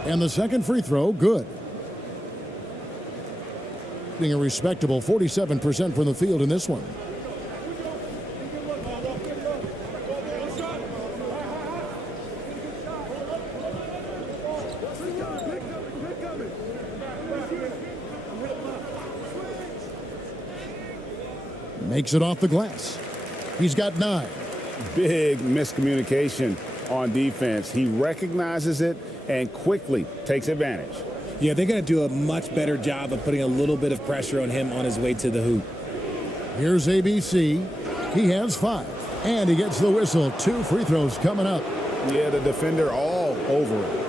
And the second free throw, good. Being a respectable 47% from the field in this one. Makes it off the glass. He's got 9. Big miscommunication on defense. He recognizes it and quickly takes advantage. Yeah, they're going to do a much better job of putting a little bit of pressure on him on his way to the hoop. Here's ABC. He has 5. And he gets the whistle. 2 free throws coming up. Yeah, the defender all over it.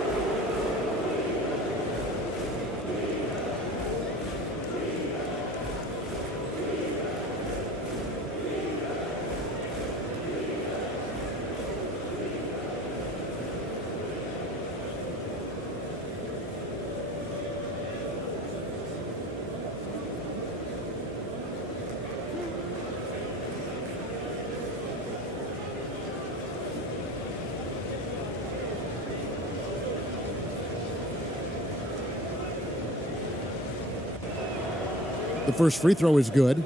The first free throw is good.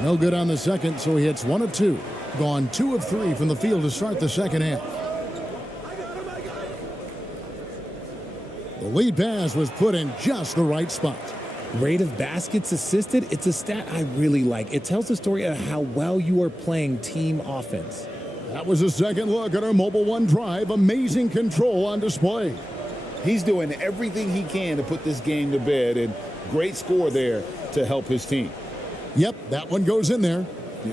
No good on the second, so he hits 1 of 2. Gone 2 of 3 from the field to start the second half. The lead pass was put in just the right spot. Rate of baskets assisted, it's a stat I really like. It tells the story of how well you are playing team offense. That was a second look at our Mobile One drive. Amazing control on display. He's doing everything he can to put this game to bed, and great score there to help his team. Yep, that one goes in there.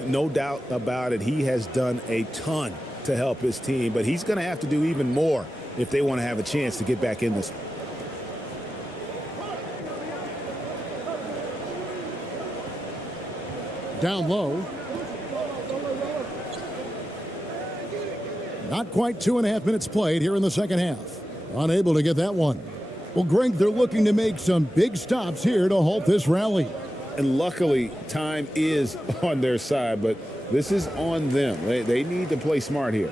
No doubt about it. He has done a ton to help his team, but he's going to have to do even more if they want to have a chance to get back in this one. Down low. Not quite 2.5 minutes played here in the second half. Unable to get that one. Well, Greg, they're looking to make some big stops here to halt this rally. And luckily, time is on their side, but this is on them. They need to play smart here.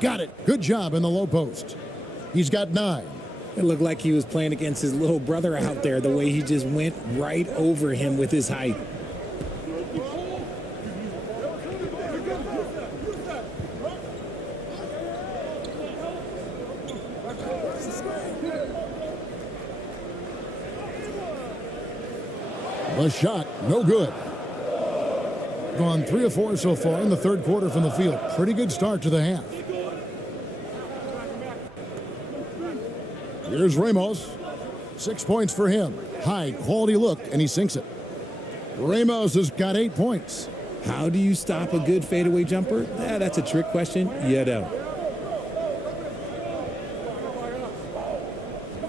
Got it. Good job in the low post. He's got 9. It looked like he was playing against his little brother out there, the way he just went right over him with his height. The shot, no good. Gone 3 of 4 so far in the third quarter from the field. Pretty good start to the half. Here's Ramos. 6 points for him. High quality look, and he sinks it. Ramos has got 8 points. How do you stop a good fadeaway jumper? That's a trick question. You don't.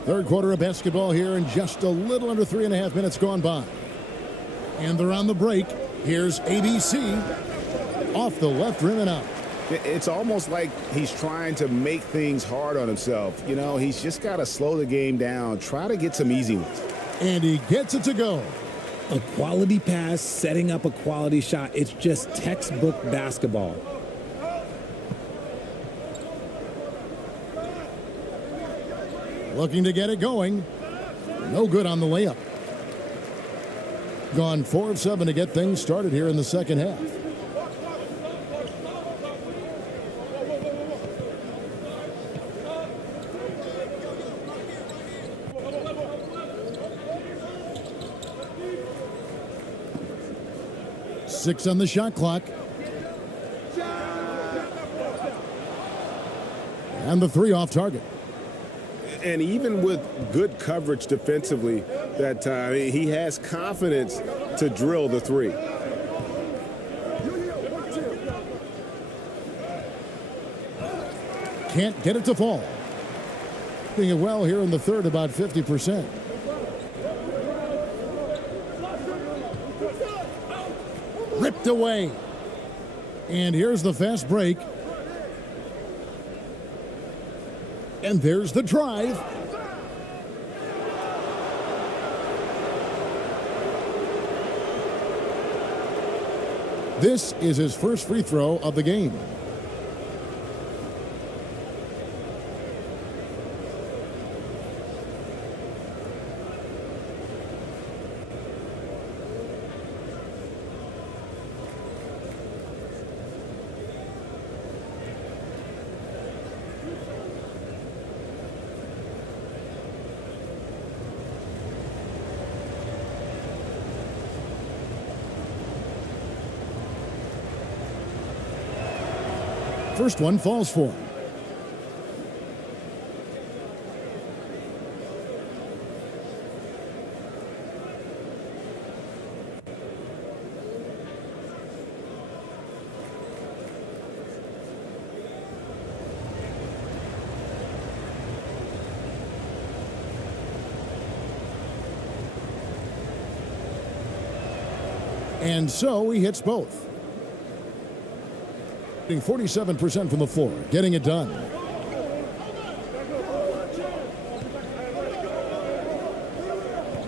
Third quarter of basketball here, and just a little under 3.5 minutes gone by. And they're on the break. Here's ABC off the left rim and out. It's almost like he's trying to make things hard on himself. You know, he's just got to slow the game down, try to get some easy ones. And he gets it to go. A quality pass, setting up a quality shot. It's just textbook basketball. Looking to get it going. No good on the layup. Gone 4 of 7 to get things started here in the second half. Six on the shot clock. And the 3 off target. And even with good coverage defensively that time, he has confidence to drill the 3. Can't get it to fall. Doing it well here in the third, about 50%. Ripped away. And here's the fast break. And there's the drive. This is his first free throw of the game. First one falls for him. And so he hits both. 47% from the floor, getting it done.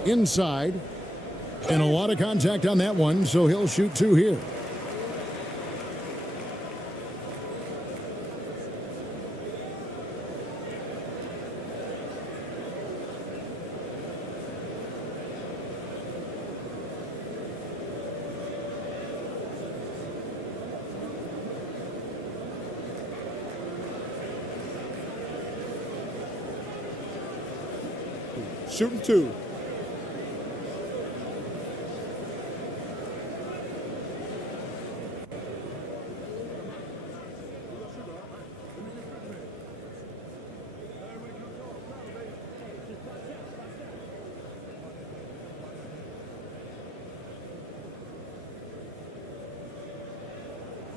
Inside, and a lot of contact on that one, so he'll shoot 2 here. Shooting 2.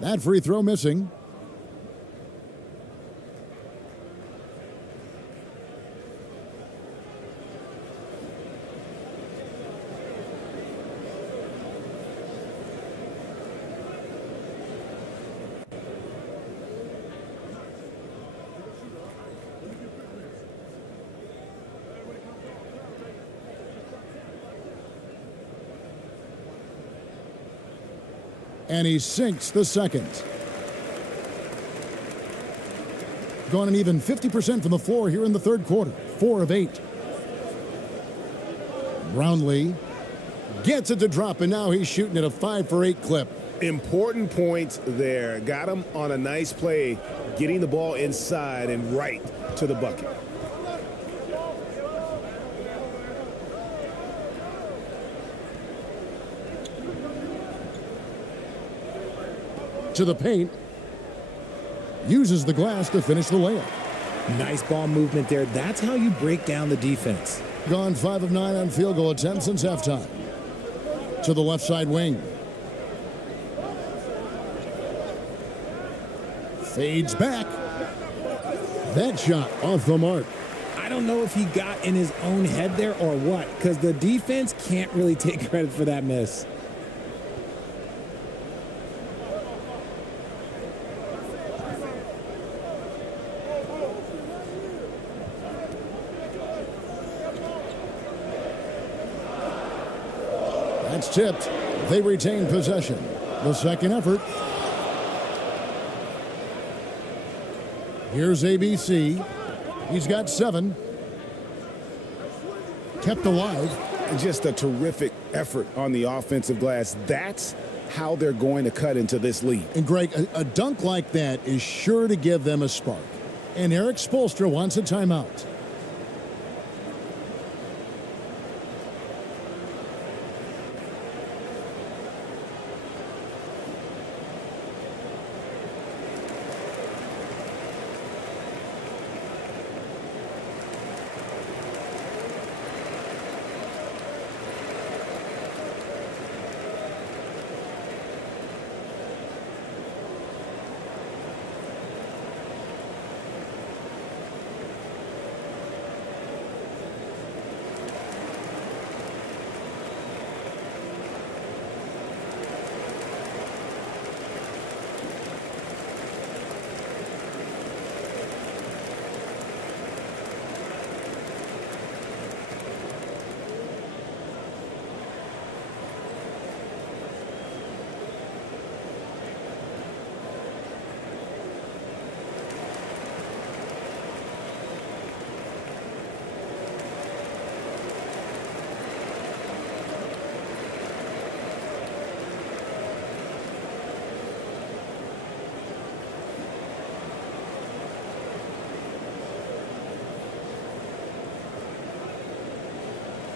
That free throw missing. And he sinks the second. Gone an even 50% from the floor here in the third quarter. 4 of 8. Brownlee gets it to drop, and now he's shooting at a 5 for 8 clip. Important points there. Got him on a nice play, getting the ball inside and right to the bucket. To the paint. Uses the glass to finish the layup. Nice ball movement there. That's how you break down the defense. Gone 5 of 9 on field goal attempts since halftime. To the left side wing. Fades back. That shot off the mark. I don't know if he got in his own head there or what, because the defense can't really take credit for that miss. That's tipped. They retain possession. The second effort. Here's ABC. He's got 7. Kept alive. Just a terrific effort on the offensive glass. That's how they're going to cut into this lead. And Greg, a dunk like that is sure to give them a spark. And Eric Spoelstra wants a timeout.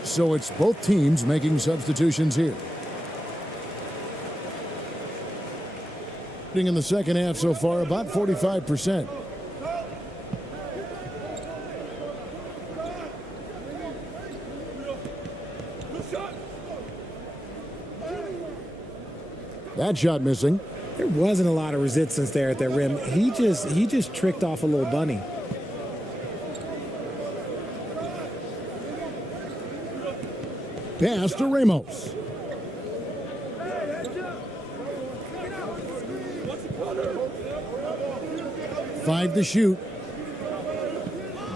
So it's both teams making substitutions here. In the second half so far, about 45%. That shot missing. There wasn't a lot of resistance there at that rim. He just tricked off a little bunny. Pass to Ramos. Five to shoot.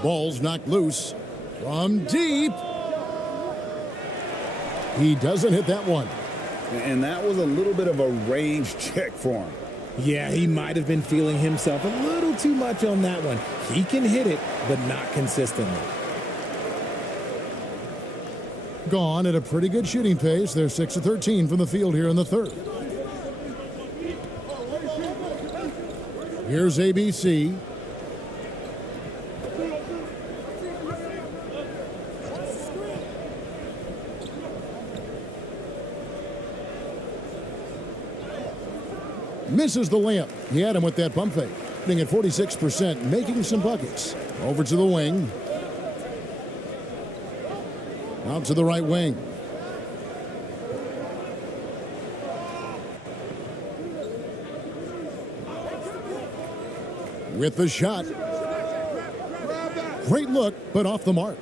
Ball's knocked loose from deep. He doesn't hit that one. And that was a little bit of a range check for him. Yeah, he might have been feeling himself a little too much on that one. He can hit it, but not consistently. Gone at a pretty good shooting pace. They're 6 of 13 from the field here in the third. Here's ABC. Misses the layup. He had him with that pump fake. Being at 46%, making some buckets. Over to the wing. Out to the right wing. With the shot. Great look, but off the mark.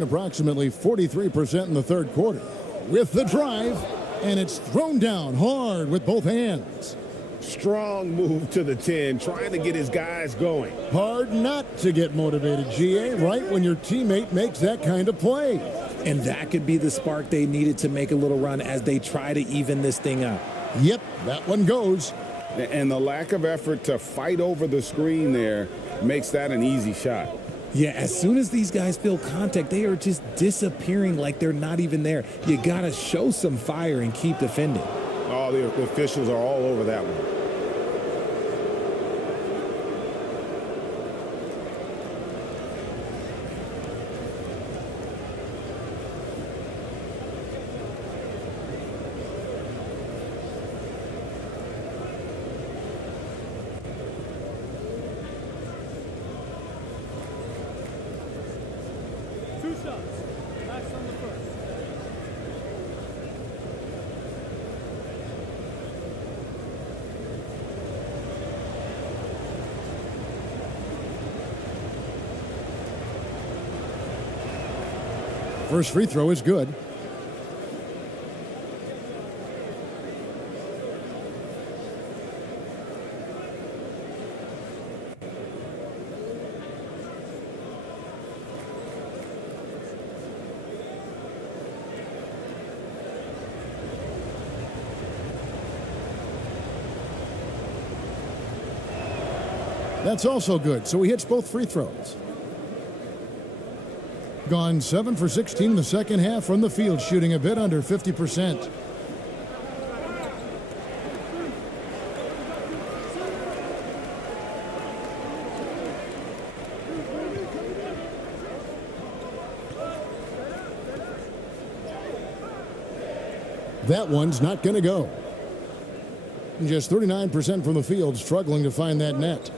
Approximately 43% in the third quarter. With the drive, and it's thrown down hard with both hands. Strong move to the 10, trying to get his guys going. Hard not to get motivated, GA, right when your teammate makes that kind of play. And that could be the spark they needed to make a little run as they try to even this thing up. Yep, that one goes. And the lack of effort to fight over the screen there makes that an easy shot. Yeah, as soon as these guys feel contact, they are just disappearing like they're not even there. You got to show some fire and keep defending. Oh, the officials are all over that one. First free throw is good. That's also good, so he hits both free throws. Gone 7 for 16 in the second half from the field, shooting a bit under 50%. That one's not going to go. Just 39% from the field, struggling to find that net.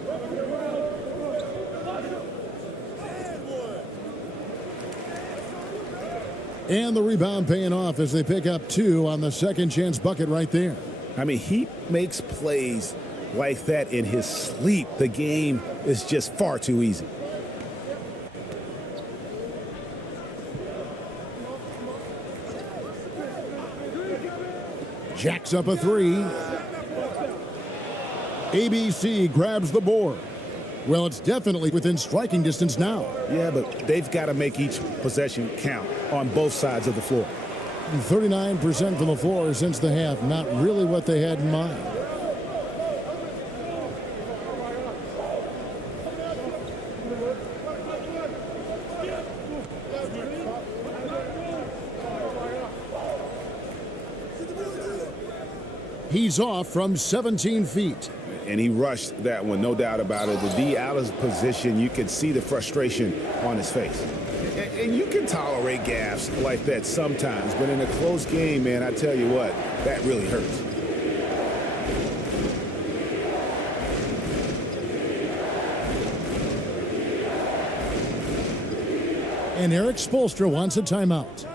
And the rebound paying off as they pick up 2 on the second chance bucket right there. I mean, he makes plays like that in his sleep. The game is just far too easy. Jacks up a 3. ABC grabs the board. Well, it's definitely within striking distance now. Yeah, but they've got to make each possession count on both sides of the floor. 39% from the floor since the half. Not really what they had in mind. He's off from 17 feet. And he rushed that one, no doubt about it. The D out of position, you can see the frustration on his face. And you can tolerate gaffes like that sometimes, but in a close game, man, I tell you what, that really hurts. And Eric Spoelstra wants a timeout.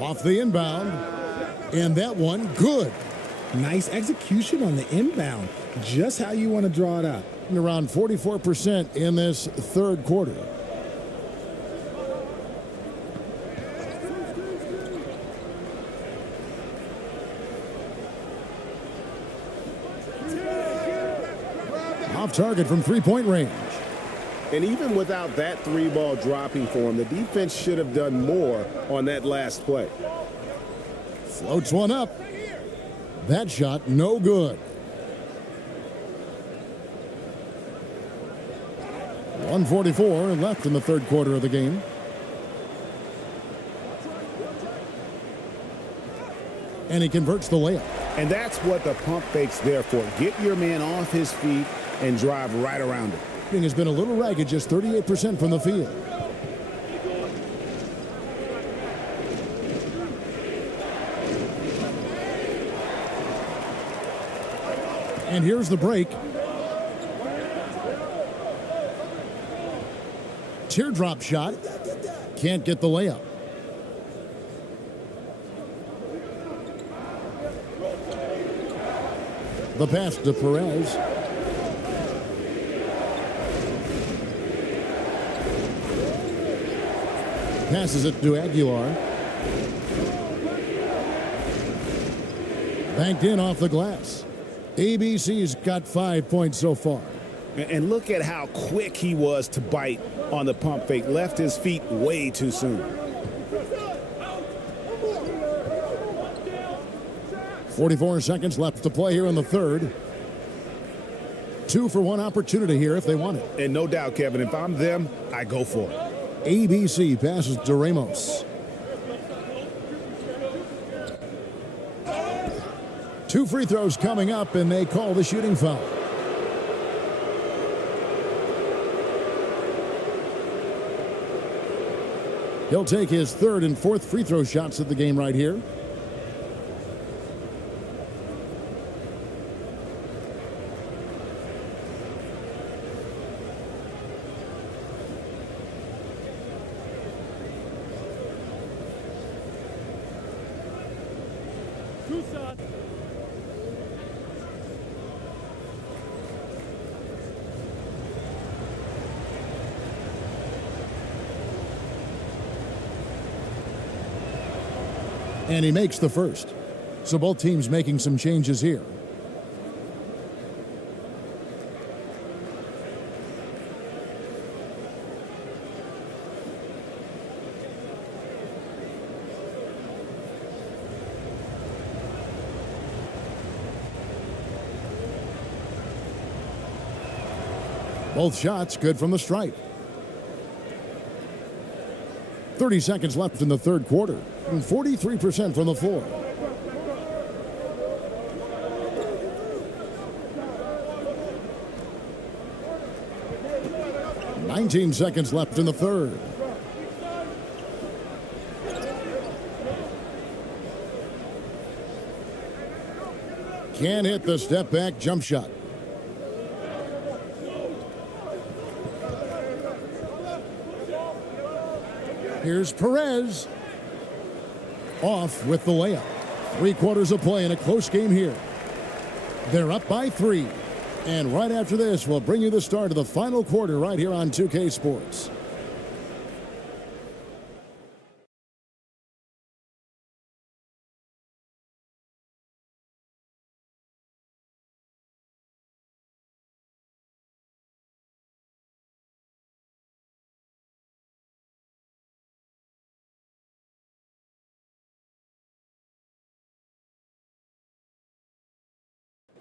Off the inbound, and that one good. Nice execution on the inbound. Just how you want to draw it up. Around 44% in this third quarter. off target from three-point range. And even without that three ball dropping for him, the defense should have done more on that last play. Floats one up. That shot no good. 1:44 left in the third quarter of the game. And he converts the layup. And that's what the pump fake's there for. Get your man off his feet and drive right around him. Has been a little ragged, just 38% from the field. And here's the break. Teardrop shot. Can't get the layup. The pass to Perez. Passes it to Aguilar. Banked in off the glass. ABC's got 5 points so far. And look at how quick he was to bite on the pump fake. Left his feet way too soon. 44 seconds left to play here in the third. 2-for-1 opportunity here if they want it. And no doubt, Kevin, if I'm them, I go for it. ABC passes to Ramos. 2 free throws coming up, and they call the shooting foul. He'll take his third and fourth free throw shots of the game right here. And he makes the first. So both teams making some changes here. Both shots good from the stripe. 30 seconds left in the third quarter. 43% from the floor. Nineteen seconds left in the third. Can't hit the step back jump shot. Here's Perez. Off with the layup. 3 quarters of play in a close game here. They're up by 3. And right after this, we'll bring you the start of the final quarter right here on 2K Sports.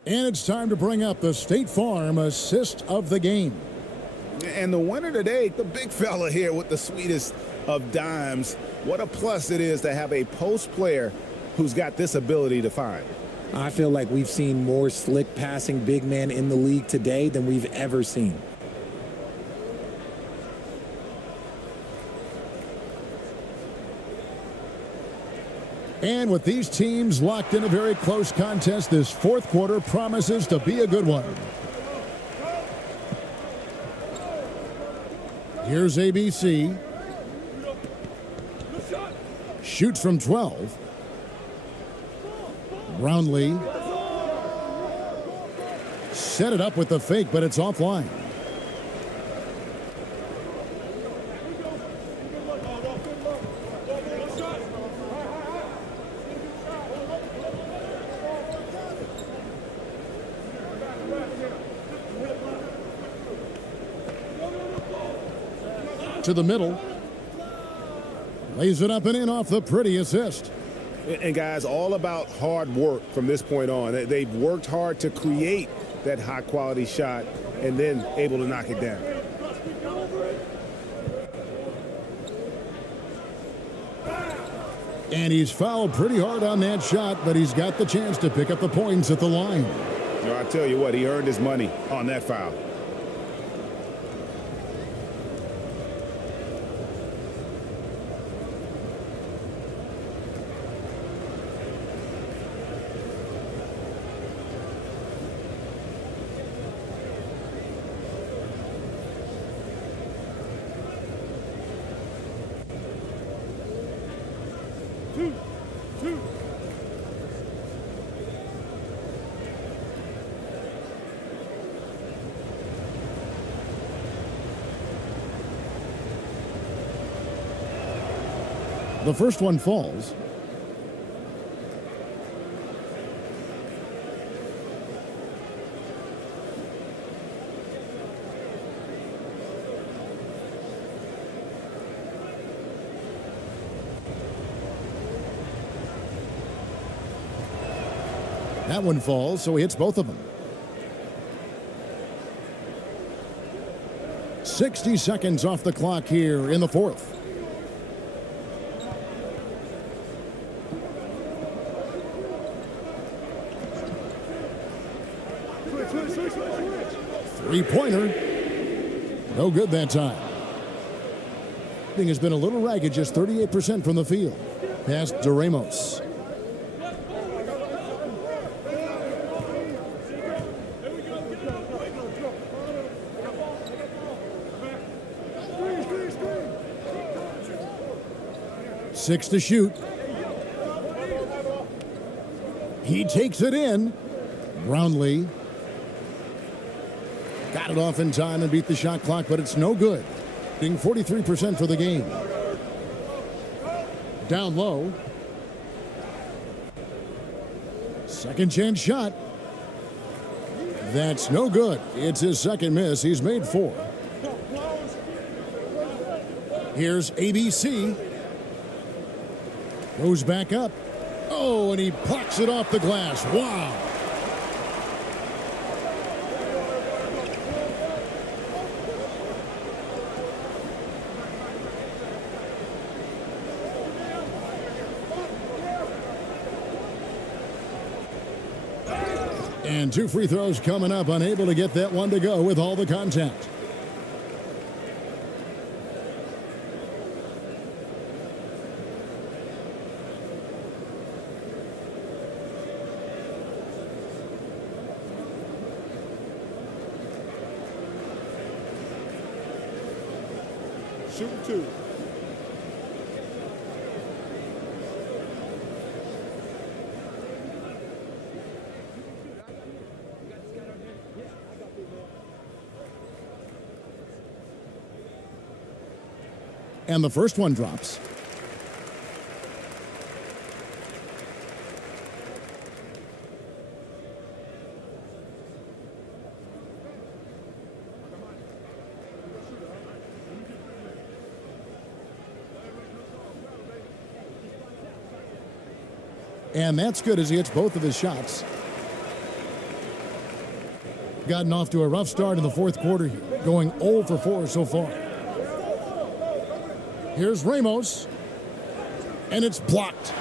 And it's time to bring up the State Farm assist of the game. And the winner today, the big fella here with the sweetest of dimes. What a plus it is to have a post player who's got this ability to find. I feel like we've seen more slick passing big men in the league today than we've ever seen. And with these teams locked in a very close contest, this fourth quarter promises to be a good one. Here's ABC. Shoots from 12. Brownlee. Set it up with the fake, but it's offline. To the middle. Lays it up and in off the pretty assist. And guys, all about hard work from this point on. They've worked hard to create that high-quality shot and then able to knock it down. And he's fouled pretty hard on that shot, but he's got the chance to pick up the points at the line. No, I tell you what, he earned his money on that foul. The first one falls. That one falls, so he hits both of them. 60 seconds off the clock here in the fourth. Three-pointer. No good that time. Thing has been a little ragged, just 38% from the field. Pass to Ramos. Six to shoot. He takes it in. Brownlee got it off in time and beat the shot clock, but it's no good. Being 43% for the game. Down low. Second chance shot. That's no good. It's his second miss. He's made 4. Here's ABC. Goes back up. Oh, and he plucks it off the glass. Wow. And 2 free throws coming up, unable to get that one to go with all the contact. Shooting 2. And the first one drops. And that's good as he hits both of his shots. Gotten off to a rough start in the fourth quarter here, going 0 for 4 so far. Here's Ramos, and it's blocked.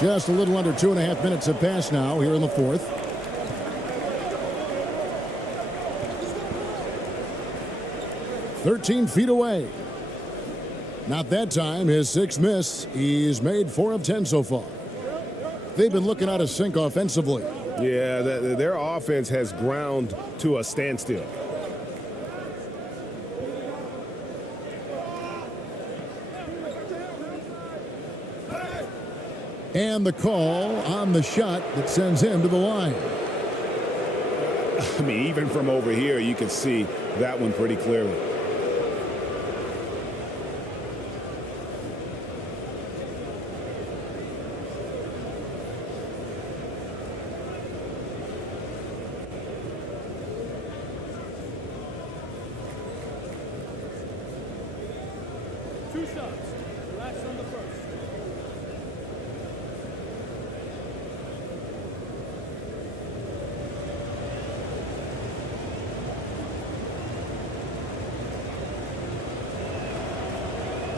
Just a little under 2.5 minutes have passed now here in the fourth. "13 feet away. Not that time. His 6th miss. He's made 4 of 10 so far. They've been looking out of sync offensively. Yeah, their offense has ground to a standstill. And the call on the shot that sends him to the line. I mean, even from over here, you can see that one pretty clearly. 2 shots. Relax on the first.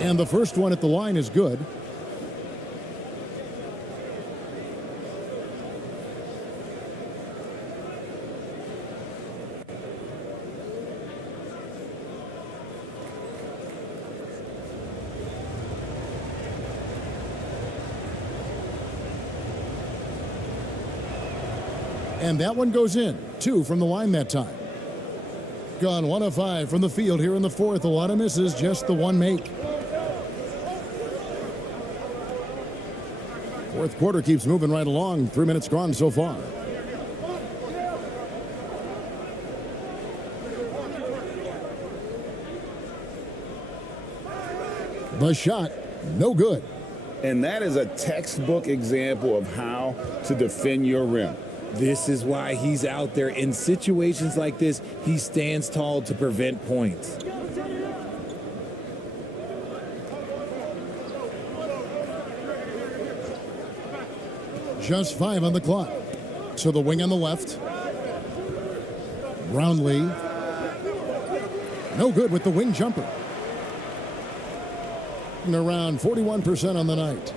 And the first one at the line is good. And that one goes in. 2 from the line that time. Gone 1 of 5 from the field here in the fourth. A lot of misses, just the one make. Fourth quarter keeps moving right along. 3 minutes gone so far. The shot, no good. And that is a textbook example of how to defend your rim. This is why he's out there. In situations like this, he stands tall to prevent points. Just 5 on the clock. So the wing on the left. Brownlee. No good with the wing jumper. And around 41% on the night.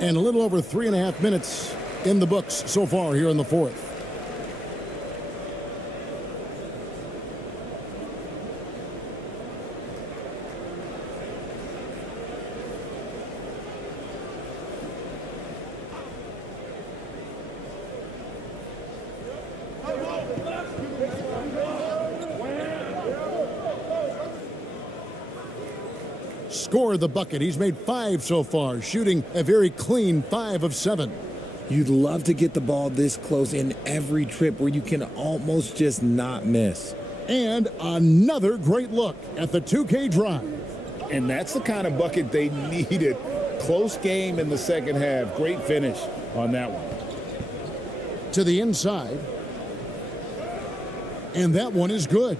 And a little over 3.5 minutes in the books so far here in the fourth. Score the bucket. He's made 5 so far, shooting a very clean 5 of 7. You'd love to get the ball this close in every trip where you can almost just not miss. And another great look at the 2K drive. And that's the kind of bucket they needed. Close game in the second half. Great finish on that one. To the inside. And that one is good.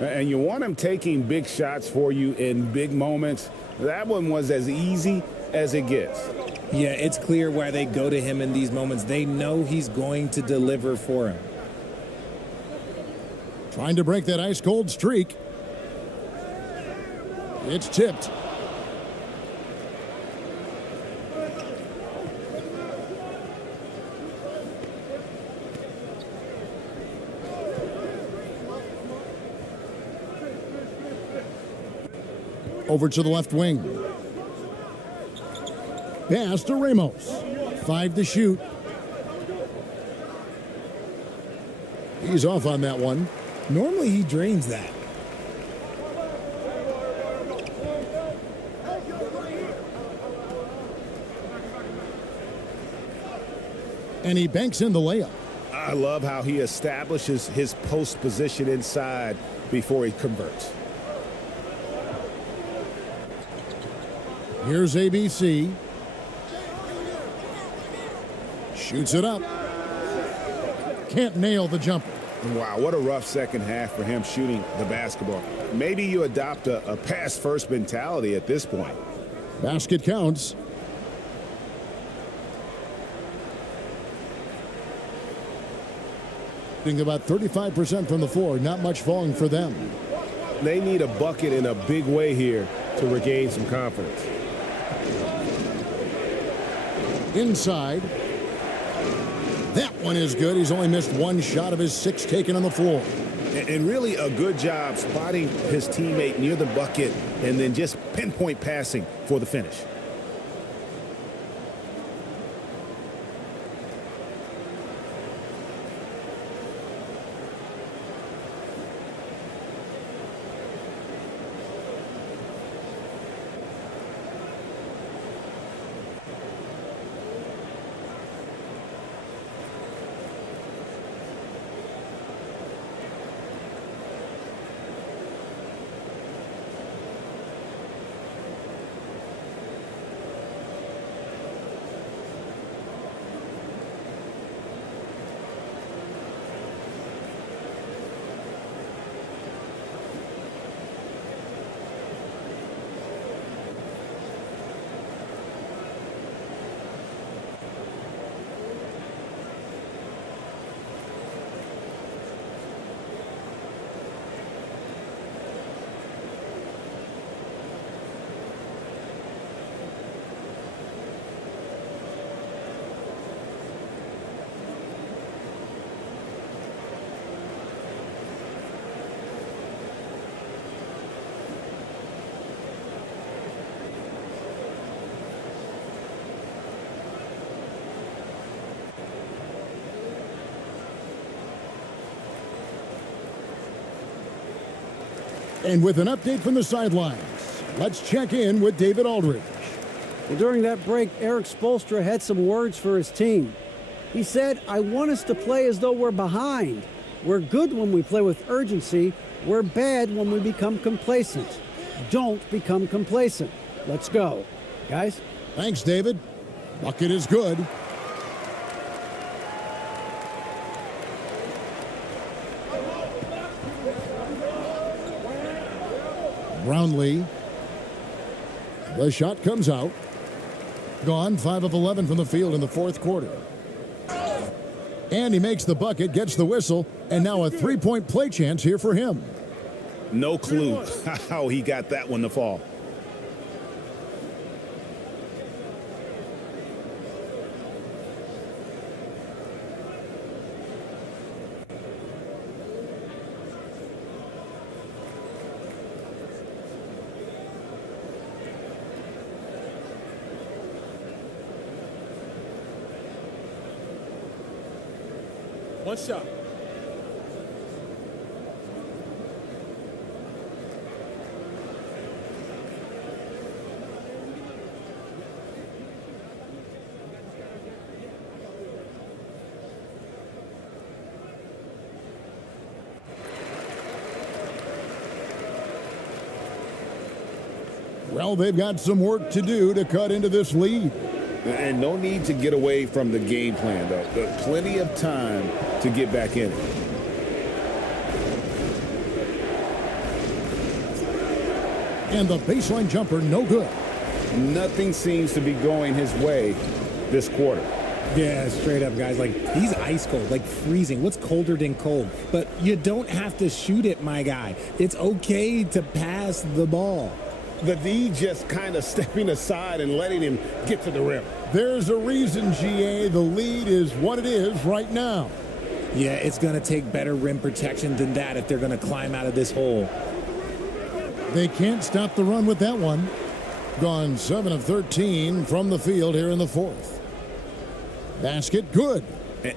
And you want him taking big shots for you in big moments. That one was as easy as it gets. Yeah, it's clear why they go to him in these moments. They know he's going to deliver for him. Trying to break that ice-cold streak. It's tipped. Over to the left wing. Pass to Ramos. 5 to shoot. He's off on that one. Normally he drains that. And he banks in the layup. I love how he establishes his post position inside before he converts. Here's ABC. Shoots it up. Can't nail the jumper. Wow, what a rough second half for him shooting the basketball. Maybe you adopt a pass-first mentality at this point. Basket counts. Shooting about 35% from the floor. Not much falling for them. They need a bucket in a big way here to regain some confidence. Inside. That one is good. He's only missed 1 shot of his 6 taken on the floor. And really a good job spotting his teammate near the bucket and then just pinpoint passing for the finish. And with an update from the sidelines, let's check in with David Aldridge. Well, during that break, Eric Spoelstra had some words for his team. He said, "I want us to play as though we're behind. We're good when we play with urgency. We're bad when we become complacent. Don't become complacent. Let's go." Guys? Thanks, David. Bucket is good. Brownlee. The shot comes out. Gone, 5 of 11 from the field in the fourth quarter. And he makes the bucket, gets the whistle, and now a three-point play chance here for him. No clue how he got that one to fall. One shot. Well, they've got some work to do to cut into this lead. And no need to get away from the game plan, though. There's plenty of time to get back in it. And the baseline jumper, no good. Nothing seems to be going his way this quarter. Yeah, straight up, guys. Like, he's ice cold, like freezing. What's colder than cold? But you don't have to shoot it, my guy. It's okay to pass the ball. The D just kind of stepping aside and letting him get to the rim. There's a reason, GA. The lead is what it is right now. Yeah, it's going to take better rim protection than that if they're going to climb out of this hole. They can't stop the run with that one. Gone 7 of 13 from the field here in the fourth. Basket good.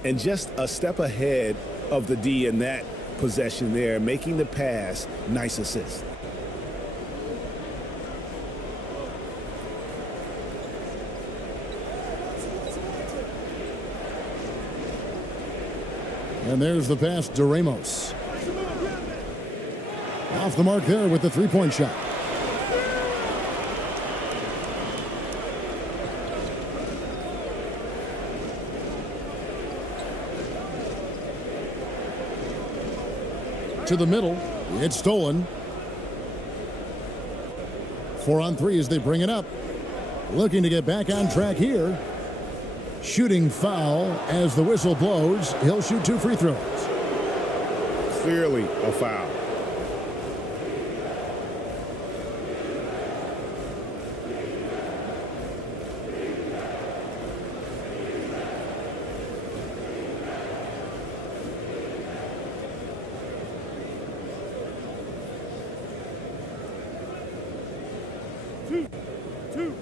And just a step ahead of the D in that possession there, making the pass. Nice assist. And there's the pass to Ramos. Off the mark there with the three-point shot. To the middle. It's stolen. 4 on 3 as they bring it up. Looking to get back on track here. Shooting foul as the whistle blows. He'll shoot 2 free throws. Clearly a foul. Two.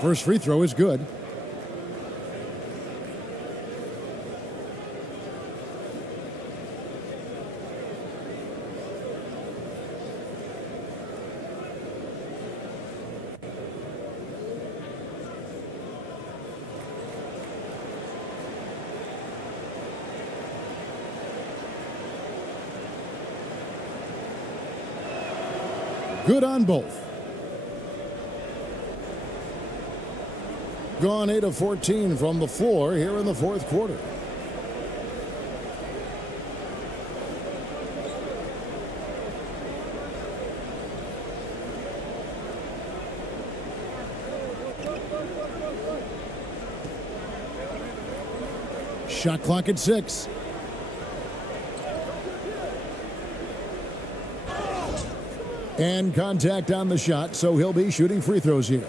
First free throw is good. Good on both. Gone 8 of 14 from the floor here in the fourth quarter. Shot clock at 6. And contact on the shot, so he'll be shooting free throws here.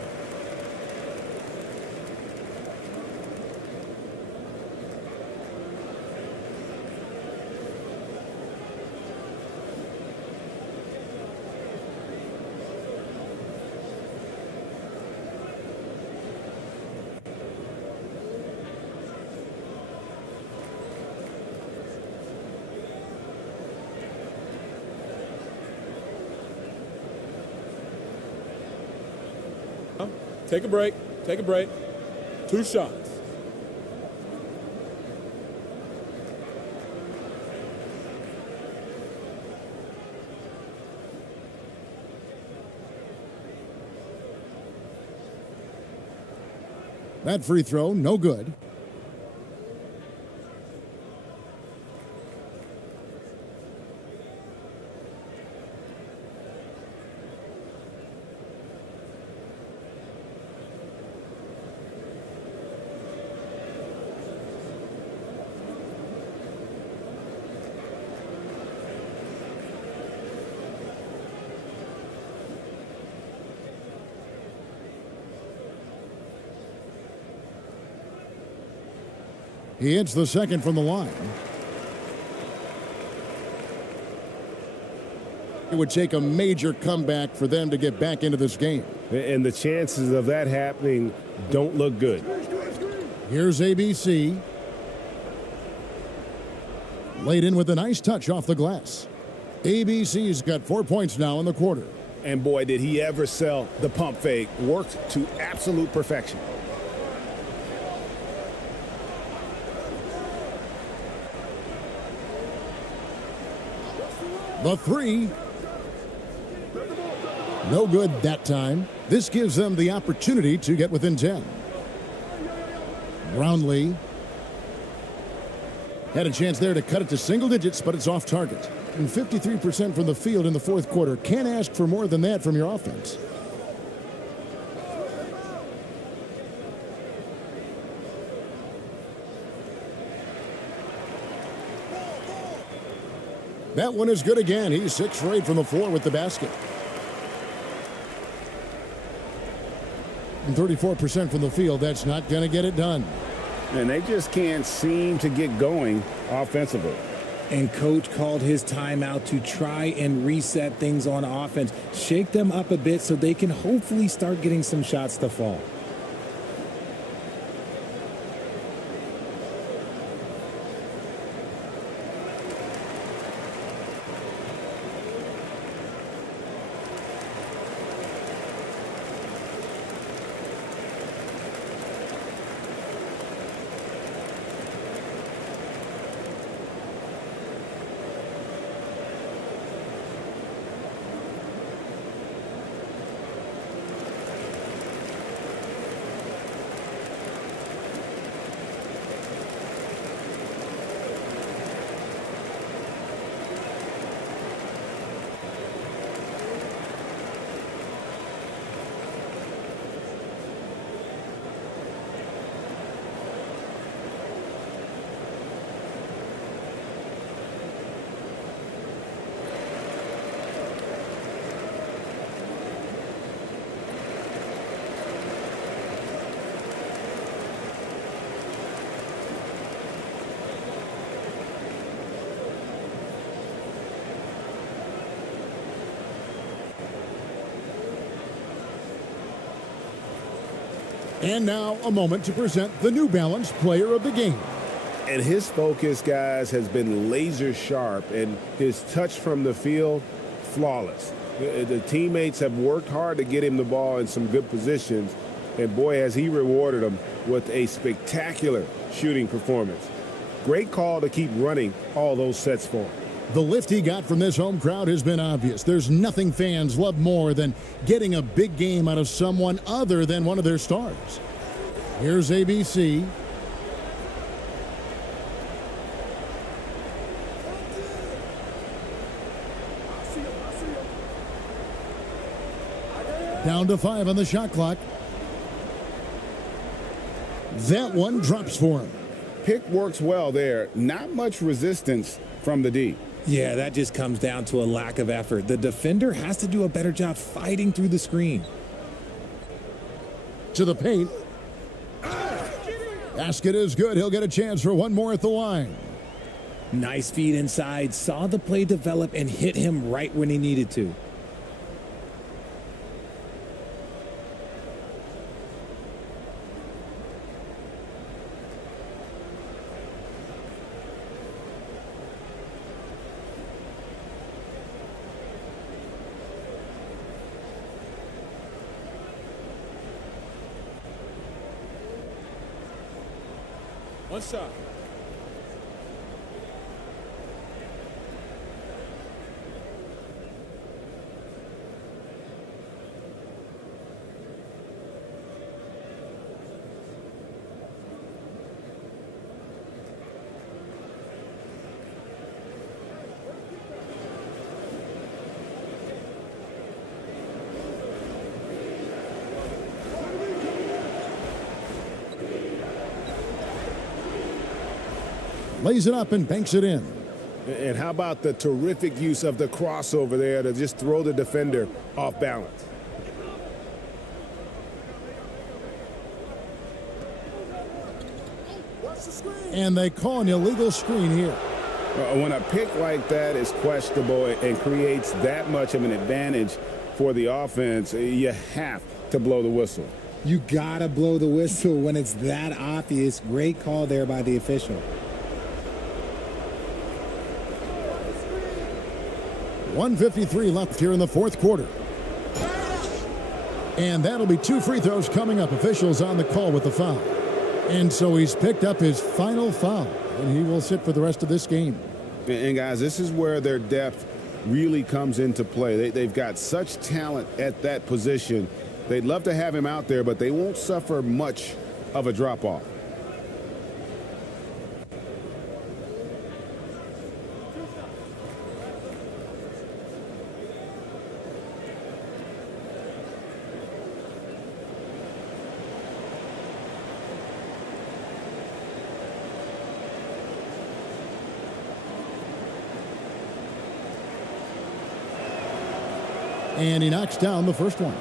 Take a break. Take a break. 2 shots. That free throw, no good. He hits the second from the line. It would take a major comeback for them to get back into this game. And the chances of that happening don't look good. Here's ABC. Laid in with a nice touch off the glass. ABC's got 4 points now in the quarter. And boy, did he ever sell the pump fake. Worked to absolute perfection. The three. No good that time. This gives them the opportunity to get within 10. Brownlee had a chance there to cut it to single digits, but it's off target. And 53% from the field in the fourth quarter. Can't ask for more than that from your offense. That one is good again. He's 6 for 8 from the floor with the basket. And 34% from the field. That's not going to get it done. And they just can't seem to get going offensively. And coach called his timeout to try and reset things on offense. Shake them up a bit so they can hopefully start getting some shots to fall. And now a moment to present the New Balance Player of the Game. And his focus, guys, has been laser sharp, and his touch from the field, flawless. The teammates have worked hard to get him the ball in some good positions, and boy, has he rewarded them with a spectacular shooting performance. Great call to keep running all those sets for him. The lift he got from this home crowd has been obvious. There's nothing fans love more than getting a big game out of someone other than one of their stars. Here's ABC. Down to 5 on the shot clock. That one drops for him. Pick works well there. Not much resistance from the D. Yeah, that just comes down to a lack of effort. The defender has to do a better job fighting through the screen. To the paint. Basket is good. He'll get a chance for one more at the line. Nice feed inside. Saw the play develop and hit him right when he needed to. One shot. Lays it up and banks it in. And how about the terrific use of the crossover there to just throw the defender off balance? And they call an illegal screen here. When a pick like that is questionable and creates that much of an advantage for the offense, you have to blow the whistle. You gotta blow the whistle when it's that obvious. Great call there by the official. 1:53 left here in the fourth quarter. And that'll be 2 free throws coming up. Officials on the call with the foul. And so he's picked up his final foul, and he will sit for the rest of this game. And guys, this is where their depth really comes into play. They've got such talent at that position. They'd love to have him out there, but they won't suffer much of a drop-off. And he knocks down the first one.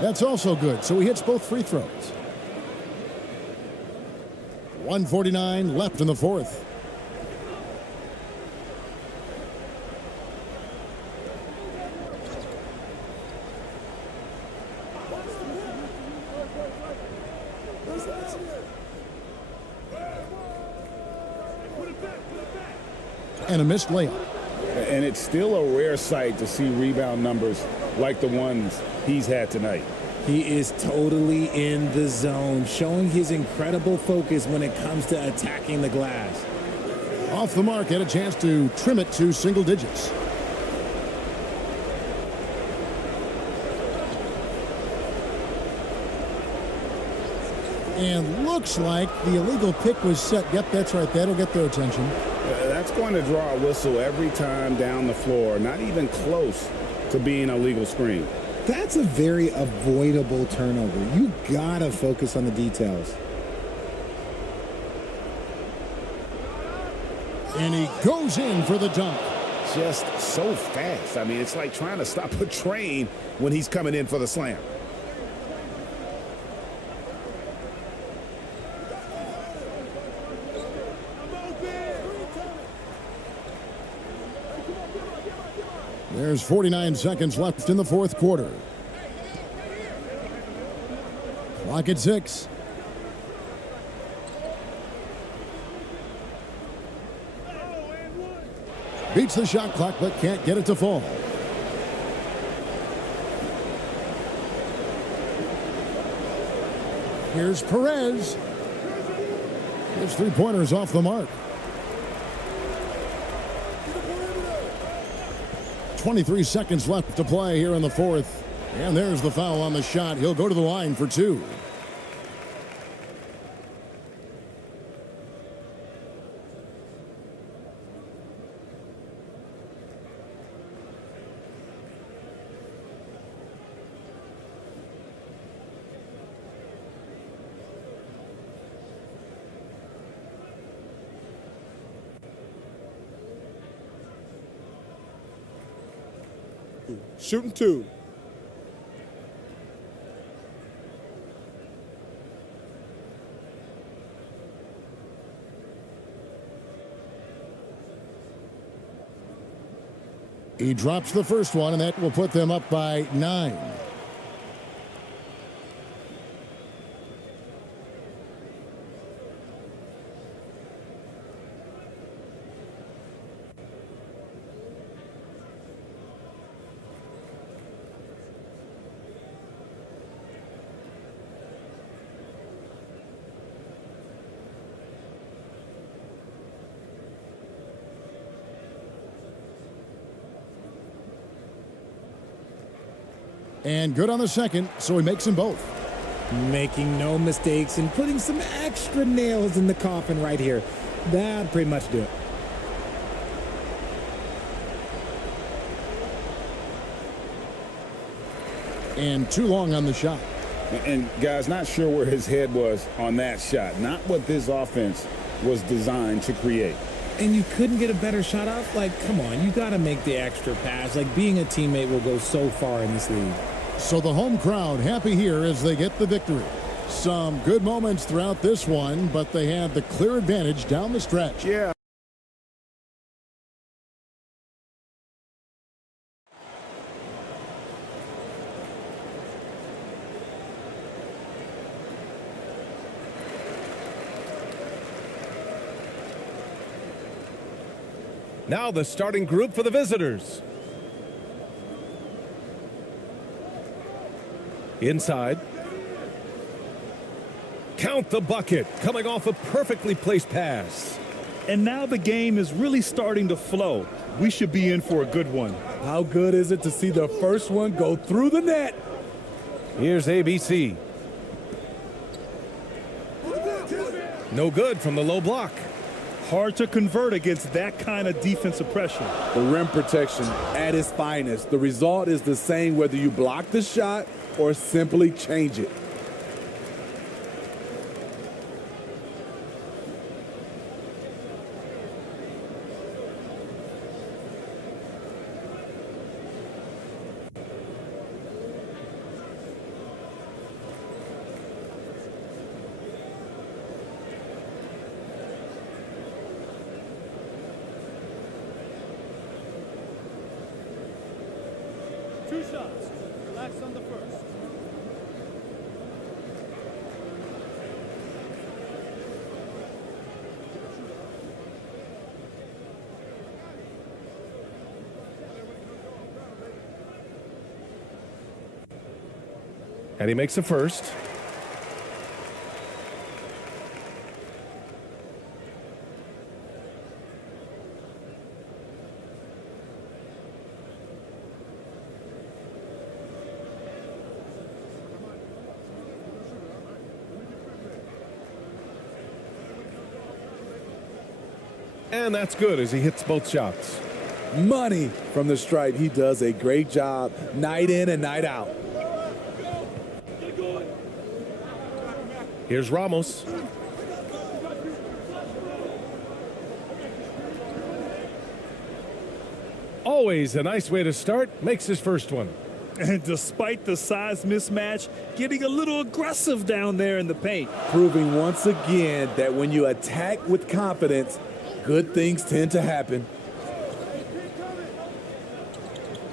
That's also good, so he hits both free throws. 1:49 left in the fourth. And a missed layup. And it's still a rare sight to see rebound numbers like the ones he's had tonight. He is totally in the zone, showing his incredible focus when it comes to attacking the glass. Off the mark, had a chance to trim it to single digits. And looks like the illegal pick was set. Yep, that's right. That'll get their attention. That's going to draw a whistle every time down the floor. Not even close to being a legal screen. That's a very avoidable turnover. You gotta focus on the details. And he goes in for the dunk. Just so fast. I mean, it's like trying to stop a train when he's coming in for the slam. There's 49 seconds left in the fourth quarter. Clock at 6. Beats the shot clock, but can't get it to fall. Here's Perez. His three-pointer's off the mark. 23 seconds left to play here in the fourth. And there's the foul on the shot. He'll go to the line for 2. Shooting 2. He drops the first one, and that will put them up by 9. And good on the second, so he makes them both. Making no mistakes and putting some extra nails in the coffin right here. That'd pretty much do it. And too long on the shot. And guys, not sure where his head was on that shot. Not what this offense was designed to create. And you couldn't get a better shot off? Like, come on, you got to make the extra pass. Like, being a teammate will go so far in this league. So the home crowd happy here as they get the victory. Some good moments throughout this one, but they had the clear advantage down the stretch. Yeah. Now the starting group for the visitors. Inside. Count the bucket, coming off a perfectly placed pass. And now the game is really starting to flow. We should be in for a good one. How good is it to see the first one go through the net? Here's ABC. No good from the low block. Hard to convert against that kind of defensive pressure. The rim protection at its finest. The result is the same whether you block the shot or simply change it. Two shots. Relax on the first. And he makes a first. And that's good as he hits both shots. Money from the stripe. He does a great job night in and night out. Here's Ramos. Always a nice way to start. Makes his first one. And despite the size mismatch, getting a little aggressive down there in the paint. Proving once again that when you attack with confidence, good things tend to happen.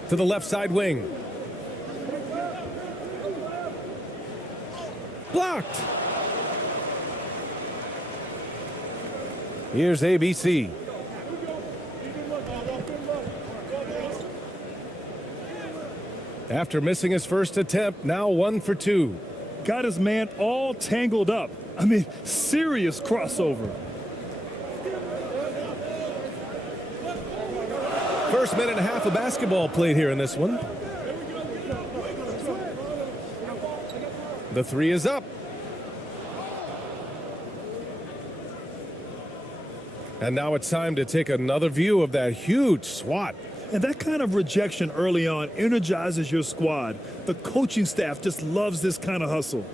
To the left side wing. Blocked. Here's ABC. After missing his first attempt, now 1 for 2. Got his man all tangled up. I mean, serious crossover. First minute and a half of basketball played here in this one. The three is up. And now it's time to take another view of that huge swat. And that kind of rejection early on energizes your squad. The coaching staff just loves this kind of hustle.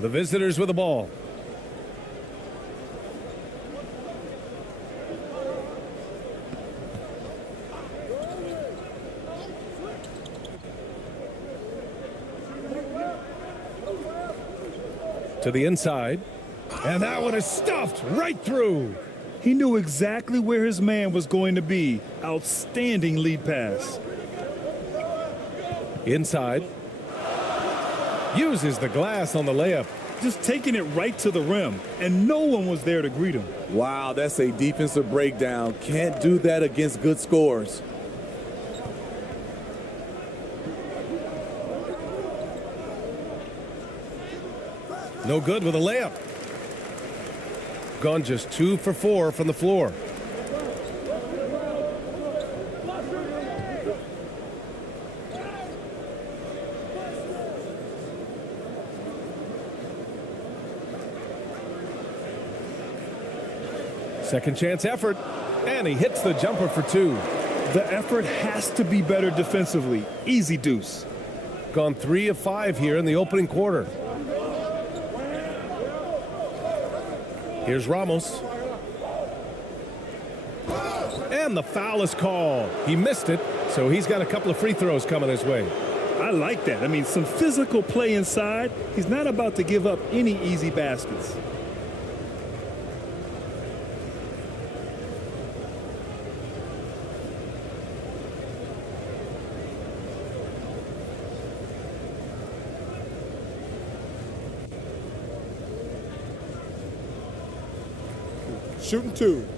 The visitors with the ball. To the inside. And that one is stuffed right through. He knew exactly where his man was going to be. Outstanding lead pass. Inside. Uses the glass on the layup. Just taking it right to the rim, and no one was there to greet him. Wow, that's a defensive breakdown. Can't do that against good scores. No good with a layup. Gone just 2 for 4 from the floor. Second chance effort, and he hits the jumper for 2. The effort has to be better defensively. Easy deuce. Gone 3 of 5 here in the opening quarter. Here's Ramos. And the foul is called. He missed it, so he's got a couple of free throws coming his way. I like that. I mean, some physical play inside. He's not about to give up any easy baskets. Shooting 2.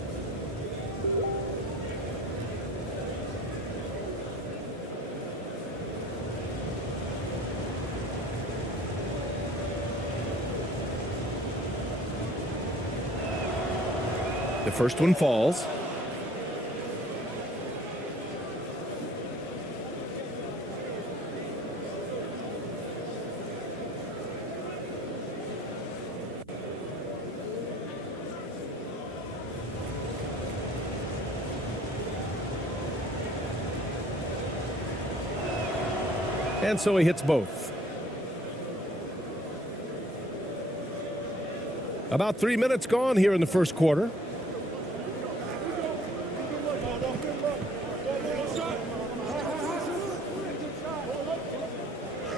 The first one falls. And so he hits both. About 3 minutes gone here in the first quarter.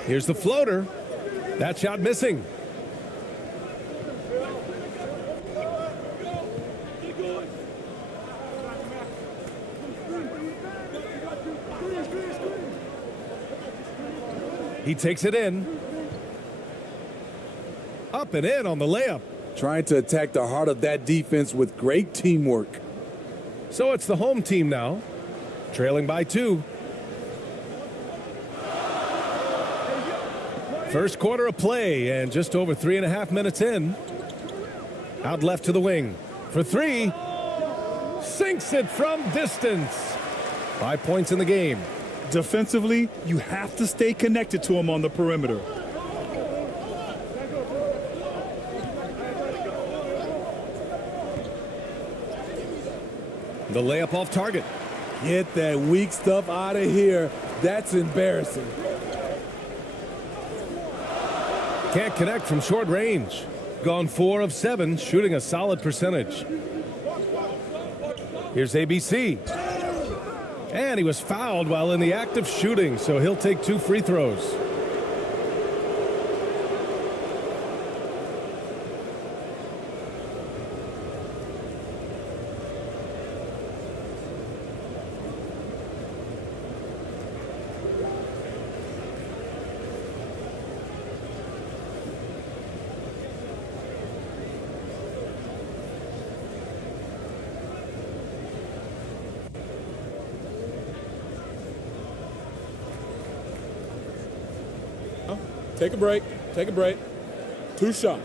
Here's the floater. That shot missing. He takes it in. Up and in on the layup. Trying to attack the heart of that defense with great teamwork. So it's the home team now, trailing by 2. First quarter of play and just over 3.5 minutes in. Out left to the wing for 3. Sinks it from distance. 5 points in the game. Defensively, you have to stay connected to him on the perimeter. The layup off target. Get that weak stuff out of here. That's embarrassing. Can't connect from short range. Gone 4 of 7, shooting a solid percentage. Here's ABC. And he was fouled while in the act of shooting, so he'll take 2 free throws. Take a break. Take a break. 2 shots.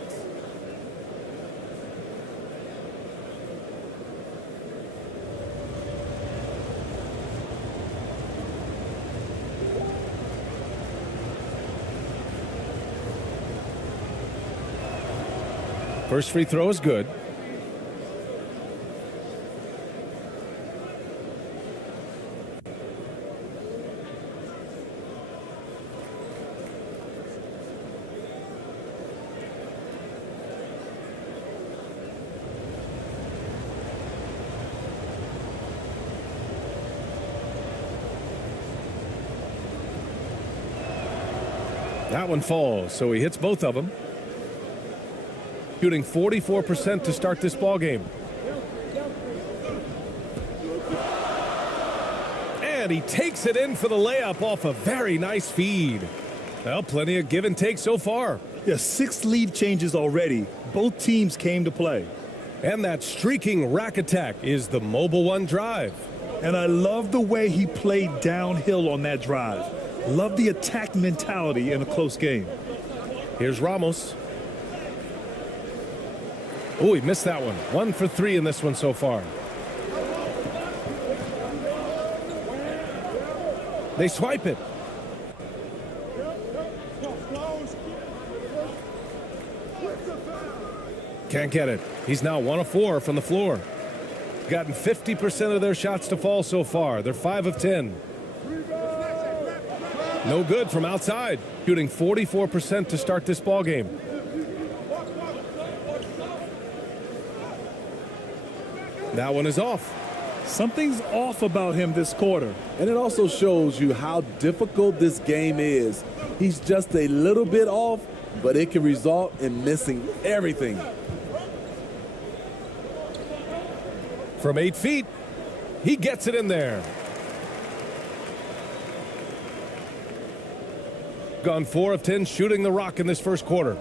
First free throw is good. That one falls, so he hits both of them. shooting 44% to start this ball game. And he takes it in for the layup off a very nice feed. Well, plenty of give and take so far. Yeah, 6 lead changes already. Both teams came to play. And that streaking rack attack is the Mobile One drive. And I love the way he played downhill on that drive. Love the attack mentality in a close game. Here's Ramos. Oh, he missed that one. 1 for 3 in this one so far. They swipe it. Can't get it. He's now 1 of 4 from the floor. Gotten 50% of their shots to fall so far. They're 5 of 10. No good from outside. Shooting 44% to start this ball game. That one is off. Something's off about him this quarter. And it also shows you how difficult this game is. He's just a little bit off, but it can result in missing everything. From 8 feet, he gets it in there. Gone 4 of 10 shooting the rock in this first quarter.